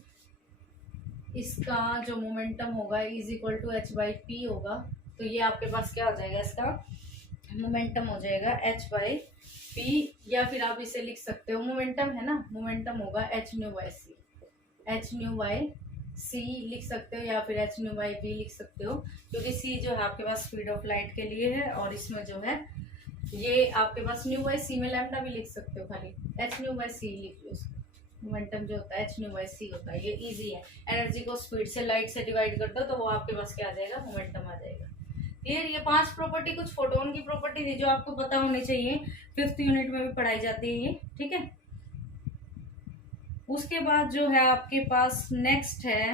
इसका जो मोमेंटम होगा is equal to h by p होगा। तो ये आपके पास क्या हो जाएगा, इसका मोमेंटम हो जाएगा एच बाई पी, या फिर आप इसे लिख सकते हो, मोमेंटम है ना, मोमेंटम होगा h nu by c, h nu by c लिख सकते हो, या फिर एच न्यू बाई बी लिख सकते हो, क्योंकि सी जो है आपके पास स्पीड ऑफ लाइट के लिए है, और इसमें जो है ये आपके पास न्यू बाई सी में लैम्डा भी लिख सकते हो, खाली एच न्यू बाई सी लिख लो। मोमेंटम जो होता है एच न्यू बाई सी होता है, ये इजी है। एनर्जी को स्पीड से लाइट से डिवाइड कर दो तो वो आपके पास क्या आ जाएगा, मोमेंटम आ जाएगा। क्लियर। ये 5 प्रॉपर्टी कुछ फोटोन की प्रॉपर्टी थी जो आपको पता होनी चाहिए, 5th यूनिट में भी पढ़ाई जाती है ये, ठीक है। उसके बाद जो है आपके पास नेक्स्ट है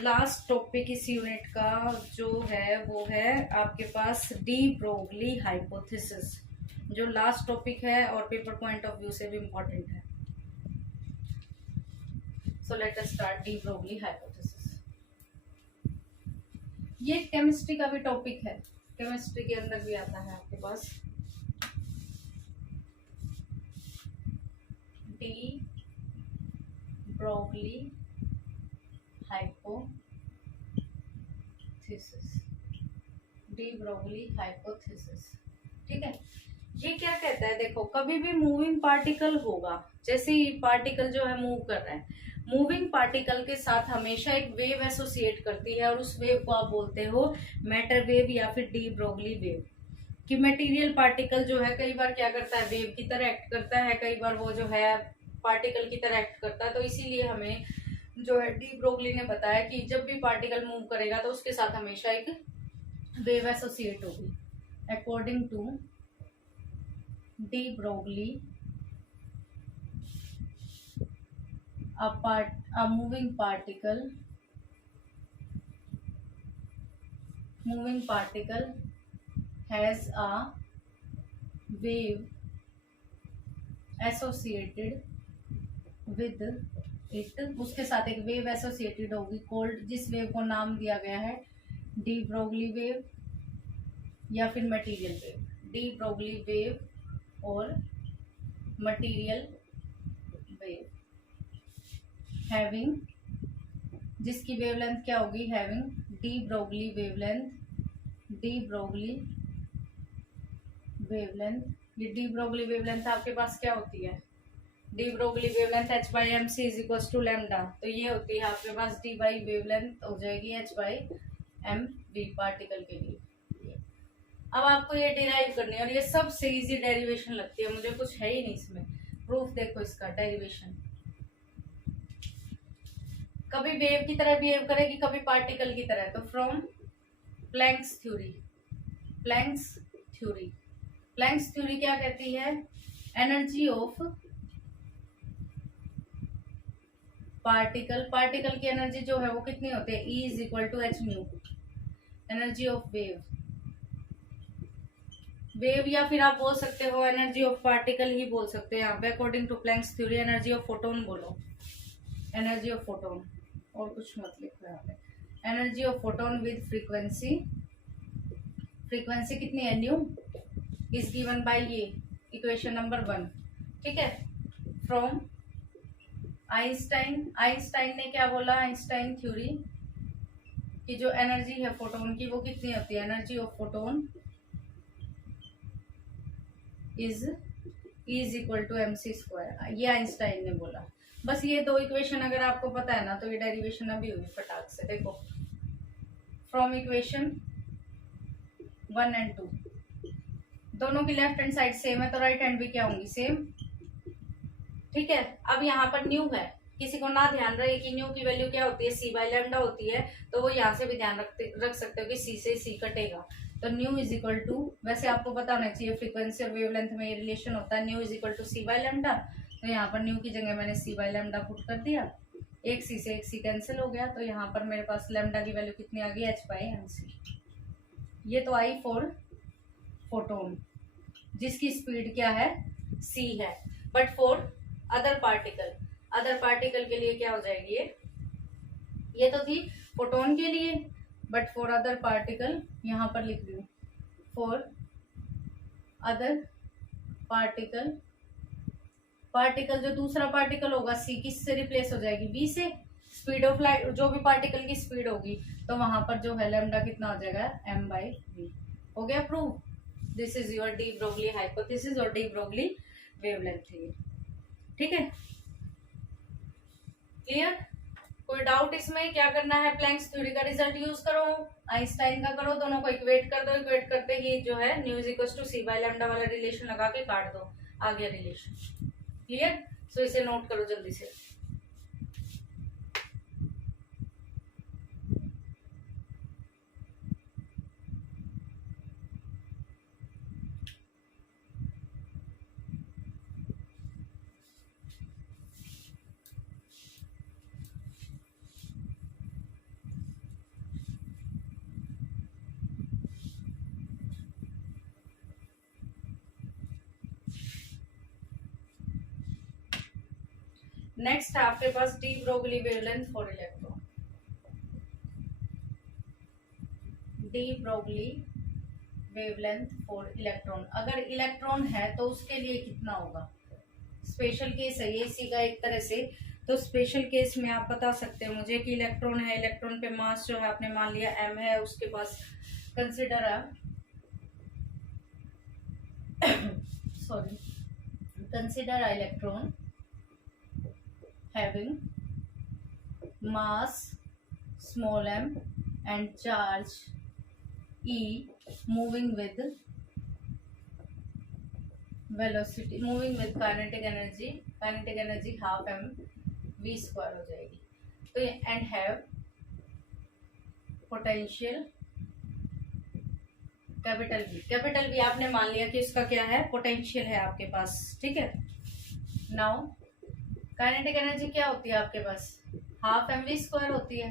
लास्ट टॉपिक इस यूनिट का जो है वो है आपके पास डी ब्रोगली हाइपोथेसिस, जो लास्ट टॉपिक है और पेपर पॉइंट ऑफ व्यू से भी इम्पोर्टेंट है। So let us start D Broglie hypothesis. ये केमिस्ट्री का भी टॉपिक है, केमिस्ट्री के अंदर भी आता है आपके पास। De Broglie hypothesis, de Broglie hypothesis. ठीक है, ये क्या कहता है, देखो कभी भी मूविंग पार्टिकल होगा, जैसे ही पार्टिकल जो है मूव कर रहा है, मूविंग पार्टिकल के साथ हमेशा एक वेव एसोसिएट करती है और उस वेव को आप बोलते हो मैटर वेव या फिर डी ब्रोगली वेव। कि मटेरियल पार्टिकल जो है कई बार क्या करता है, वेव की तरह एक्ट करता है, कई बार वो जो है पार्टिकल की तरह एक्ट करता है। तो इसीलिए हमें जो है डी ब्रोगली ने बताया कि जब भी पार्टिकल मूव करेगा तो उसके साथ हमेशा एक वेव एसोसिएट होगी। According to de Broglie, a moving particle has a wave associated with it, उसके साथ एक वेव एसोसिएटेड होगी कोल्ड, जिस वेव को नाम दिया गया है डी ब्रोगली वेव या फिर material wave. De Broglie wave और मटेरियल वेव हैविंग, जिसकी वेवलेंथ क्या होगी, having de Broglie wavelength, de Broglie wavelength. ये डी ब्रोगली वेवलेंथ आपके पास क्या होती है, de Broglie wavelength h by m c is equal to lambda. तो ये होती है आपके पास डी बाई वेवलेंथ हो जाएगी h by m v particle के लिए। अब आपको ये डिराइव करनी है और ये सबसे इजी डेरिवेशन लगती है मुझे, कुछ है ही नहीं इसमें। प्रूफ देखो इसका, डेरिवेशन कभी वेव की तरह बिहेव करेगी, कभी पार्टिकल की तरह। तो from Planck's theory, Planck's theory, Planck's theory क्या कहती है, एनर्जी ऑफ पार्टिकल, पार्टिकल की एनर्जी जो है वो कितनी होती है, E is equal to h mu. Energy of wave, wave या फिर आप बोल सकते हो एनर्जी ऑफ पार्टिकल ही बोल सकते हैं यहाँ पे। According to Planck's theory energy of photon बोलो, एनर्जी ऑफ फोटोन, और कुछ मत लिखो यहाँ पे। Energy of photon with frequency, frequency कितनी है, न्यू, इज गिवन बाय ये इक्वेशन नंबर 1। ठीक है, फ्रॉम आइंस्टाइन, आइंस्टाइन ने क्या बोला, आइंस्टाइन थ्योरी की जो एनर्जी है फोटोन की वो कितनी होती है, energy of photon is equal to m c square. ये आइंस्टाइन ने बोला। बस ये दो इक्वेशन अगर आपको पता है ना तो ये डेरिवेशन अभी हुई फटाक से। देखो फ्रॉम इक्वेशन 1 एंड 2 दोनों की लेफ्ट हैंड साइड सेम है तो राइट हैंड भी क्या होंगी, सेम। ठीक है, अब यहाँ पर न्यू है, किसी को ना ध्यान रहे कि न्यू की वैल्यू क्या होती है, सी बाई लैम्डा होती है, तो वो यहाँ से भी ध्यान रख सकते हो कि सी से सी कटेगा। तो न्यू इज इक्वल टू, वैसे आपको पता होना चाहिए फ्रीक्वेंसी और वेवलेंथ में ये रिलेशन होता है, nu is equal to c by lambda. तो यहाँ पर न्यू की जगह मैंने सी बाई लैम्डा पुट कर दिया, एक सी से एक सी कैंसिल हो गया, तो यहाँ पर मेरे पास लैम्डा की वैल्यू कितनी आ गई, एच बाई एम सी। ये तो आई फॉर फोटोन जिसकी स्पीड क्या है, सी है। But for other particle, other particle के लिए क्या हो जाएगी, ये तो थी फोटोन के लिए, बट फॉर अदर पार्टिकल यहाँ पर लिख दूँ, फॉर अदर पार्टिकल, पार्टिकल जो दूसरा पार्टिकल होगा सी किससे रिप्लेस हो जाएगी, वी से। स्पीड ऑफ लाइट, जो भी पार्टिकल की स्पीड होगी तो वहां पर जो है लैम्डा कितना हो जाएगा, एम बाई वी। हो गया prove. This is your de Broglie hypothesis और डी ब्रोगली वेवलेंथ थ्योरी। ठीक है, क्लियर। कोई डाउट इसमें, क्या करना है, प्लैंक्स थ्योरी का रिजल्ट यूज करो, आइंस्टाइन का करो, दोनों को इक्वेट कर दो, इक्वेट करते ही जो है nu is equal to c by lambda वाला रिलेशन लगा के काट दो, आ गया रिलेशन। क्लियर, सो इसे नोट करो जल्दी से। नेक्स्ट है आपके पास de Broglie wavelength for electron. De Broglie wavelength for electron, अगर इलेक्ट्रॉन है तो उसके लिए कितना होगा। स्पेशल केस है ये इसी का एक तरह से। तो स्पेशल केस में आप बता सकते हैं मुझे कि इलेक्ट्रॉन है, इलेक्ट्रॉन पे मास जो है आपने मान लिया m है, उसके पास consider consider an electron having mass small m and charge e moving with velocity, moving with kinetic energy half m v square हो जाएगी। तो ये and have potential capital V आपने मान लिया कि इसका क्या है, पोटेंशियल है आपके पास, ठीक है। नाउ काइनेटिक एनर्जी क्या होती है आपके पास, हाफ एम वी स्क्वायर होती है।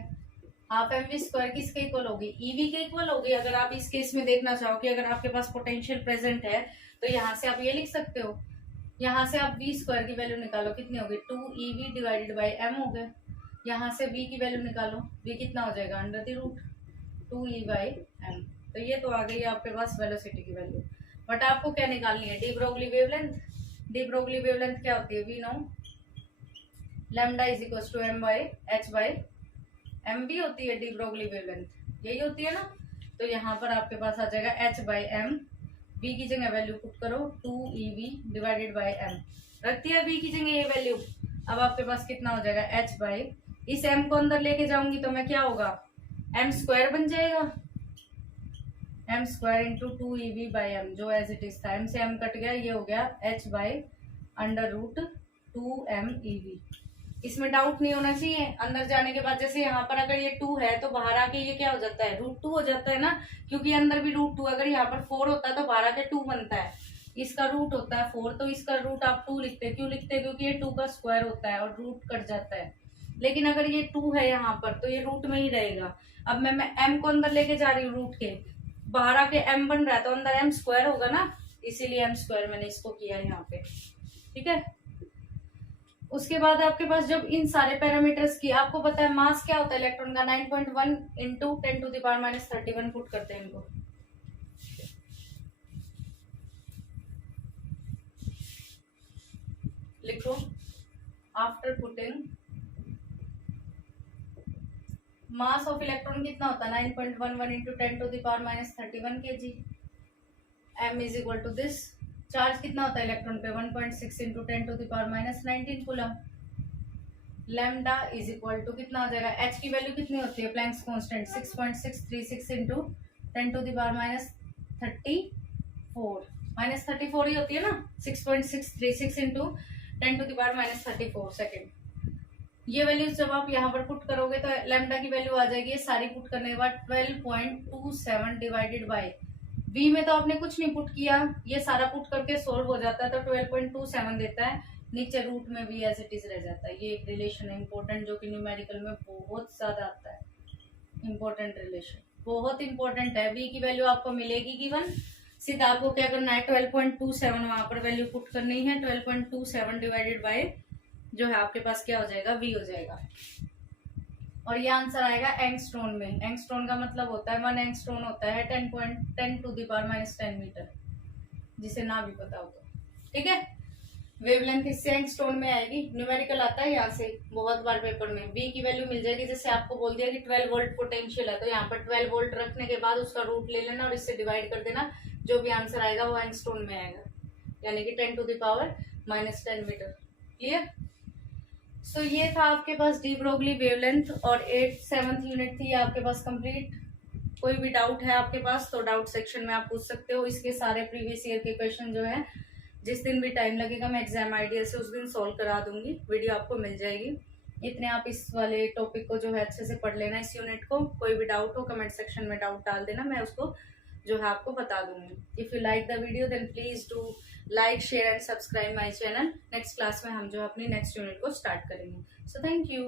हाफ एम वी स्क्वायर किसके इक्वल होगी, ईवी के इक्वल होगी। अगर आप इस केस में देखना चाहो कि अगर आपके पास पोटेंशियल प्रेजेंट है तो यहाँ से आप ये लिख सकते हो, यहाँ से आप वी स्क्वायर की वैल्यू निकालो, कितनी होगी 2EV डिवाइडेड बाई एम हो गया। यहाँ से वी की वैल्यू निकालो, वी कितना हो जाएगा under the root 2E by एम। तो ये तो आ गई आपके पास वेलोसिटी की वैल्यू। बट आपको क्या निकालनी है, de Broglie wavelength. De Broglie wavelength क्या होती है, we know lambda is equal to m by h by m भी होती है डी ब्रोगली वेवलेंथ, यही होती है ना। तो यहाँ पर आपके पास आ जाएगा h बाई m, v की जगह वैल्यू पुट करो 2EV डिवाइडेड बाई m, रखती है v की जगह ये वैल्यू। अब आपके पास कितना हो जाएगा h बाई, इस m को अंदर लेके जाऊंगी तो मैं क्या होगा, m स्क्वायर बन जाएगा, m square into 2EV by m, जो एज इट इज था, m से m कट गया, ये हो गया h by under root 2MEV। इसमें डाउट नहीं होना चाहिए। अंदर जाने के बाद जैसे यहाँ पर अगर ये 2 है तो बाहर आके ये क्या हो जाता है, रूट 2 हो जाता है ना, क्योंकि अंदर भी रूट 2, अगर यहाँ पर 4 होता है तो बाहर आके 2 बनता है। इसका रूट होता है 4, तो इसका रूट आप 2 लिखते हैं, क्यों लिखते हैं, क्योंकि ये 2 का स्क्वायर होता है और रूट कट जाता है। लेकिन अगर ये 2 है यहाँ पर तो ये रूट में ही रहेगा। अब मैं m को अंदर लेके जा रही हूँ रूट के, बाहर आके m बन रहा है तो अंदर m स्क्वायर होगा ना, इसीलिए m स्क्वायर मैंने इसको किया यहाँ पे, ठीक है। उसके बाद आपके पास जब इन सारे पैरामीटर्स की, आपको पता है मास क्या होता है इलेक्ट्रॉन का, 9.1 into 10 to the power minus 31 put करते हैं इनको। लिखो after putting mass of electron कितना होता है 9.11 into 10 to the power minus 31 kg। m is equal to this, charge कितना होता है इलेक्ट्रॉन पे 1.6 into 10 to the power minus 19 coulomb. Lambda is equal to कितना हो जाएगा, h की वैल्यू कितनी होती है, Planck's constant 6.636 into 10 to the power minus 34 ही होती है ना, 6.636 into 10 to the power minus 34 second. ये वैल्यूज जब आप यहाँ पर पुट करोगे तो लैम्डा की वैल्यू आ जाएगी, ये सारी पुट करने के बाद 12.27 डिवाइडेड बाई v में तो आपने कुछ नहीं पुट किया, ये सारा पुट करके सोल्व हो जाता है तो 12.27 देता है, नीचे रूट में v एज इट इज रह जाता है। ये एक रिलेशन है इंपॉर्टेंट, जो कि न्यूमेरिकल में बहुत ज्यादा आता है, इंपॉर्टेंट रिलेशन, बहुत इंपॉर्टेंट है। v की वैल्यू आपको मिलेगी गिवन, सीधा आपको क्या करना है 12.27 वहां पर वैल्यू पुट करनी है, 12.27 डिवाइडेड बाई जो है आपके पास क्या हो जाएगा, v हो जाएगा। और ये आंसर आएगा एंगस्ट्रॉन में। एंगस्ट्रॉन का मतलब होता है 1 एंगस्ट्रॉन होता है 10.10 to the power minus 10 metre, जिसे ना भी पता हो तो, ठीक है। वेवलेंथ इससे एंगस्ट्रॉन में आएगी, न्यूमेरिकल आता है यहाँ से बहुत बार पेपर में। v की वैल्यू मिल जाएगी, जैसे आपको बोल दिया कि 12 वोल्ट पोटेंशियल है तो यहाँ पर 12 वोल्ट रखने के बाद उसका रूट ले लेना और इससे डिवाइड कर देना, जो भी आंसर आएगा वो एंगस्ट्रॉन में आएगा, यानी कि 10 to the power minus 10 metre. Clear. So ये था आपके पास डी ब्रोगली वेवलेंथ और 7th यूनिट थी आपके पास कंप्लीट। कोई भी डाउट है आपके पास तो डाउट सेक्शन में आप पूछ सकते हो। इसके सारे प्रीवियस ईयर के क्वेश्चन जो है जिस दिन भी टाइम लगेगा मैं एग्जाम आइडिया से उस दिन सॉल्व करा दूंगी, वीडियो आपको मिल जाएगी। इतने आप इस वाले टॉपिक को जो है अच्छे से पढ़ लेना, इस यूनिट को। कोई भी डाउट हो कमेंट सेक्शन में डाउट डाल देना, मैं उसको जो है आपको बता दूंगी। If you like the video then please do like share and subscribe my channel. Next class में हम जो अपनी नेक्स्ट यूनिट को स्टार्ट करेंगे। So thank you.